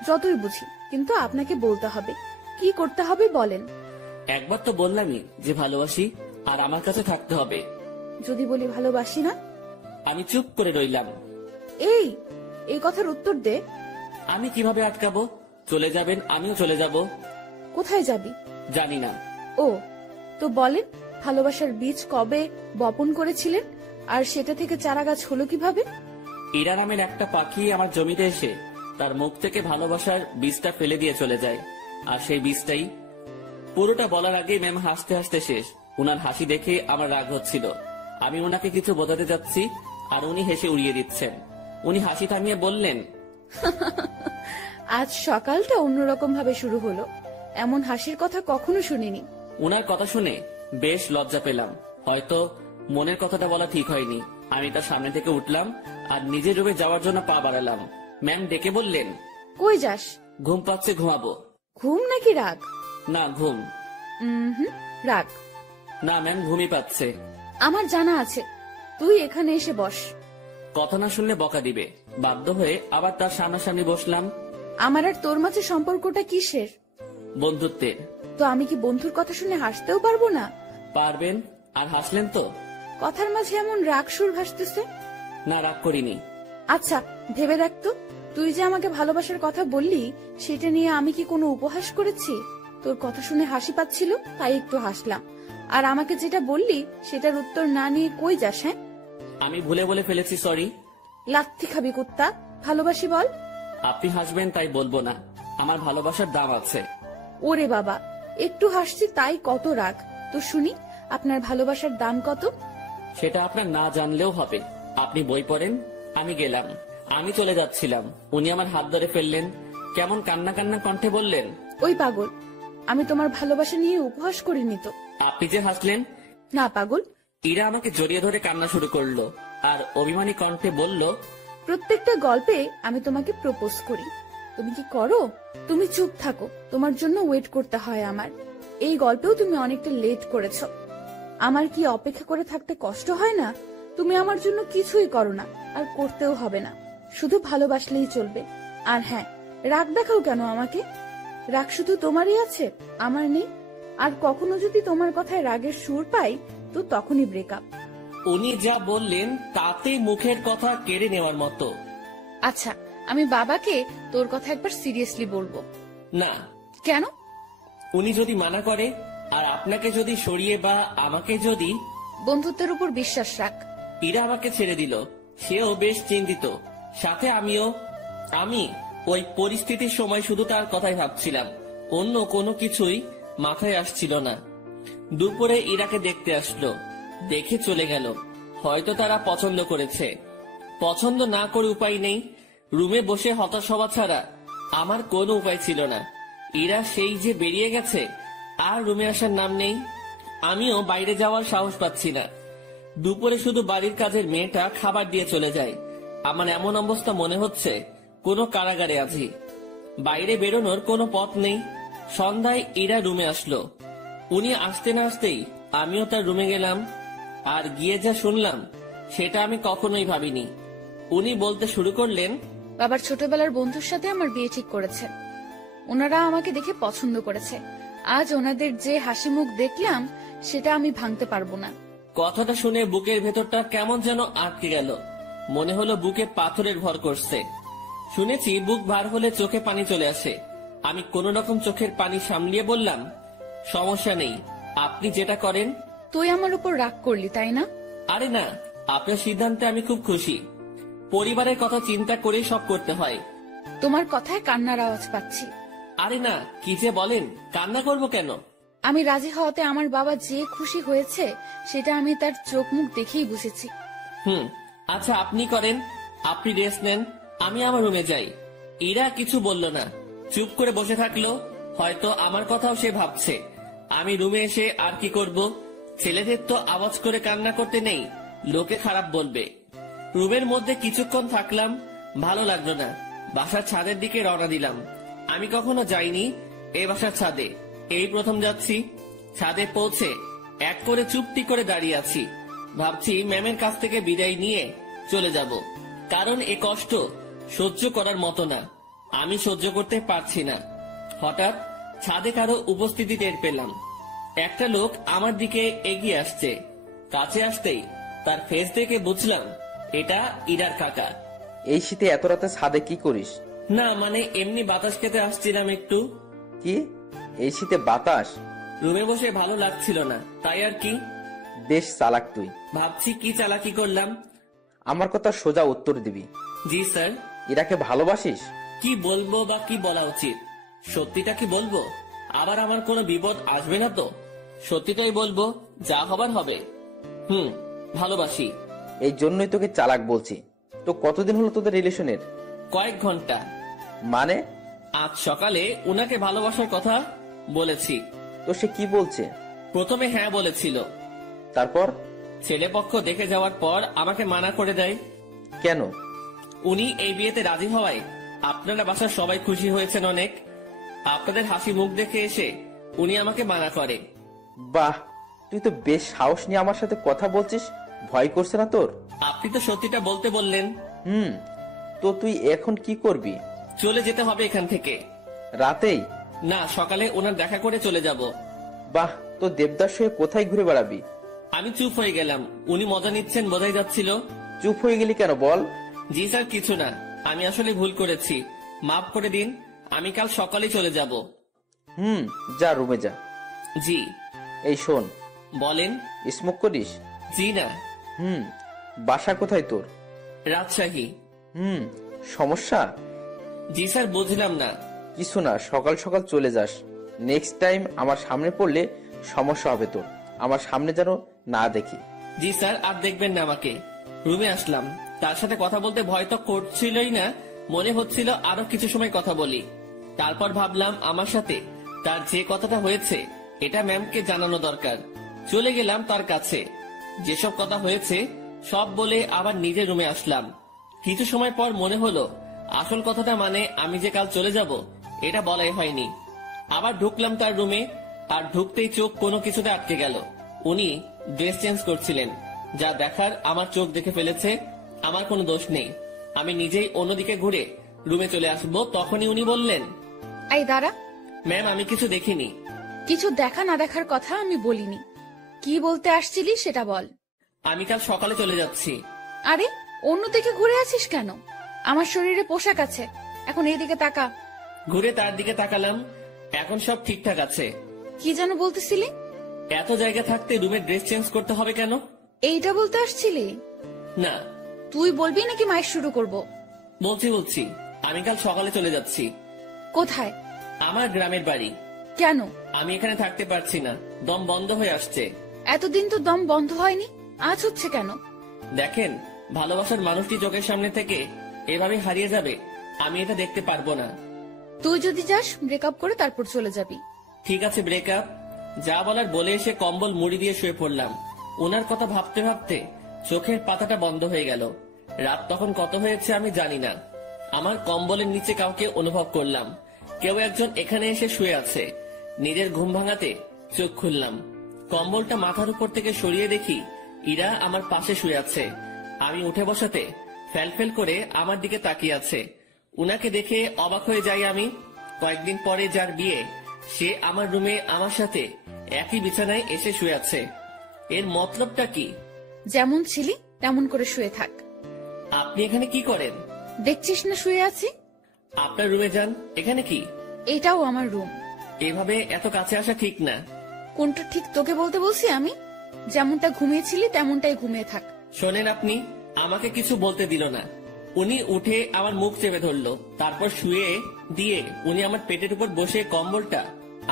যতই বুঝি, কিন্তু আপনাকে বলতে হবে। কি করতে হবে বলেন। একবার তো বললামই যে ভালোবাসি, আর আমার কাছে থাকতে হবে। যদি বলি ভালোবাসি না? আমি চুপ করে রইলাম। এই কথার উত্তর দে। আমি কিভাবে আটকাবো? চলে যাবেন, আমিও চলে যাব। কোথায় যাবি? জানি না। ও, তো বলেন, ভালোবাসার বীজ কবে বপন করেছিলেন, আর সেটা থেকে চারা গাছ হলো কিভাবে? ইরা নামের একটা পাখি আমার জমিতে এসে তার মুখ থেকে ভালোবাসার বীজটা ফেলে দিয়ে চলে যায়, আর সেই বীজটাই। পুরোটা বলার আগেই ম্যাম হাসতে হাসতে শেষ। উনার হাসি দেখে আমার রাগ হচ্ছিল। আমি ওনাকে কিছু বোঝাতে যাচ্ছি, আর উনি হেসে উড়িয়ে দিচ্ছেন। উনি হাসি থামিয়ে বললেন, আজ সকালটা অন্যরকম ভাবে শুরু হলো। এমন হাসির কথা কখনো শুনিনি। উনার কথা শুনে বেশ লজ্জা পেলাম। হয়তো মনের কথাটা বলা ঠিক হয়নি। আমি তার সামনে থেকে উঠলাম আর নিজের রুমে যাওয়ার জন্য পা বাড়ালাম। ম্যাম ডেকে বললেন, কই যাস? ঘুম পাচ্ছে, ঘুমাবো। ঘুম নাকি রাগ? না, ঘুম। রাগ না ম্যাম, ঘুমই পাচ্ছে। আমার জানা আছে, তুই এখানে এসে বস। কথা না শুনলে বকা দিবে। বাধ্য হয়ে আবার তার সামনাসামনি বসলাম। আমার আর তোর মাঝে সম্পর্কটা কিসের? বন্ধুত্বের। তো আমি কি বন্ধুর কথা শুনে হাসতেও পারবো না? পারবেন। আর হাসলেন তো? কথার মাঝে এমন রাগ সুর ভাসতেছে। না, রাগ করিনি। আচ্ছা ভেবে দেখ তো, তুই যে আমাকে ভালোবাসার কথা বললি, সেটা নিয়ে আমি কি কোনো উপহাস করেছি? তোর কথা শুনে হাসি পাচ্ছিল, তাই একটু হাসলাম। আর আমাকে যেটা বললি সেটার উত্তর না নিয়ে কই যাস? হ্যাঁ, আমি ভুলে বলে ফেলেছি, সরি। লাত্তি খাবি কুত্তা। ভালোবাসি বল। আপনি হাসবেন তাই বলবো না, আমার ভালোবাসার দাম আছে। ওরে বাবা, একটু হাসছি তাই কত রাগ। তো শুনি, আপনার ভালোবাসার দাম কত? সেটা আপনার না জানলেও হবে। আপনি বই পড়েন, আমি গেলাম। আমি চলে যাচ্ছিলাম, উনি আমার হাত ধরে ফেললেন, কেমন কান্না কান্না কণ্ঠে বললেন, ওই পাগল, আমি তোমার ভালোবাসা নিয়ে উপহাস করিনি তো। আপনি যে হাসলেন। না পাগল। ইরা আমাকে জড়িয়ে ধরে কান্না শুরু করলো আর অভিমানী কণ্ঠে বলল, প্রত্যেকটা গল্পে আমি তোমাকে প্রপোজ করি, তুমি কি করো? তুমি চুপ থাকো, তোমার জন্য ওয়েট করতে হয় আমার। এই গল্পেও তুমি অনেকটা লেট করেছো। আমার কি অপেক্ষা করে থাকতে কষ্ট হয় না? তুমি আমার জন্য কিছুই করো না, আর করতেও হবে না। শুধু ভালোবাসলেই চলবে। আর হ্যাঁ, রাগ দেখাও কেন আমাকে? রাগ শুধু তোমারই আছে, আমার নেই। আর কখনো যদি তোমার কথায় রাগের সুর পাই, তো তখনই ব্রেকআপ। উনি যা বললেন তাতে মুখের কথা কেড়ে নেওয়ার মতো। আচ্ছা, আমি বাবাকে তোর কথা একবার সিরিয়াসলি বলবো। না। কেন? উনি যদি মানা করে, আর আপনাকে যদি সরিয়ে বা আমাকে যদি। বন্ধুত্বের উপর বিশ্বাস রাখ। ইরা আমাকে ছেড়ে দিল, সেও বেশ চিন্তিত, সাথে আমিও। আমি ওই পরিস্থিতির সময় শুধু তার কথাই ভাবছিলাম, অন্য কোনো কিছুই মাথায় আসছিল না। দুপুরে ইরাকে দেখতে আসলো, দেখে চলে গেল। হয়তো তারা পছন্দ করেছে। পছন্দ না করে উপায় নেই, রুমে বসে হতাশ হওয়া ছাড়া আমার কোনো উপায় ছিল না। ইরা সেই যে বেরিয়ে গেছে, আর রুমে আসার নাম নেই। আমিও বাইরে যাওয়ার সাহস পাচ্ছি না। দুপুরে শুধু বাড়ির কাজের মেয়েটা খাবার দিয়ে চলে যায়। আমার এমন অবস্থা মনে হচ্ছে কোনো কারাগারে আছি, বাইরে বেরোনোর কোনো পথ নেই। সন্ধ্যায় ইরা রুমে আসলো। উনি আসতে না আসতেই আমিও তার রুমে গেলাম, আর গিয়ে যা শুনলাম সেটা আমি কখনোই ভাবিনি। উনি বলতে শুরু করলেন, বাবার ছোটবেলার বন্ধুর সাথে আমার বিয়ে ঠিক করেছে। ওনারা আমাকে দেখে পছন্দ করেছে। আজ ওনাদের যে হাসি মুখ দেখলাম, সেটা আমি ভাঙতে পারবো না। কথাটা শুনে বুকের ভেতরটা কেমন যেন আটকে গেল, মনে হলো বুকে পাথরের ভর করছে। শুনেছি বুক ভার হলে চোখে পানি চলে আসে। আমি কোন রকম চোখের পানি সামলিয়ে বললাম, সমস্যা নেই, আপনি যেটা করেন। তুই আমার উপর রাগ করলি তাই না? আরে না, আপনার সিদ্ধান্তে আমি খুব খুশি। পরিবারের কথা চিন্তা করেই সব করতে হয়। তোমার কথায় কান্নার আওয়াজ পাচ্ছি। আরে না, কি যে বলেন, কান্না করবো কেন? আমি রাজি হওয়াতে আমার বাবা যে খুশি হয়েছে, সেটা আমি তার চোখ মুখ দেখেই বুঝেছি। আচ্ছা আপনি করেন, আপনি রেস্ট নেন, আমি আমার রুমে যাই। ইরা কিছু বলল না, চুপ করে বসে থাকলো। হয়তো আমার কথাও সে ভাবছে। আমি রুমে এসে আর কি করব? ছেলেদের তো আওয়াজ করে কান্না করতে নেই, লোকে খারাপ বলবে। রুমের মধ্যে কিছুক্ষণ থাকলাম, ভালো লাগলো না। বাসার ছাদের দিকে রওনা দিলাম। আমি কখনো যাইনি এই বাসার ছাদে, এই প্রথম যাচ্ছি। ছাদে পৌঁছে এক করে চুপটি করে দাঁড়িয়ে আছি। ভাবছি ম্যামের কাছ থেকে বিদায় নিয়ে চলে যাব, কারণ এ কষ্ট সহ্য করার মতো না, আমি সহ্য করতে পারছি না। হঠাৎ ছাদে কারো উপস্থিতি টের পেলাম। একটা লোক আমার দিকে এগিয়ে আসছে। কাছে আসতেই তার ফেস দেখে বুঝলাম এটা ইরার কাকা। এই শীতে এত রাতে ছাদে কি করিস? না মানে এমনি বাতাস খেতে আসছিলাম একটু। কি এই শীতে বাতাস? রুমে বসে ভালো লাগছিল না, তাই আর কি। বেশ চালাক তুই। ভাবছি কি চালাকি করলাম। আমার কথা সোজা উত্তর দিবি। জি স্যার। ইরাকে ভালোবাসিস? কি বলবো বা কি বলা উচিত? সত্যিটা কি বলবো? আবার আমার কোনো বিপদ আসবে না তো? সত্যিটাই বলবো, যা হবার হবে। ভালোবাসি। এই জন্যই তোকে চালাক বলছি। তো কতদিন হলো তোদের রিলেশনের? কয়েক ঘন্টা। মানে? আজ সকালে উনাকে ভালোবাসার কথা বলেছি। তো সে কি বলছে? প্রথমে হ্যাঁ বলেছিল, তারপর? ছেলেপক্ষ দেখে যাওয়ার পর আমাকে মানা করে দেয়। কেন? উনি এই বিয়েতে রাজি হওয়ায় আপনারা বাসার সবাই খুশি হয়েছেন অনেক। আপনাদের হাসি মুখ দেখে এসে উনি আমাকে মানা করে। বাহ, তুই তো বেশ সাহস নিয়ে আমার সাথে কথা বলছিস। ভয় করছে না তোর? আপনি তো সত্যিটা বলতে বললেন। তো তুই এখন কি করবি? চলে যেতে হবে এখান থেকে। রাতেই? না, সকালে ওনার দেখা করে চলে যাব। বাহ, তো দেবদাস হয়ে কোথায় ঘুরে বেড়াবি? আমি চুপ হয়ে গেলাম। উনি মজা নিচ্ছেন বোঝাই যাচ্ছিল। চুপ হয়ে গেলি কেন বল? জি স্যার, কিছু না, আমি আসলে ভুল করেছি, মাফ করে দিন। আমি কাল সকালে চলে যাব। যা রুমে যা। জি। এই শোন। বলেন। স্মোক করিস? জি না। বাসা কোথায় তোর? রাজশাহী। সমস্যা? জি স্যার, বুঝলাম না। কিছু না, সকাল সকাল চলে যাস। নেক্সট টাইম আমার সামনে পড়লে সমস্যা হবে তোর। আমার সামনে যেন না দেখি। জি স্যার, আর দেখবেন না আমাকে। রুমে আসলাম, তার সাথে কথা বলতে ভয় তো করছিলই না, মনে হচ্ছিল আরো কিছু সময় কথা বলি। তারপর ভাবলাম আমার সাথে তার যে কথাটা হয়েছে এটা ম্যামকে জানানো দরকার। চলে গেলাম তার কাছে, যেসব কথা হয়েছে সব বলে আবার নিজের রুমে আসলাম। কিছু সময় পর মনে হলো আসল কথাটা, মানে আমি যে কাল চলে যাব এটা বলাই হয়নি। আবার ঢুকলাম তার রুমে, আর ঢুকতেই চোখ কোনো কিছুতে আটকে গেল। উনি ড্রেস চেঞ্জ করছিলেন, যা দেখার আমার চোখ দেখে ফেলেছে, আমার কোনো দোষ নেই। আমি নিজেই অন্যদিকে ঘুরে রুমে চলে আসবো, তখনই উনি বললেন, এই দাঁড়া। ম্যাম আমি কিছু দেখিনি। কিছু দেখা না দেখার কথা আমি বলিনি। কি বলতে আসছিলি সেটা বল। আমি কাল সকালে চলে যাচ্ছি। আরে, অন্যদিকে ঘুরে আছিস কেন? আমার শরীরে পোশাক আছে, এখন এইদিকে তাকা। ঘুরে তার দিকে তাকালাম, এখন সব ঠিকঠাক আছে। কি যেন বলতেছিলি? এত জায়গা থাকতে রুমে ড্রেস চেঞ্জ করতে হবে কেন? এইটা বলতে আসছিলি? না। তুই বলবি নাকি মাইক শুরু করব? বলছি আমি কাল সকালে চলে যাচ্ছি। কোথায়? আমার গ্রামের বাড়ি। কেন? আমি এখানে থাকতে পারছি না, দম বন্ধ হয়ে আসছে। এতদিন তো দম বন্ধ হয়নি, আজ হচ্ছে কেন? দেখেন, ভালোবাসার মানুষটি চোখের সামনে থেকে এভাবে হারিয়ে যাবে, আমি এটা দেখতে পারবো না। তুই যদি যাস ব্রেকআপ করে তারপর চলে যাবি। ঠিক আছে, ব্রেকআপ। যা বলার বলে এসে কম্বল মুড়ি দিয়ে শুয়ে পড়লাম। ওনার কথা ভাবতে ভাবতে চোখের পাতাটা বন্ধ হয়ে গেল। রাত তখন কত হয়েছে আমি জানি না। আমার কম্বলের নিচে কাউকে অনুভব করলাম, কেউ একজন এখানে এসে শুয়ে আছে। নিজের ঘুম ভাঙাতে চোখ খুললাম, কম্বলটা মাথার উপর থেকে সরিয়ে দেখি ইরা আমার পাশে শুয়ে আছে। আমি উঠে বসাতে ফেল করে আমার দিকে তাকিয়ে আছে। উনাকে দেখে অবাক হয়ে যাই আমি। কয়েকদিন পরে যার বিয়ে, সে আমার রুমে আমার সাথে একই বিছানায় এসে শুয়ে আছে। এর মতলবটা কি? যেমন ছিলি তেমন করে শুয়ে থাক। আপনি এখানে কি করেন? দেখছিস না শুয়ে আছি? আপনার রুমে যান। এখানে কি? এটাও আমার রুম। এভাবে এত কাছে আসা ঠিক না। কোনটা ঠিক তোকে বলতে বলছি আমি? যেমনটা ঘুমিয়েছিলি তেমনটাই ঘুমিয়ে থাক। শোনেন, আপনি আমাকে কিছু বলতে দিল না। উনি উঠে আমার মুখ চেপে ধরলো, তারপর শুয়ে দিয়ে উনি আমার পেটের উপর বসে কম্বলটা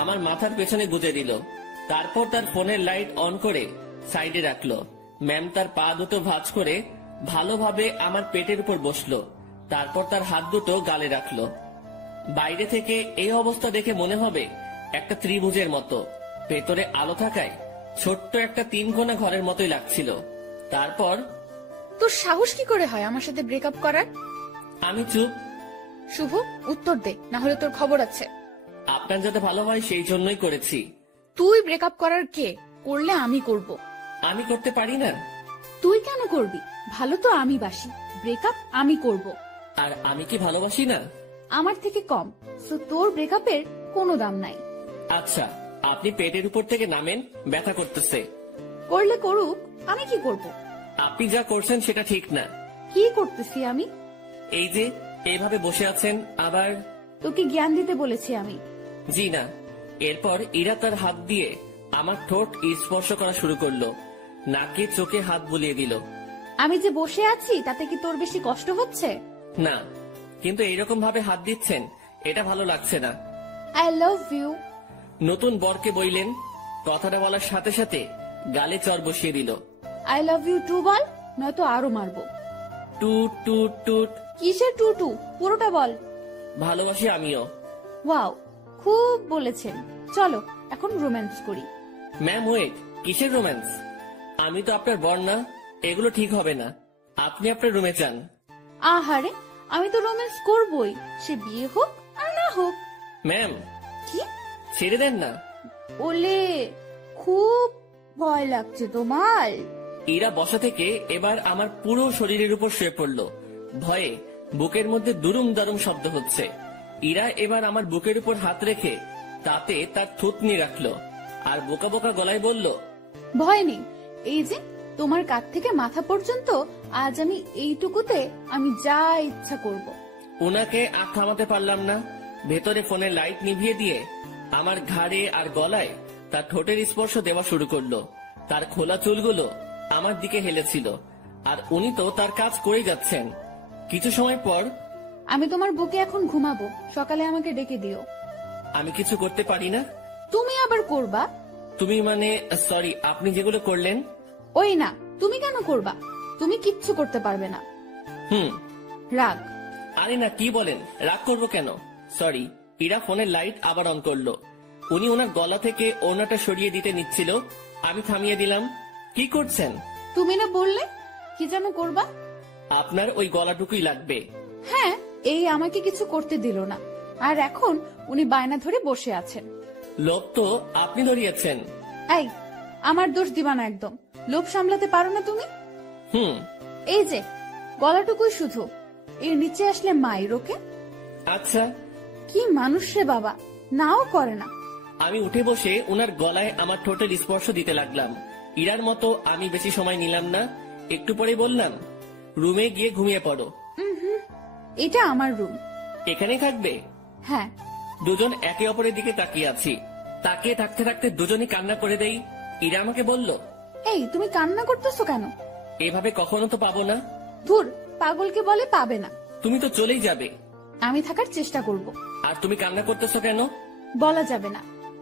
আমার মাথার পেছনে গুজে দিল। তারপর তার ফোনের লাইট অন করে সাইডে রাখলো। ম্যাম তার পা দুটো ভাঁজ করে ভালোভাবে আমার পেটের উপর বসলো, তারপর তার হাত দুটো গালে রাখলো। বাইরে থেকে এই অবস্থা দেখে মনে হবে একটা ত্রিভুজের মতো, ভেতরে আলো থাকায় ছোট্ট একটা 3 কোণা ঘরের মতোই লাগছিল। তারপর, তোর সাহস কি করে হয় আমার সাথে ব্রেকআপ করার? আমি চুপ। শুভ, উত্তর দে, না হলে তোর খবর আছে। আপনার যাতে ভালো হয় সেই জন্যই করেছি। তুই ব্রেকআপ করার কে? করলে আমি করব। আমি করতে পারি না। তুই কেন করবি? ভালো তো আমি বাসি, ব্রেকআপ আমি করব। আর আমি কি ভালোবাসি না? আমার থেকে কম, সো তোর ব্রেকআপের কোনো দাম নাই। আচ্ছা, আপনি পেটের উপর থেকে নামেন, ব্যথা করতেছে। করলে করুক, আমি কি করব? আপনি যা করছেন সেটা ঠিক না। কি করতেছি আমি? এই যে এইভাবে বসে আছেন, আবার তোকে জ্ঞান দিতে বলেছি আমি। জি না। এরপর ইরা তার হাত দিয়ে আমার ঠোঁট স্পর্শ করা শুরু করলো, নাকে চোখে হাত বুলিয়ে দিল। আমি যে বসে আছি তাতে কি তোর বেশি কষ্ট হচ্ছে? না, কিন্তু এইরকম ভাবে হাত দিচ্ছেন এটা ভালো লাগছে না। I love you. নতুন বরকে বইলেন, কথাটা বলার সাথে সাথে গালে চর বসিয়ে দিল। আই লাভ ইউ টু বল, নয়তো আরো মারবো। টুট টুট টুট। কিসের টু টু? পুরোটা বল। ভালোবাসি আমিও। ওয়াও, খুব বলেছেন। চলো এখন রোম্যান্স করি। ম্যাম ওয়েট, কিসের রোম্যান্স? আমি তো আপনার বর না, এগুলো ঠিক হবে না। আপনি আপনার রুমে যান। আহারে, আমি তো রোম্যান্স করবই, সে বিয়ে হোক আর না হোক। ম্যাম, কি? ছেড়ে দেন না। ওলে, খুব ভয় লাগছে তোমার? ইরা বসা থেকে এবার আমার পুরো শরীরের উপর শুয়ে পড়লো। ভয়ে বুকের মধ্যে দুরুম দারুম শব্দ হচ্ছে। ইরা এবার আমার বুকের উপর হাত রেখে তাতে তার থুতনি রাখলো, আর বোকা বোকা গলায় বলল, ভয় নেই, এই যে তোমার কাঁধ থেকে মাথা পর্যন্ত আজ আমি এইটুকুতে আমি যা ইচ্ছা করব। উনাকে আখ থামাতে পারলাম না। ভেতরে ফোনের লাইট নিভিয়ে দিয়ে আমার ঘাড়ে আর গলায় তার ঠোঁটের স্পর্শ দেওয়া শুরু করলো। তার খোলা চুলগুলো আমার দিকে হেলেছিল, আর উনি তো তার কাজ করেই যাচ্ছেন। কিছু সময় পর, আমি তোমার বুকে এখন ঘুমাবো, সকালে আমাকে ডেকে দিও। আমি কিছু করতে পারি না। তুমি আবার করবা? তুমি মানে, সরি, আপনি যেগুলো করলেন। ওই না, তুমি কেন করবা? তুমি কিচ্ছু করতে পারবে না। হুম। রাগ। আরে না, কি বলেন, রাগ করবো কেন? সরি। ইরা ফোনের লাইট আবার অন করলো। উনি ওনার গলা থেকে ওড়নাটা সরিয়ে দিতে নিচ্ছিল, আমি থামিয়ে দিলাম। কি করছেন? তুমি না বললে কি যেন করবা? আপনার ওই গলাটুকুই লাগবে। হ্যাঁ, এই আমাকে কিছু করতে দিল না, আর এখন উনি বায়না ধরে বসে আছেন। লোভ তো আপনি ধরিয়েছেন। এই, আমার দোষ দিবা না একদম। লোভ সামলাতে পারো না তুমি? হুম। এই যে গলাটুকুই শুধু, এর নিচে আসলে মায়ের ওকে। আচ্ছা। কি মানুষ রে বাবা, নাও করে না। আমি উঠে বসে ওনার গলায় আমার ঠোঁটের স্পর্শ দিতে লাগলাম। ইরার মতো আমি বেশি সময় নিলাম না, একটু পরে বললাম, রুমে গিয়ে ঘুমিয়ে পড়ো। এটা আমার রুম। এখানেই থাকবে? হ্যাঁ। দুজন একে অপরের দিকে তাকিয়ে আছি। তাকিয়ে থাকতে থাকতে দুজনই কান্না করে দেই। ইরা আমাকে বলল, এই তুমি কান্না করতেছো কেন? এভাবে কখনো তো পাবো না। ধুর, পাগলকে বলে পাবে না। তুমি তো চলেই যাবে। আমি থাকার চেষ্টা করব। আর তুমি কান্না করতেছো কেন? বলা যাবে না।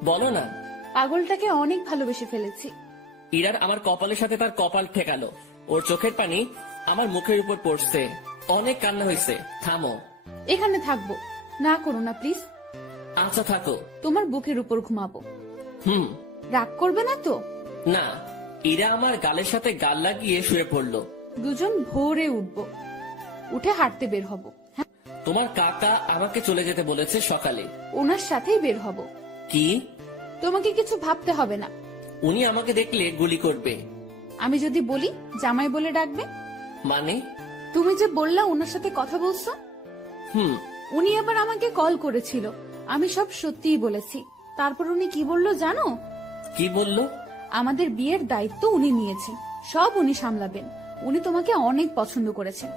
বলো না। পাগলটাকে অনেক ভালোবেসে ফেলেছি। ইরার আমার কপালের সাথে তার কপাল ঠেকালো। ওর চোখের পানি আমার মুখের উপর পড়ছে। অনেক কান্না হয়েছে। থামো। এখানে থাকবো না, করো না প্লিজ। আচ্ছা থাকো। তোমার বুকের উপর ঘুমাবো। হুম। রাগ করবে না তো? না। ইরা আমার গালের সাথে গাল লাগিয়ে শুয়ে পড়লো। দুজন ভোরে উঠবো, উঠে হাঁটতে বের হব। হ্যাঁ, তোমার কাকা আমাকে চলে যেতে বলেছে সকালে। ওনার সাথেই বের হব। কি? তোমাকে কিছু ভাবতে হবে না। উনি আমাকে দেখলে গুলি করবে। আমি যদি বলি জামাই বলে ডাকবে। মানে? তুমি যে বললা ওনার সাথে কথা বলছো, হুম। উনি আবার আমাকে কল করেছিল, আমি সব সত্যিই বলেছি। তারপর উনি কি বললো জানো? কি বললো? আমাদের বিয়ের দায়িত্ব উনি নিয়েছেন, সব উনি সামলাবেন। উনি তোমাকে অনেক পছন্দ করেছেন।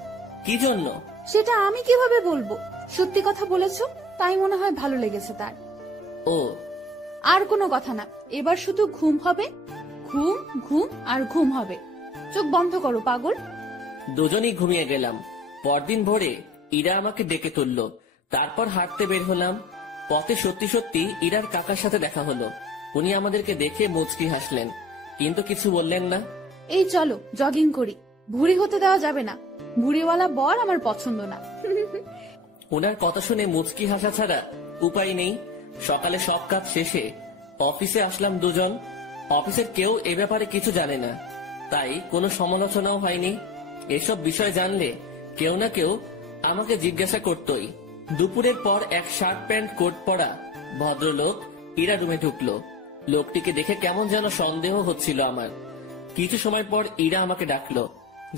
কি জন্য? সেটা আমি কিভাবে বলবো? সত্যি কথা বলেছো, তাই মনে হয় ভালো লেগেছে তার। ও। আর কোনো কথা না, এবার শুধু ঘুম হবে, ঘুম ঘুম আর ঘুম হবে। চোখ বন্ধ করো পাগল। দুজনেই ঘুমিয়ে গেলাম। পরদিন ভোরে ইরা আমাকে ডেকে তুললো। তারপর হাঁটতে বের হলাম। পথে সত্যি সত্যি ইরার কাকার সাথে দেখা হলো। উনি আমাদেরকে দেখে মুচকি হাসলেন, কিন্তু কিছু বললেন না। এই চলো জগিং করি, ভুঁড়ি হতে দেওয়া যাবে না। ভুঁড়িওয়ালা বর আমার পছন্দ না। ওনার কথা শুনে মুচকি হাসা ছাড়া উপায় নেই। সকালে সব কাজ শেষে অফিসে আসলাম দুজন। অফিসের কেউ এ ব্যাপারে কিছু জানে না, তাই কোনো সমালোচনাও হয়নি। এসব বিষয় জানলে কেউ না কেউ আমাকে জিজ্ঞাসা করতই। দুপুরের পর এক শার্ট প্যান্ট কোট পরা ভদ্রলোক ইরা রুমে ঢুকলো। লোকটিকে দেখে কেমন যেন সন্দেহ হচ্ছিল আমার। কিছু সময় পর ইরা আমাকে ডাকলো।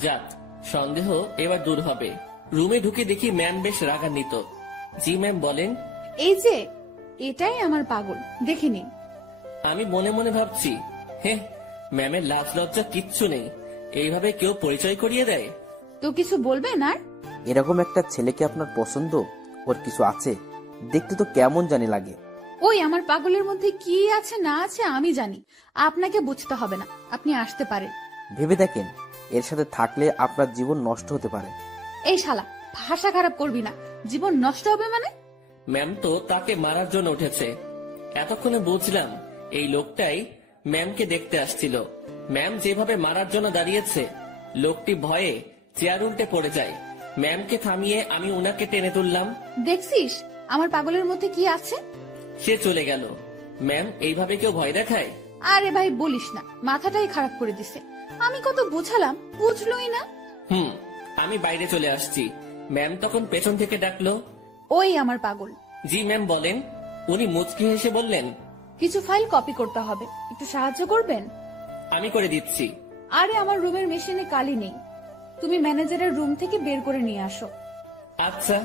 যাক, সন্দেহ এবার দূর হবে। রুমে ঢুকে দেখি ম্যাম বেশ রাগান্বিত। জি ম্যাম, বলেন। এই যে এটাই আমার পাগল, দেখে নিন। আমি মনে মনে ভাবছি, হ্যাঁ, ম্যামের লাজ লজ্জা কিচ্ছু নেই, এইভাবে কেউ পরিচয় করিয়ে দেয়। তো কিছু বলবেন আর? এরকম একটা ছেলেকে আপনার পছন্দ? ওর কিছু আছে, দেখতে তো কেমন জানি লাগে। ওই আমার পাগলের মধ্যে কি আছে না আছে আমি জানি, আপনাকে বুঝতে হবে না। আপনি আসতে পারেন। ভেবে দেখেন, এর সাথে থাকলে আপনার জীবন নষ্ট হতে পারে। এই শালা, ভাষা খারাপ করবি না। জীবন নষ্ট হবে মানে? ম্যাম তো তাকে মারার জন্য উঠেছে। এতক্ষণে বুঝলাম এই লোকটাই ম্যামকে দেখতে আসছিল। ম্যাম যেভাবে মারার জন্য দাঁড়িয়েছে, লোকটি ভয়ে চেয়ার উল্টে পড়ে যায়। ম্যামকে থামিয়ে আমি উনাকে টেনে তুললাম। দেখছিস আমার পাগলের মধ্যে কি আছে? সে চলে গেল। ম্যাম, এইভাবে কেউ ভয় দেখায়? আরে ভাই বলিস না, মাথাটাই খারাপ করে দিছে। আমি কত বুঝালাম, বুঝলোই না। হুম। আমি বাইরে চলে আসছি। ম্যাম তখন পেছন থেকে ডাকলো। ওই আমার পাগল। জি ম্যাম, বলেন। উনি মুচকি হেসে বললেন, কিছু ফাইল কপি করতে হবে, একটু সাহায্য করবেন? আমি করে দিচ্ছি। আরে আমার রুমের মেশিনে কালি নেই, তুমি ম্যানেজারের রুম থেকে বের করে নিয়ে আসো। আচ্ছা।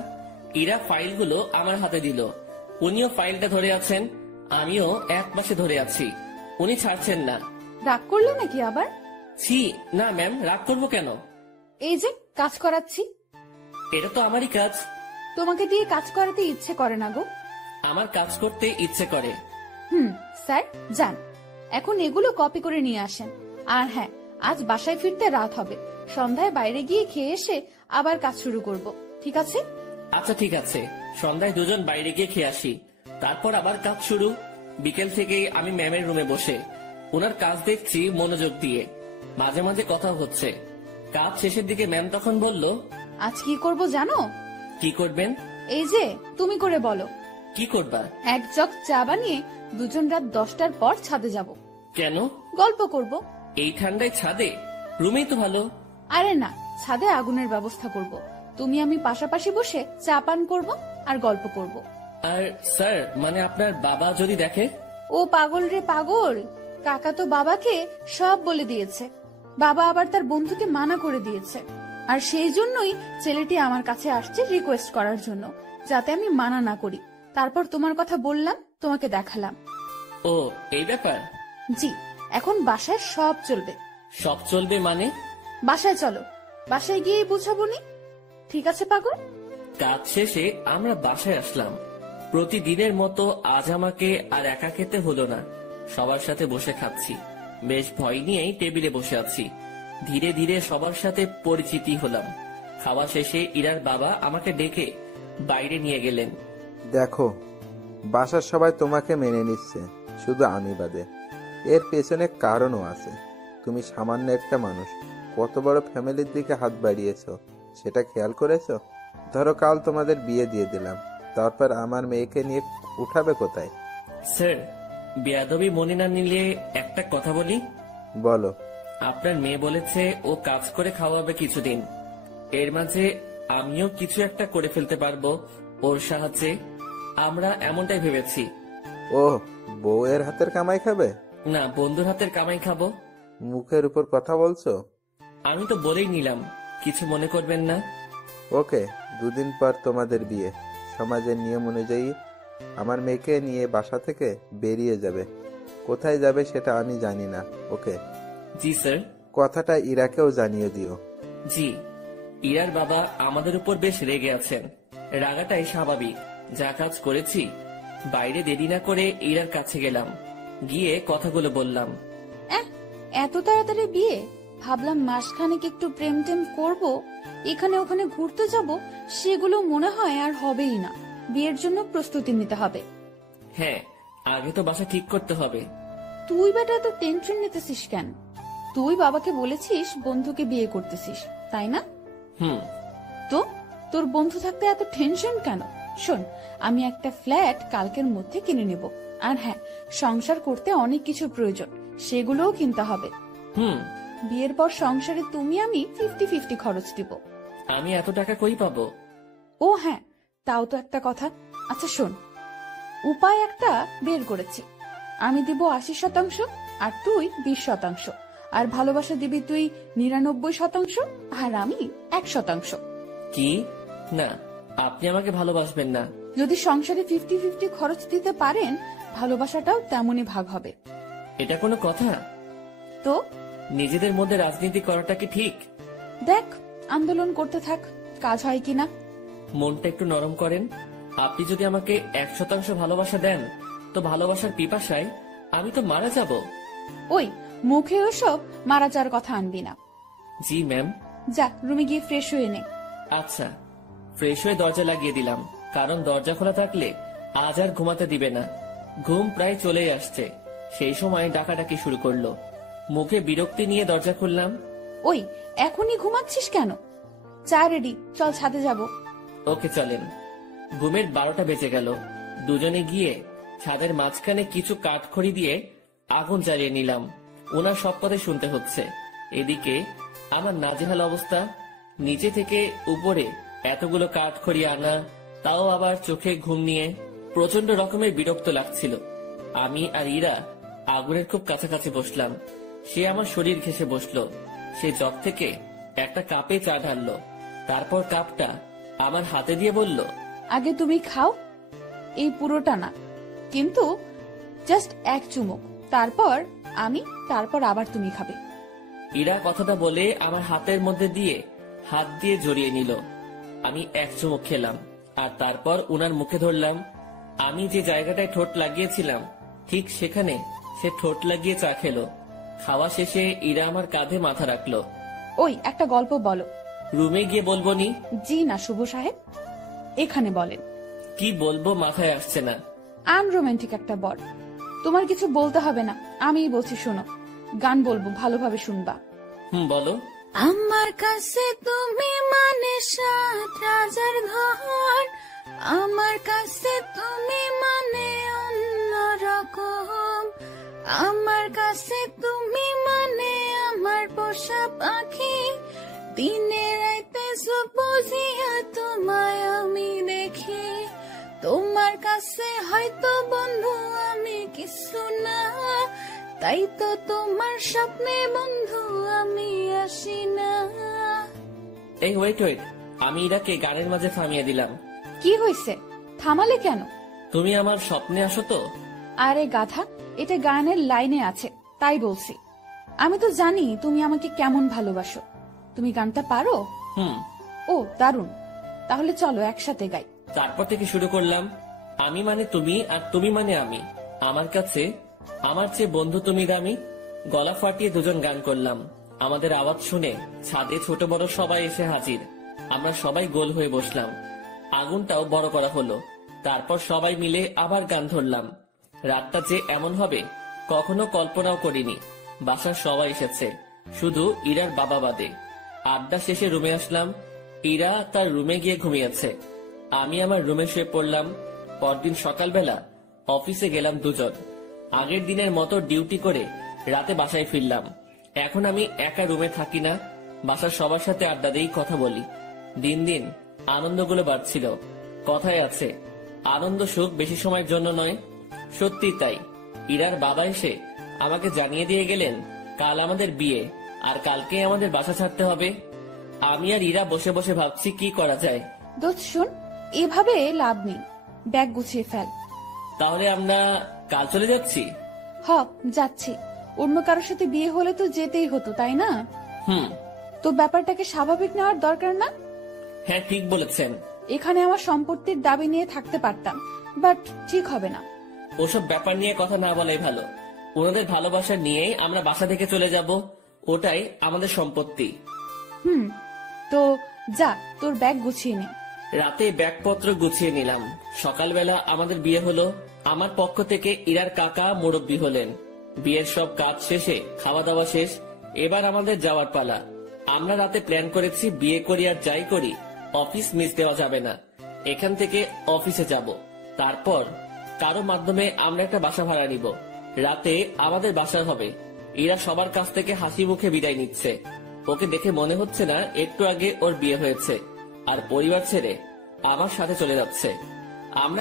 ইরা ফাইলগুলো আমার হাতে দিল। উনিও ফাইলটা ধরে আছেন, আমিও এক পাশে ধরে আছি। উনি ছাড়ছেন না। রাগ করলে নাকি আবার? ছি না ম্যাম, রাগ করবো কেন? এই যে কাজ করাচ্ছি। এটা তো আমারই কাজ। তোমাকে দিয়ে কাজ করাতে ইচ্ছে করে না গো। আমার কাজ করতে ইচ্ছে করে। স্যার যান, এখন এগুলো কপি করে নিয়ে আসেন। আর হ্যাঁ, আজ বাসায় ফিরতে রাত হবে, সন্ধ্যায় বাইরে গিয়ে খেয়ে এসে আবার কাজ শুরু করব, ঠিক আছে? আচ্ছা ঠিক আছে, সন্ধ্যায় দুজন বাইরে গিয়ে খেয়ে আসি, তারপর আবার কাজ শুরু। বিকেল থেকেই আমি ম্যামের রুমে বসে ওনার কাজ দেখছি মনোযোগ দিয়ে, মাঝে মাঝে কথা হচ্ছে। কাজ শেষের দিকে ম্যাম তখন বলল, আজ কি করব জানো? কি করবেন? এই যে তুমি করে বলো। কি করবা? এক জগ চা বানিয়ে দুজন রাত 10টার পর ছাদে যাব, কেন? গল্প করব। এই ঠান্ডায় ছাদে? রুমেই তো ভালো। আরে না, ছাদে আগুনের ব্যবস্থা করব, তুমি আমি পাশাপাশি বসে চা পান করব আর গল্প করব। আর স্যার, মানে আপনার বাবা যদি দেখে? ও পাগল রে পাগল, কাকা তো বাবাকে সব বলে দিয়েছে। বাবা আবার তার বন্ধুকে মানা করে দিয়েছে, আর সেই জন্যই ছেলেটি আমার কাছে আসছে রিকোয়েস্ট করার জন্য, যাতে আমি মানা না করি। তারপর তোমার কথা বললাম, তোমাকে দেখালাম। ও এই ব্যাপার? জি, এখন বাসায় সব চলবে। সব চলবে মানে? বাসায় চলো, বাসায় গিয়ে বুঝাবনি, ঠিক আছে পাগল? কাজ শেষে আমরা বাসায় আসলাম। প্রতিদিনের মতো আজ আমাকে আর একা খেতে হলো না, সবার সাথে বসে খাচ্ছি। বেশ ভয় নিয়েই টেবিলে বসে আছি। ধীরে ধীরে সবার সাথে পরিচিতি হলাম। খাওয়া শেষে ইরার বাবা আমাকে ডেকে বাইরে নিয়ে গেলেন। দেখো, বাসার সবাই তোমাকে মেনে নিচ্ছে, শুধু আমি বাদে। এর পেছনে কারণও আছে। তুমি সামান্য একটা মানুষ, কত বড় ফ্যামিলির দিকে হাত বাড়িয়েছো সেটা খেয়াল করেছো? ধরো কাল তোমাদের বিয়ে দিয়ে দিলাম, তারপর আমার মেয়েকে নিয়ে উঠাবে কোথায়? স্যার, বেয়াদবি মনে না নিলে একটা কথা বলি। বলো। আপনার মেয়ে বলেছে ও কাজ করে খাওয়াবে কিছুদিন, এর মাঝে আমিও কিছু একটা করে ফেলতে পারবো ওর সাহায্যে। আমরা এমনটাই ভেবেছি। ও, বউয়ের হাতের কামাই খাবে? না, বন্ধুর হাতের কামাই খাবো। মুখের উপর কথা বলছো। আমি তো বলেই নিলাম, কিছু মনে করবেন না। ওকে, দুদিন পর তোমাদের বিয়ে। সমাজের নিয়ম অনুযায়ী আমার মেয়েকে নিয়ে বাসা থেকে বেরিয়ে যাবে। কোথায় যাবে সেটা আমি জানি না। ওকে? জি স্যার। কথাটা ইরাকেও জানিয়ে দিও। জি। ইরার বাবা আমাদের উপর বেশ রেগে আছেন। রাগাটাই স্বাভাবিক, যা কাজ করেছি। বাইরে দেরি না করে ইরার কাছে গেলাম, গিয়ে কথাগুলো বললাম। এত তাড়াতাড়ি বিয়ে? ভাবলাম মাসখানেক একটু প্রেম টেম করবো, এখানে ওখানে ঘুরতে যাব, সেগুলো মনে হয় আর হবেই না। বিয়ের জন্য প্রস্তুতি নিতে হবে। হ্যাঁ, আগে তো বাসা ঠিক করতে হবে। তুই বেটা এত টেনশন নিতেছিস কেন? তুই বাবাকে বলেছিস বন্ধুকে বিয়ে করতেছিস, তাই না? হুম। তো তোর বন্ধু থাকতে এত টেনশন কেন? শোন, আমি একটা ফ্ল্যাট কালকের মধ্যে কিনে নেব। আর হ্যাঁ, সংসার করতে অনেক কিছুর প্রয়োজন, সেগুলোও কিনতে হবে। হুম। বিয়ের পর সংসারে তুমি আমি 50-50 খরচ দিব। আমি এত টাকা কই পাবো? ও হ্যাঁ, তাও তো একটা কথা। আচ্ছা শোন, উপায় একটা বের করেছি। আমি দিব 80%, আর তুই 20%, আর ভালোবাসা দিবি তুই 99%, আর আমি 1%। কি? না, আপনি আমাকে ভালোবাসবেন না। যদি সংসারে 50-50 খরচ দিতে পারেন, ভালোবাসাটাও তেমনই ভাগ হবে। এটা কোনো কথা? তো নিজেদের মধ্যে রাজনীতি করাটা কি ঠিক? দেখ, আন্দোলন করতে থাক, কাজ হয় কিনা। মনটা একটু নরম করেন। আপনি যদি আমাকে 100% ভালোবাসা দেন, তো ভালোবাসার পিপাসায় আমি তো মারা যাব। ওই মুখে ওসব মারা যাওয়ার কথা আনবি না। জি ম্যাম। যা রুমে গিয়ে ফ্রেশ হয়ে নে। আচ্ছা। ফ্রেশ হয়ে দরজা লাগিয়ে দিলাম, কারণ দরজা খোলা থাকলে আজ আর ঘুমাতে দিবে না। ঘুম প্রায় চলেই আসছে, সেই সময় ডাকাডাকি শুরু করলো। মুখে বিরক্তি নিয়ে দরজা খুললাম। ওই এখনই ঘুমাচ্ছিস কেন? চা রেডি, চল ছাদে যাব। ওকে চলেন। ঘুমের 12টা বেজে গেল। দুজনে গিয়ে ছাদের মাঝখানে কিছু কাঠখড়ি দিয়ে আগুন জ্বালিয়ে নিলাম। ওনার সব কথা শুনতে হচ্ছে। এদিকে আমার নাজেহাল অবস্থা। নিচে থেকে উপরে এতগুলো কাঠখড়ি আনা, তাও আবার চোখে ঘুম নিয়ে প্রচন্ড রকমের বিরক্ত লাগছিল। আমি আর ইরা আগুনের খুব কাছাকাছি বসলাম। সে আমার শরীর ঘেঁষে বসলো। সে জগ থেকে একটা কাপে চা ঢাললো, তারপর কাপটা আমার হাতে দিয়ে বলল, আগে তুমি খাও, এই পুরোটা না, কিন্তু জাস্ট এক চুমুক, তারপর আমি, তারপর আবার তুমি খাবে। ইরা কথাটা বলে আমার হাতের মধ্যে দিয়ে হাত দিয়ে জড়িয়ে নিল। আমি এক চুমুক খেলাম, আর তারপর উনার মুখে ধরলাম। আমি যে জায়গাটায় ঠোঁট লাগিয়েছিলাম, ঠিক সেখানে সে ঠোঁট লাগিয়ে চা খেলো। খাওয়া শেষে ইরা আমার কাঁধে মাথা রাখলো। ওই একটা গল্প বলো। রুমে গিয়ে বলবো নি? জি না শুভ সাহেব, এখানে বলেন। কি বলবো মাথায় আসছে না। আনরোমান্টিক একটা বর। তোমার কিছু বলতে হবে না, আমিই বলছি শোনো। গান বলবো, ভালোভাবে শুনবা। বলো। আমার কাছে তুমি মানে 7 রাজার ঘর, আমার কাছে তুমি মানে অন্যরকম, আমার কাছে তুমি মানে আমার পোষা পাখি, দিনে রাইতে বুঝিয়া তোমায় আমি দেখি, তোমার কাছে হয়তো বন্ধু আমি কিছু না, তাই তো তোমার স্বপ্নে বন্ধু আমি আসি না। এই ওয়েট ওয়েট, আমি ইরাকে গানের মাঝে থামিয়ে দিলাম। কি হয়েছে, থামালে কেন? তুমি আমার স্বপ্নে আসো তো? আরে গাধা, এটা গানের লাইনে আছে তাই বলছি। আমি তো জানি তুমি আমাকে কেমন ভালোবাসো। তুমি গানটা পারো? ও দারুণ, তাহলে চলো একসাথে গাই। তারপর থেকে শুরু করলাম, আমি মানে তুমি আর তুমি মানে আমি, আমার কাছে আমার চেয়ে বন্ধু তুমি দামি। গলা ফাটিয়ে দুজন গান করলাম। আমাদের আওয়াজ শুনে ছাদে ছোট বড় সবাই এসে হাজির। আমরা সবাই গোল হয়ে বসলাম। আগুনটাও বড় করা হলো। তারপর সবাই মিলে আবার গান ধরলাম। রাতটা যে এমন হবে কখনো কল্পনাও করিনি। বাসার সবাই এসেছে, শুধু ইরার বাবা বাদে। আড্ডা শেষে রুমে আসলাম। ইরা তার রুমে গিয়ে ঘুমিয়েছে, আমি আমার রুমে শুয়ে পড়লাম। পরদিন সকালবেলা অফিসে গেলাম দুজন। আগের দিনের মতো ডিউটি করে রাতে বাসায় ফিরলাম। এখন আমি একা রুমে থাকি না, বাসার সবার সাথে আড্ডা দিয়েই কথা বলি। দিন দিন আনন্দগুলো বাড়ছিল। কথায় আছে, আনন্দ সুখ বেশি সময়ের জন্য নয়। সত্যি তাই। ইরার বাবা এসে আমাকে জানিয়ে দিয়ে গেলেন কাল আমাদের বিয়ে, আর কালকে আমাদের বাসা ছাড়তে হবে। আমি আর ইরা বসে বসে ভাবছি কি করা যায়। দোস্ত শোন, এভাবে লাভ নেই, ব্যাগ গুছিয়ে ফেল। তাহলে আমরা কাল চলে যাচ্ছি? হ, যাচ্ছি। অন্য কারোর সাথে বিয়ে হলে তো যেতেই হতো, তাই না? তো ব্যাপারটাকে স্বাভাবিক নেওয়ার দরকার না? হ্যাঁ ঠিক বলেছেন। এখানে আমার সম্পত্তির দাবি নিয়ে থাকতে পারতাম, বাট ঠিক হবে না। ওসব ব্যাপার নিয়ে কথা না বলাই ভালো। ওনাদের ভালোবাসা নিয়েই আমরা বাসা থেকে চলে যাব, ওটাই আমাদের সম্পত্তি। তো যা, তোর ব্যাগ গুছিয়ে নে। রাতে ব্যাগপত্র গুছিয়ে নিলাম। সকালবেলা আমাদের বিয়ে হলো। আমার পক্ষ থেকে ইরার কাকা মুরব্বি হলেন। বিয়ের সব কাজ শেষে খাওয়া দাওয়া শেষ, এবার আমাদের যাওয়ার পালা। আমরা রাতে প্ল্যান করেছি বিয়ে করি আর যাই করি অফিস মিস দেওয়া যাবে না। এখান থেকে অফিসে যাব, তারপর কারো মাধ্যমে আমরা একটা বাসা ভাড়া নিব। রাতে আমাদের বাসা হবে। ইরা সবার কাছ থেকে হাসি মুখে বিদায় নিচ্ছে। ওকে দেখে মনে হচ্ছে না একটু আগে ওর বিয়ে হয়েছে, আর পরিবার ছেড়ে আমার সাথে চলে যাচ্ছে। আমরা